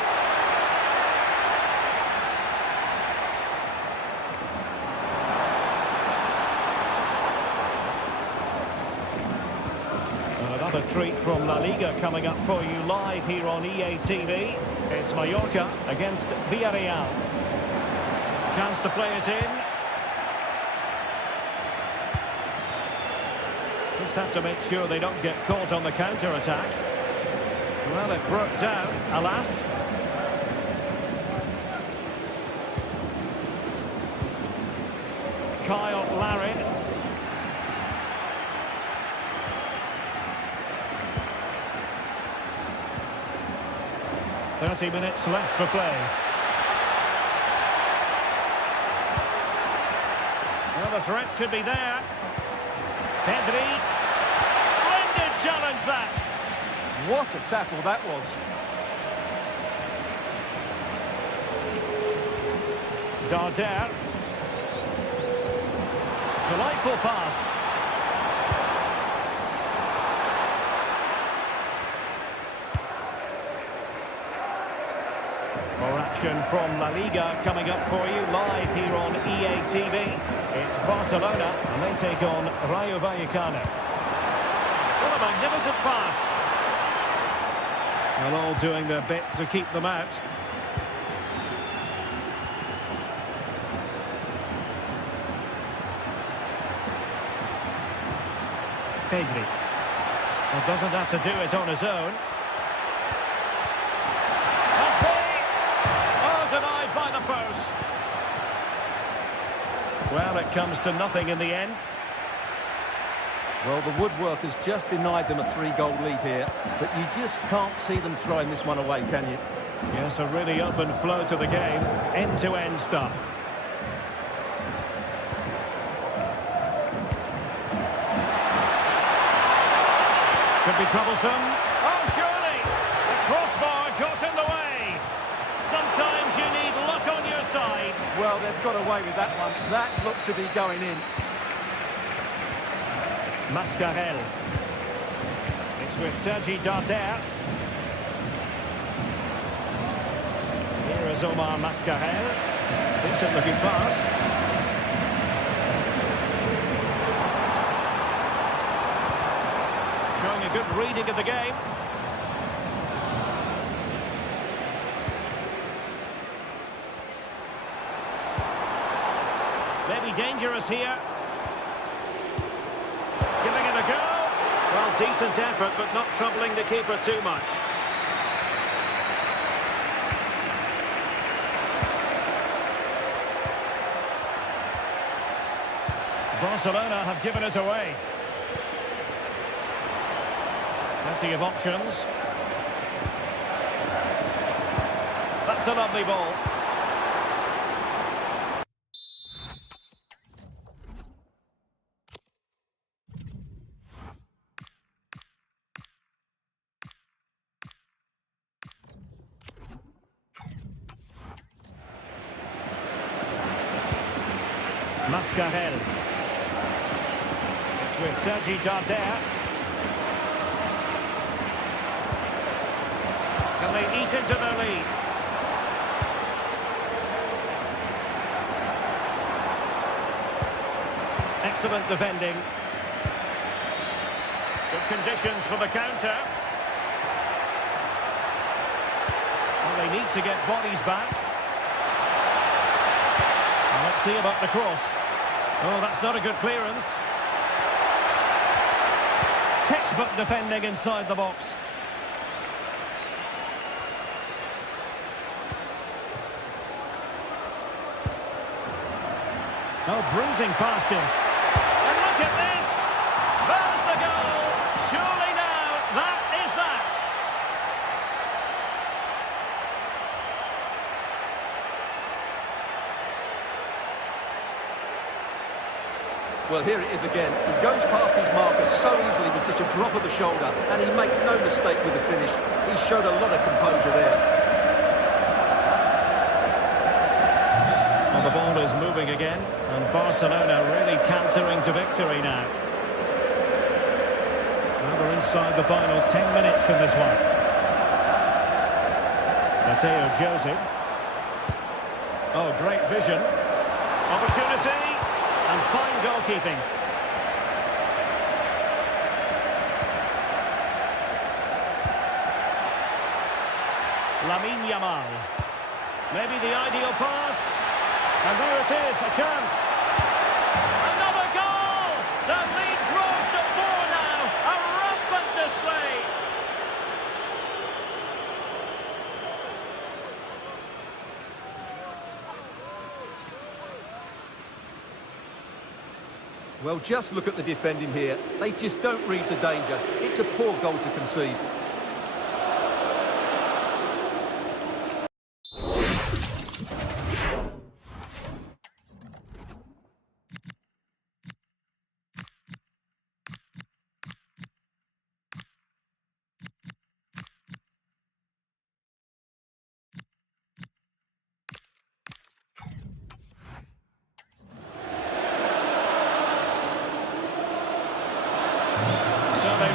Another treat from La Liga coming up for you live here on EA TV. It's Mallorca against Villarreal. Chance to play it in. Just have to make sure they don't get caught on the counter-attack. Well, it broke down, alas. Kyle Larin. 30 minutes left for play. Well, the threat could be there. Pedri. Splendid challenge, that. What a tackle that was. Darder. Delightful pass. More action from La Liga coming up for you live here on EA TV. It's Barcelona and they take on Rayo Vallecano. What a magnificent pass. Well, all doing their bit to keep them out. Pedri. Well, doesn't have to do it on his own. Denied by the post. Well, it comes to nothing in the end. Well, the woodwork has just denied them a 3-goal lead here, but you just can't see them throwing this one away, can you? Yes, a really open flow to the game. End-to-end stuff. Could be troublesome. Oh, surely! The crossbar got in the way. Sometimes you need luck on your side. Well, they've got away with that one. That looked to be going in. Mascarell. with Sergi Darder. Here is Omar Mascarell. Decent looking pass. Showing a good reading of the game. Maybe dangerous here. Giving it a go. Well, decent effort, but not troubling the keeper too much. Barcelona have given it away. Plenty of options. That's a lovely ball. Mascarell. It's with Sergi Darder. Can they eat into their lead? Excellent defending. Good conditions for the counter. Well, they need to get bodies back. Well, let's see about the cross. Oh, that's not a good clearance. Textbook defending inside the box. Oh, breezing past him. And look at this! There's the goal! Surely now, that is that! Well, here it is again. He goes past his marker so easily with just a drop of the shoulder, and he makes no mistake with the finish. He showed a lot of composure there. Well, the ball is moving again, and Barcelona really cantering to victory now. Now we're inside the final 10 minutes in this one. Mateo José. Oh, great vision. Opportunity. And fine goalkeeping. Lamine Yamal. Maybe the ideal pass. And there it is, a chance. Another goal! The lead grows to 4 now. A rampant display. Well, just look at the defending here. They just don't read the danger. It's a poor goal to concede.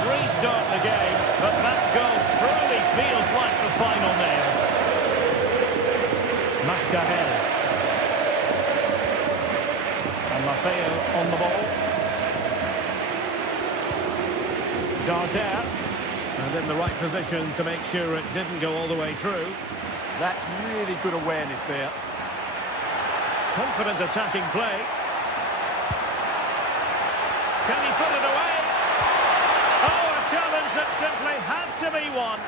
Restart the game, but that goal truly feels like the final nail. Mascarell. And Maffeo on the ball. Darder. And in the right position to make sure it didn't go all the way through. That's really good awareness there. Confident attacking play. Can he put it away? Oh, a challenge that simply had to be won.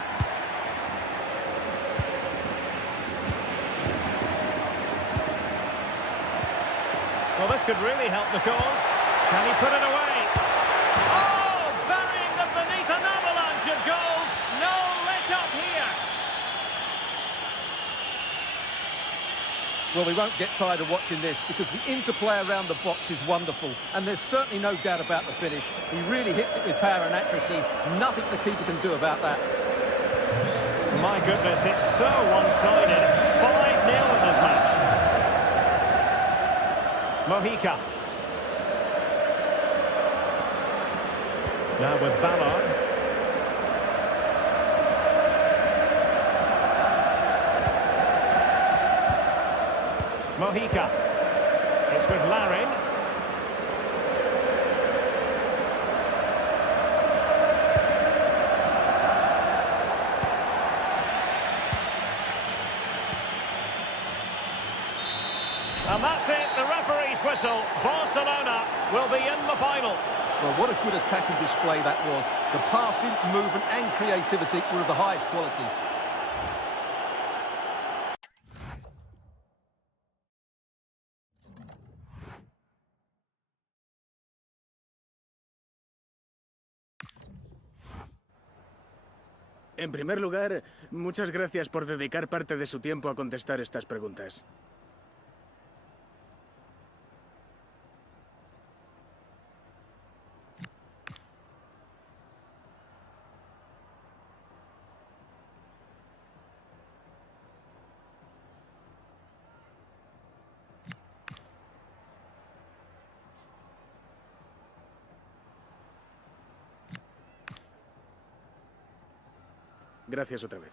Well, this could really help the cause. Can he put it away? Oh, burying them beneath an avalanche of goals. No let up here. Well, we won't get tired of watching this because the interplay around the box is wonderful, and there's certainly no doubt about the finish. He really hits it with power and accuracy. Nothing the keeper can do about that. My goodness, it's so one-sided. 5-0 in this match. Mojica. Now with Ballard. Mojica. It's with Larin. And that's it, the referee's whistle. Barcelona will be in the final. Well, what a good attacking display that was. The passing, movement and creativity were of the highest quality. En primer lugar, muchas gracias por dedicar parte de su tiempo a contestar estas preguntas. Gracias otra vez.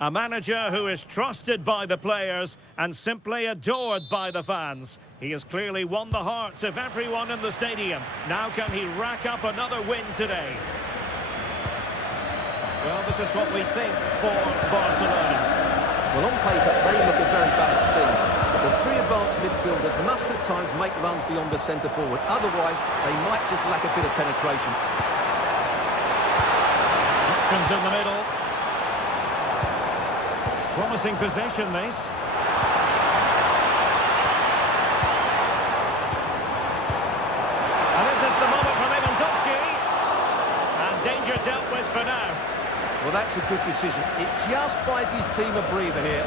A manager who is trusted by the players and simply adored by the fans. He has clearly won the hearts of everyone in the stadium. Now can he rack up another win today? Well, this is what we think for Barcelona. Well, on paper, they look a very balanced team. But the three advanced midfielders must at times make runs beyond the centre forward. Otherwise, they might just lack a bit of penetration. Options in the middle. Promising possession, this. And this is the moment for Lewandowski. And danger dealt with for now. Well, that's a good decision. It just buys his team a breather here.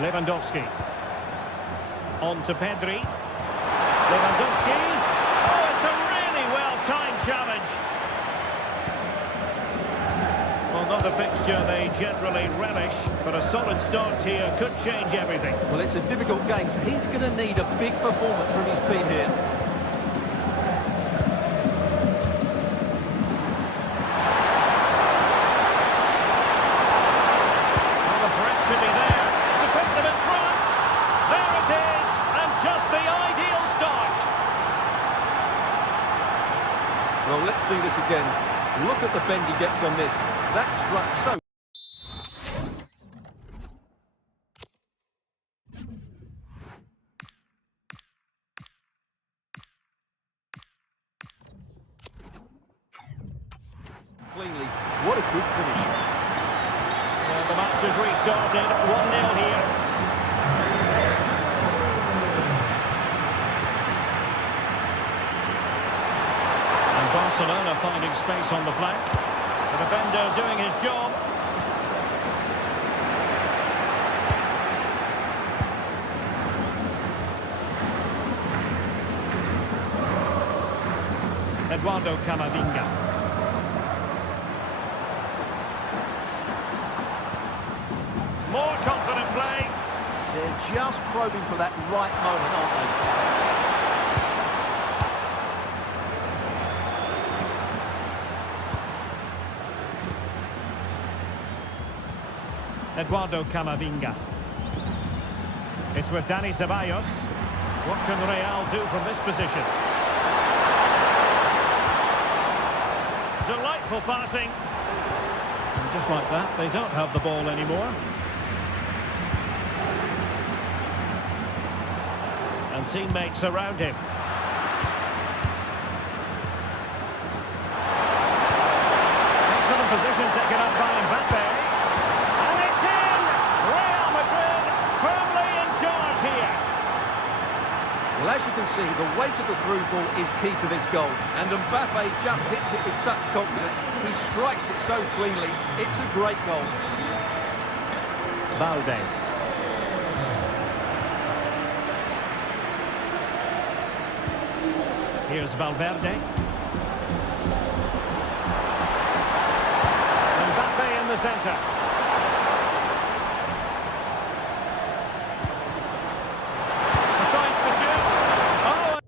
Lewandowski. On to Pedri. Lewandowski. Oh, it's a really well-timed challenge. Well, not a fixture they generally relish, but a solid start here could change everything. Well, it's a difficult game, so he's going to need a big performance from his team here. Well, the threat could be there to put them in front. There it is, and just the ideal start. Well, let's see this again. Look at the bend he gets on this. That struck so... cleanly. a good finish. So the match has restarted, 1-0 here. And Barcelona finding space on the flank. The defender doing his job. Eduardo Camavinga. More confident play. They're just probing for that right moment, aren't they? Eduardo Camavinga. It's with Dani Ceballos. What can Real do from this position? Delightful passing. And just like that, they don't have the ball anymore. And teammates around him. Excellent position taken up by Mbappe. And it's in! Real Madrid firmly in charge here. Well, as you can see, the weight of the through ball is key to this goal. And Mbappe just hits it with such confidence. He strikes it so cleanly. It's a great goal. Balde. Here's Valverde. Mbappe in the centre. Precise pursuit. Oh!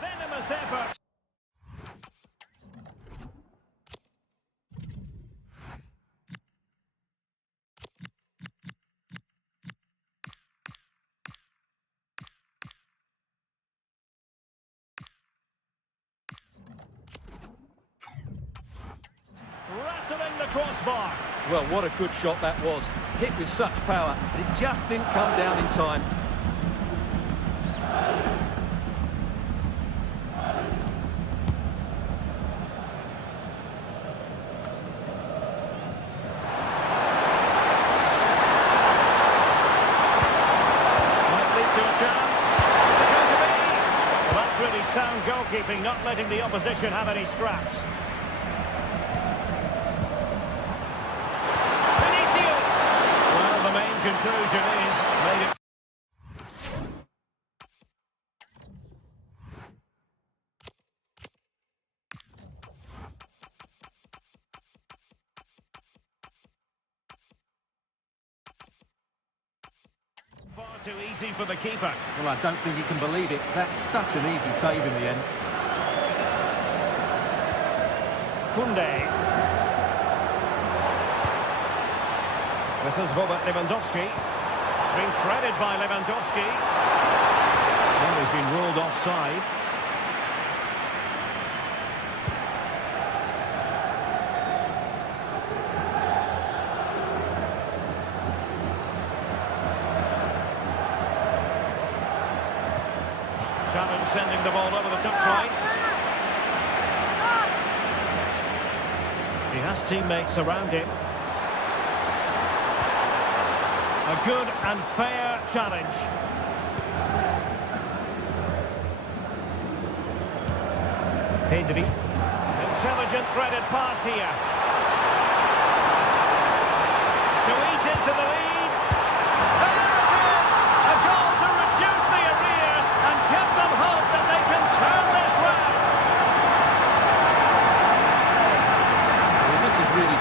Venomous effort. Rattling the crossbar. Well, what a good shot that was. Hit with such power, but it just didn't come down in time. Sound goalkeeping, not letting the opposition have any scraps. Vinicius! Well, the main conclusion is made it. Far too easy for the keeper. Well, I don't think you can believe it. That's such an easy save in the end. Koundé. This is Robert Lewandowski. It's been threaded by Lewandowski. Well, he's been ruled offside. Challenge sending the ball over the touchline. He has teammates around him. A good and fair challenge. Pedri. Intelligent threaded pass here. To eat into the lead. There it is!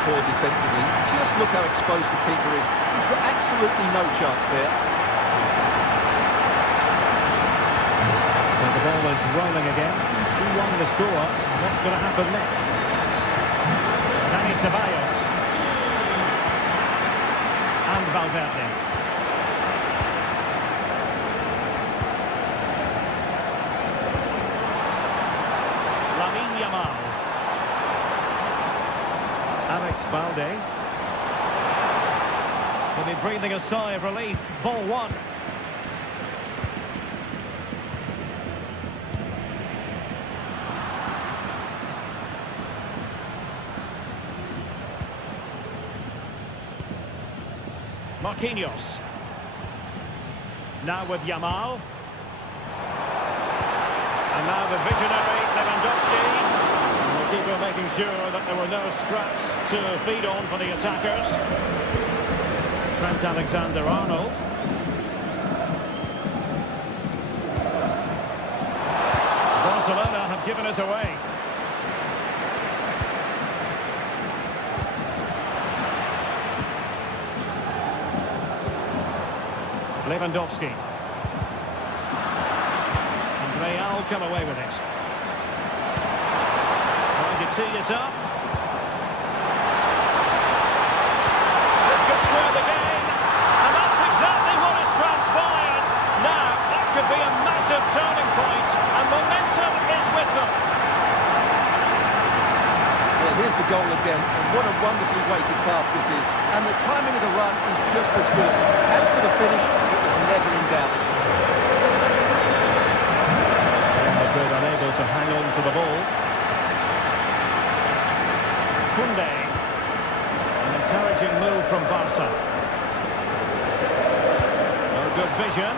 poor defensively. Just look how exposed the keeper is. He's got absolutely no chance there. And the ball is rolling again. 2-1 the score. What's going to happen next? Dani Ceballos. And Valverde. Lamine Yamal. Alex Balde. Will be breathing a sigh of relief. Ball one. Marquinhos. Now with Yamal. And now the visionary Lewandowski. And the keeper making sure that there were no scraps to feed on for the attackers. Trent Alexander-Arnold. Barcelona have given us away. Lewandowski. And Real come away with it. Trying to tee it up. This could square the game. And that's exactly what has transpired. Now, that could be a massive turning point. And momentum is with them. Well, here's the goal again. And what a wonderfully weighted pass this is. And the timing of the run is just as good. As for the finish, never in doubt. Madrid unable to hang on to the ball. Koundé. An encouraging move from Barca. Oh, good vision.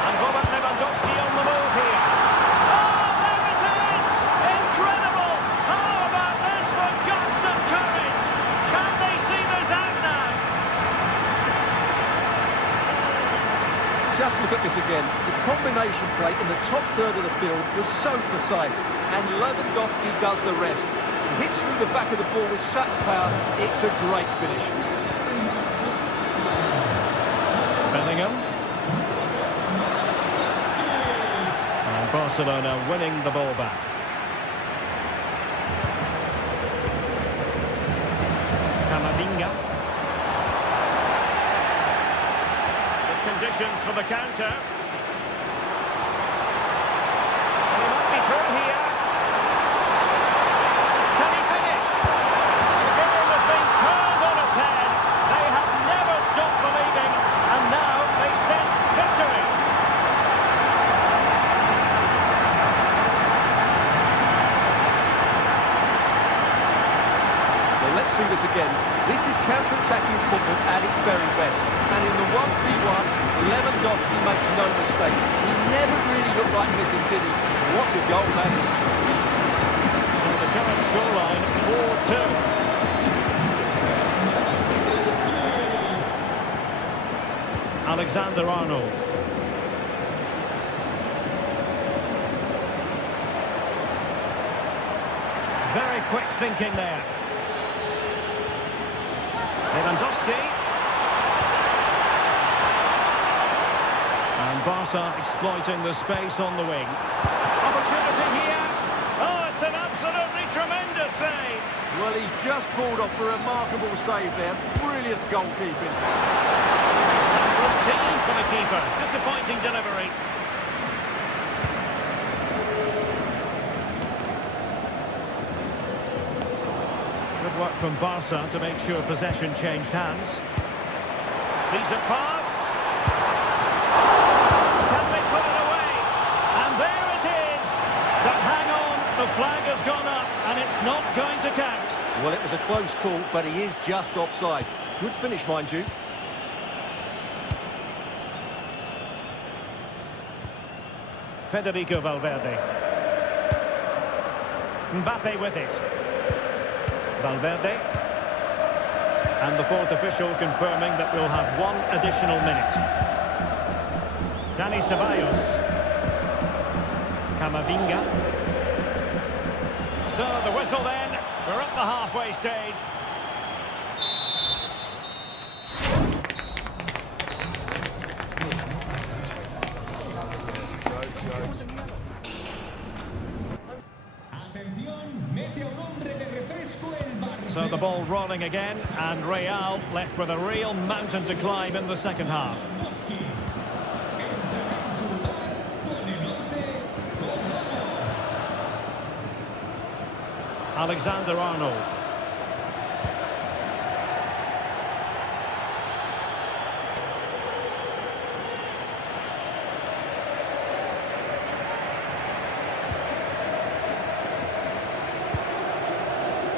And Robert Lewandowski on the move here. Oh, there it is! Incredible! How about this for guts and courage? Can they see this out now? Just look at this again. The combination play in the top third of the field was so precise, and Lewandowski does the rest. He hits through the back of the ball with such power, it's a great finish. Bellingham. And Barcelona winning the ball back. Camavinga. Conditions for the counter. And he might be through here. Can he finish? The game has been turned on its head. They have never stopped believing, and now they sense victory. Well, let's see this again. This is counter-attacking football at its very best. And in the 1v1, Lewandowski makes no mistake. He never really looked like missing, did he? What a goal that is. So the current scoreline, 4-2. Alexander-Arnold. Very quick thinking there. Lewandowski. And Barca exploiting the space on the wing. Opportunity here. Oh, it's an absolutely tremendous save. Well, he's just pulled off a remarkable save there. Brilliant goalkeeping. Routine for the keeper. Disappointing delivery. Good work from Barca to make sure possession changed hands. Decent pass. Can they put it away? And there it is. But hang on, the flag has gone up and it's not going to count. Well, it was a close call, but he is just offside. Good finish, mind you. Federico Valverde. Mbappe with it. Valverde. And the fourth official confirming that we'll have one additional minute. Dani Ceballos. Camavinga. So the whistle then. We're at the halfway stage. So the ball rolling again, and Real left with a real mountain to climb in the second half. Alexander-Arnold.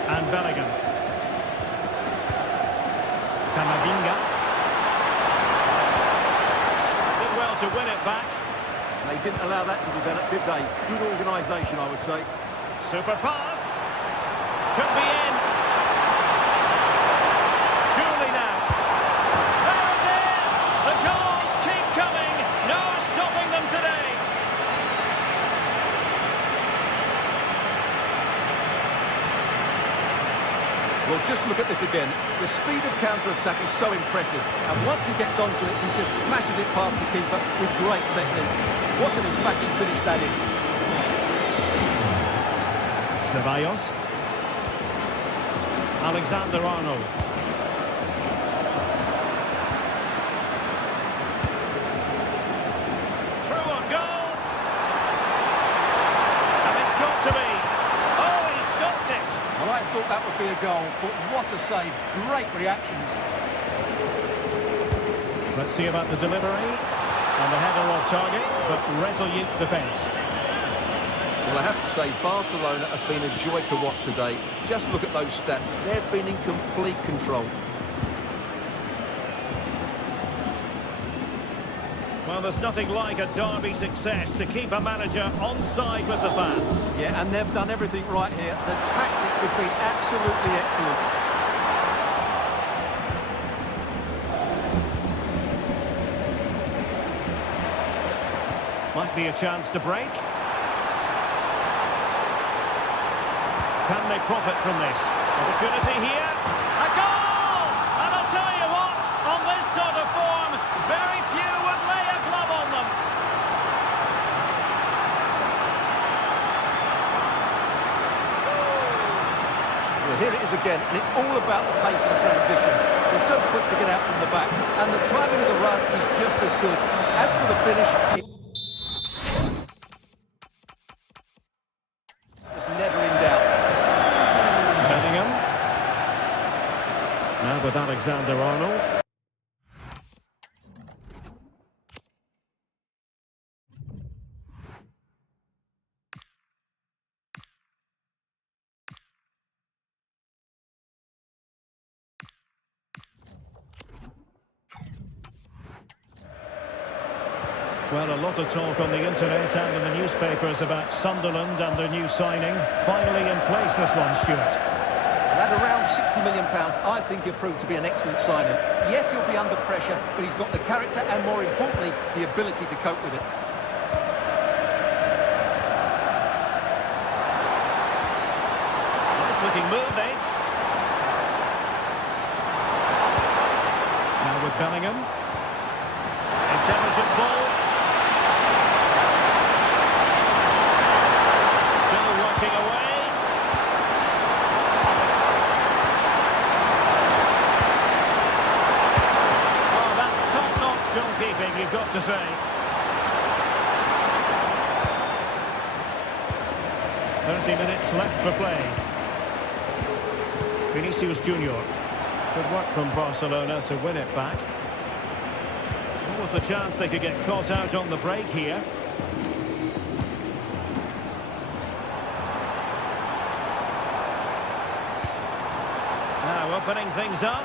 And Bellingham. Camavinga. Did well to win it back. They didn't allow that to develop, did they? Good organisation, I would say. Super pass. Could be in. Surely now. There it is! The goals keep coming. No stopping them today. Well, just look at this again. The speed of counter-attack is so impressive. And once he gets onto it, he just smashes it past the keeper with great technique. What an emphatic finish that is. Ceballos. Alexander-Arnold. Through on goal. And it's got to be. Oh, he stopped it. Well, I thought that would be a goal, but what a save. Great reactions. Let's see about the delivery. And the header off target, but resolute defence. Well, I have to say, Barcelona have been a joy to watch today. Just look at those stats. They've been in complete control. Well, there's nothing like a derby success to keep a manager on side with the fans. Yeah, and they've done everything right here. The tactics have been absolutely excellent. Might be a chance to break. Can they profit from this? Opportunity here. A goal! And I'll tell you what, on this sort of form, very few would lay a glove on them. Well, here it is again, and it's all about the pace and transition. They're so quick to get out from the back, and the timing of the run is just as good. As for the finish, it's never in doubt. Bellingham. Now with Alexander-Arnold. Well, a lot of talk on the internet and in the newspapers about Sunderland and their new signing. Finally in place, this one, Stuart. At around £60 million, I think he'll prove to be an excellent signing. Yes, he'll be under pressure, but he's got the character and, more importantly, the ability to cope with it. Nice looking move, this. Now with Bellingham. Intelligent ball. You've got to say. 30 minutes left for play. Vinicius Junior. Good work from Barcelona to win it back. What was the chance they could get caught out on the break here? Now opening things up.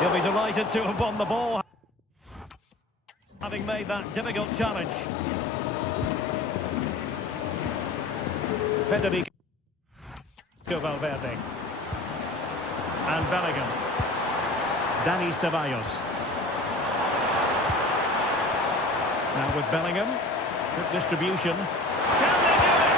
He'll be delighted to have won the ball, having made that difficult challenge. Federico Valverde. And Bellingham. Dani Ceballos. Now with Bellingham. Good distribution. Can they do it?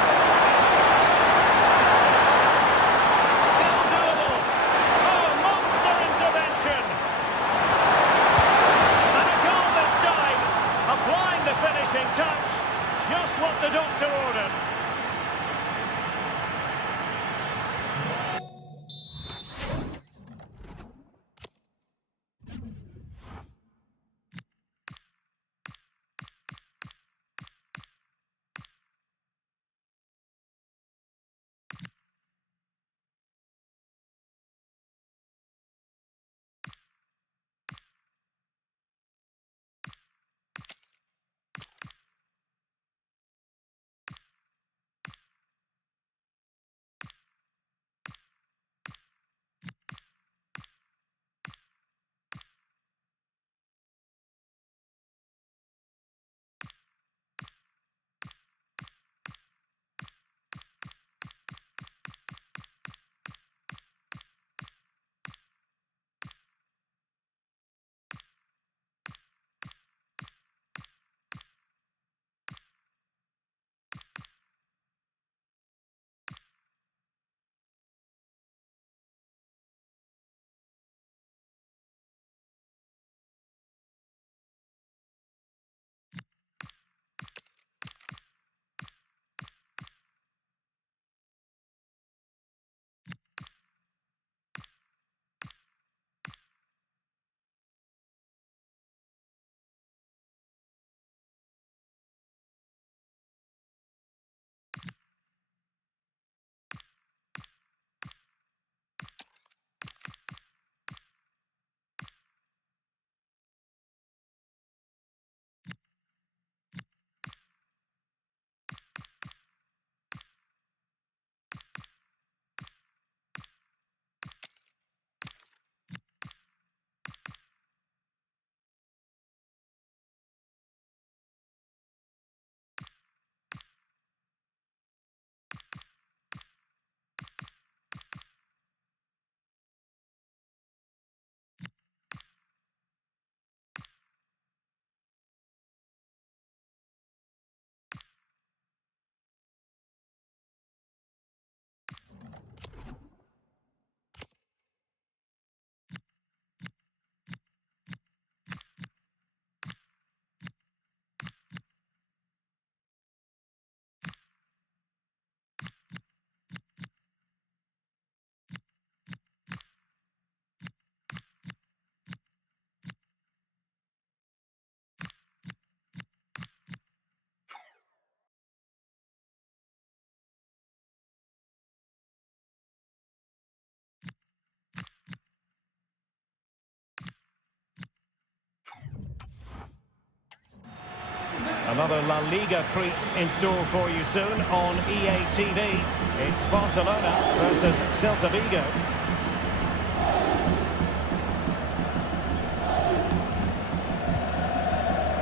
Another La Liga treat in store for you soon on EA TV. It's Barcelona versus Celta Vigo.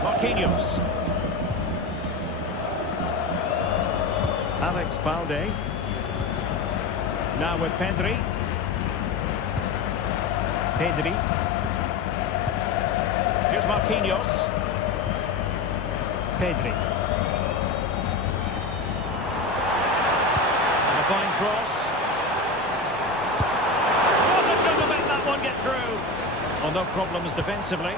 Marquinhos. Alex Balde. Now with Pedri. Here's Marquinhos. Pedri. And a fine cross. Wasn't going to let that one get through. Oh, no problems defensively.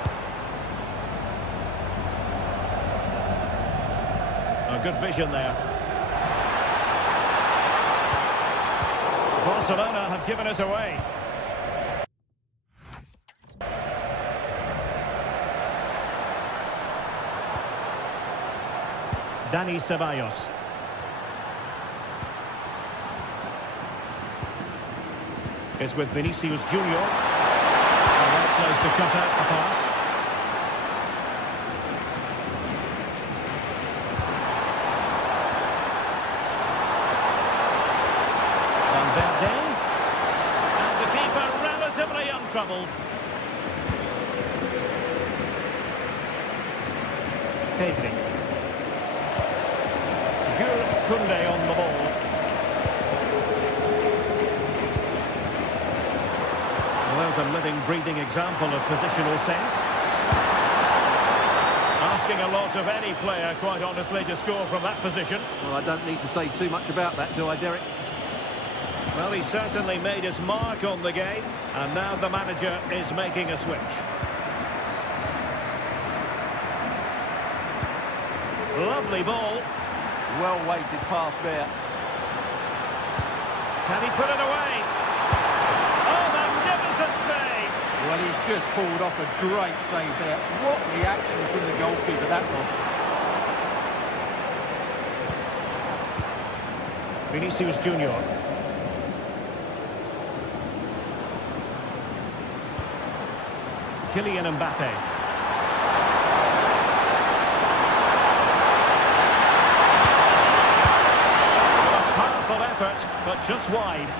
Oh, good vision there. Barcelona have given us away. Dani Ceballos. It's with Vinicius Junior. A right place to cut out the pass. Valverde. And the keeper relatively untroubled. Pedri. Jules Koundé on the ball. Well, there's a living, breathing example of positional sense. Asking a lot of any player, quite honestly, to score from that position. Well, I don't need to say too much about that, do I, Derek? Well, he certainly made his mark on the game, and now the manager is making a switch. Lovely ball. Well-weighted pass there. Can he put it away? Oh, magnificent save! Well, he's just pulled off a great save there. What reaction from the goalkeeper that was. Vinicius Junior. Kylian Mbappe. Effort, but just wide.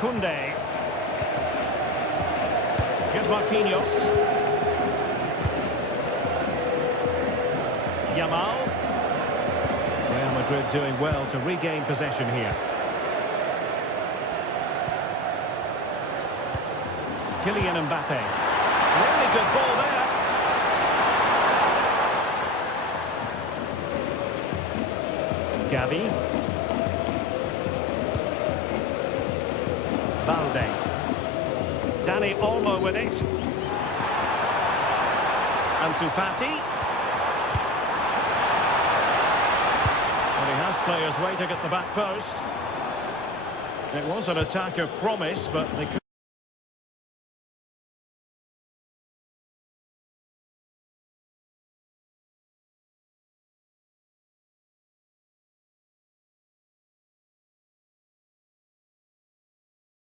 Koundé. Here's Marquinhos. Yamal. Real Madrid doing well to regain possession here. Kylian Mbappe. Really good ball there. Gavi. Balde. Dani Olmo with it. Ansu Fati. And he has players waiting at the back post. It was an attack of promise, but they could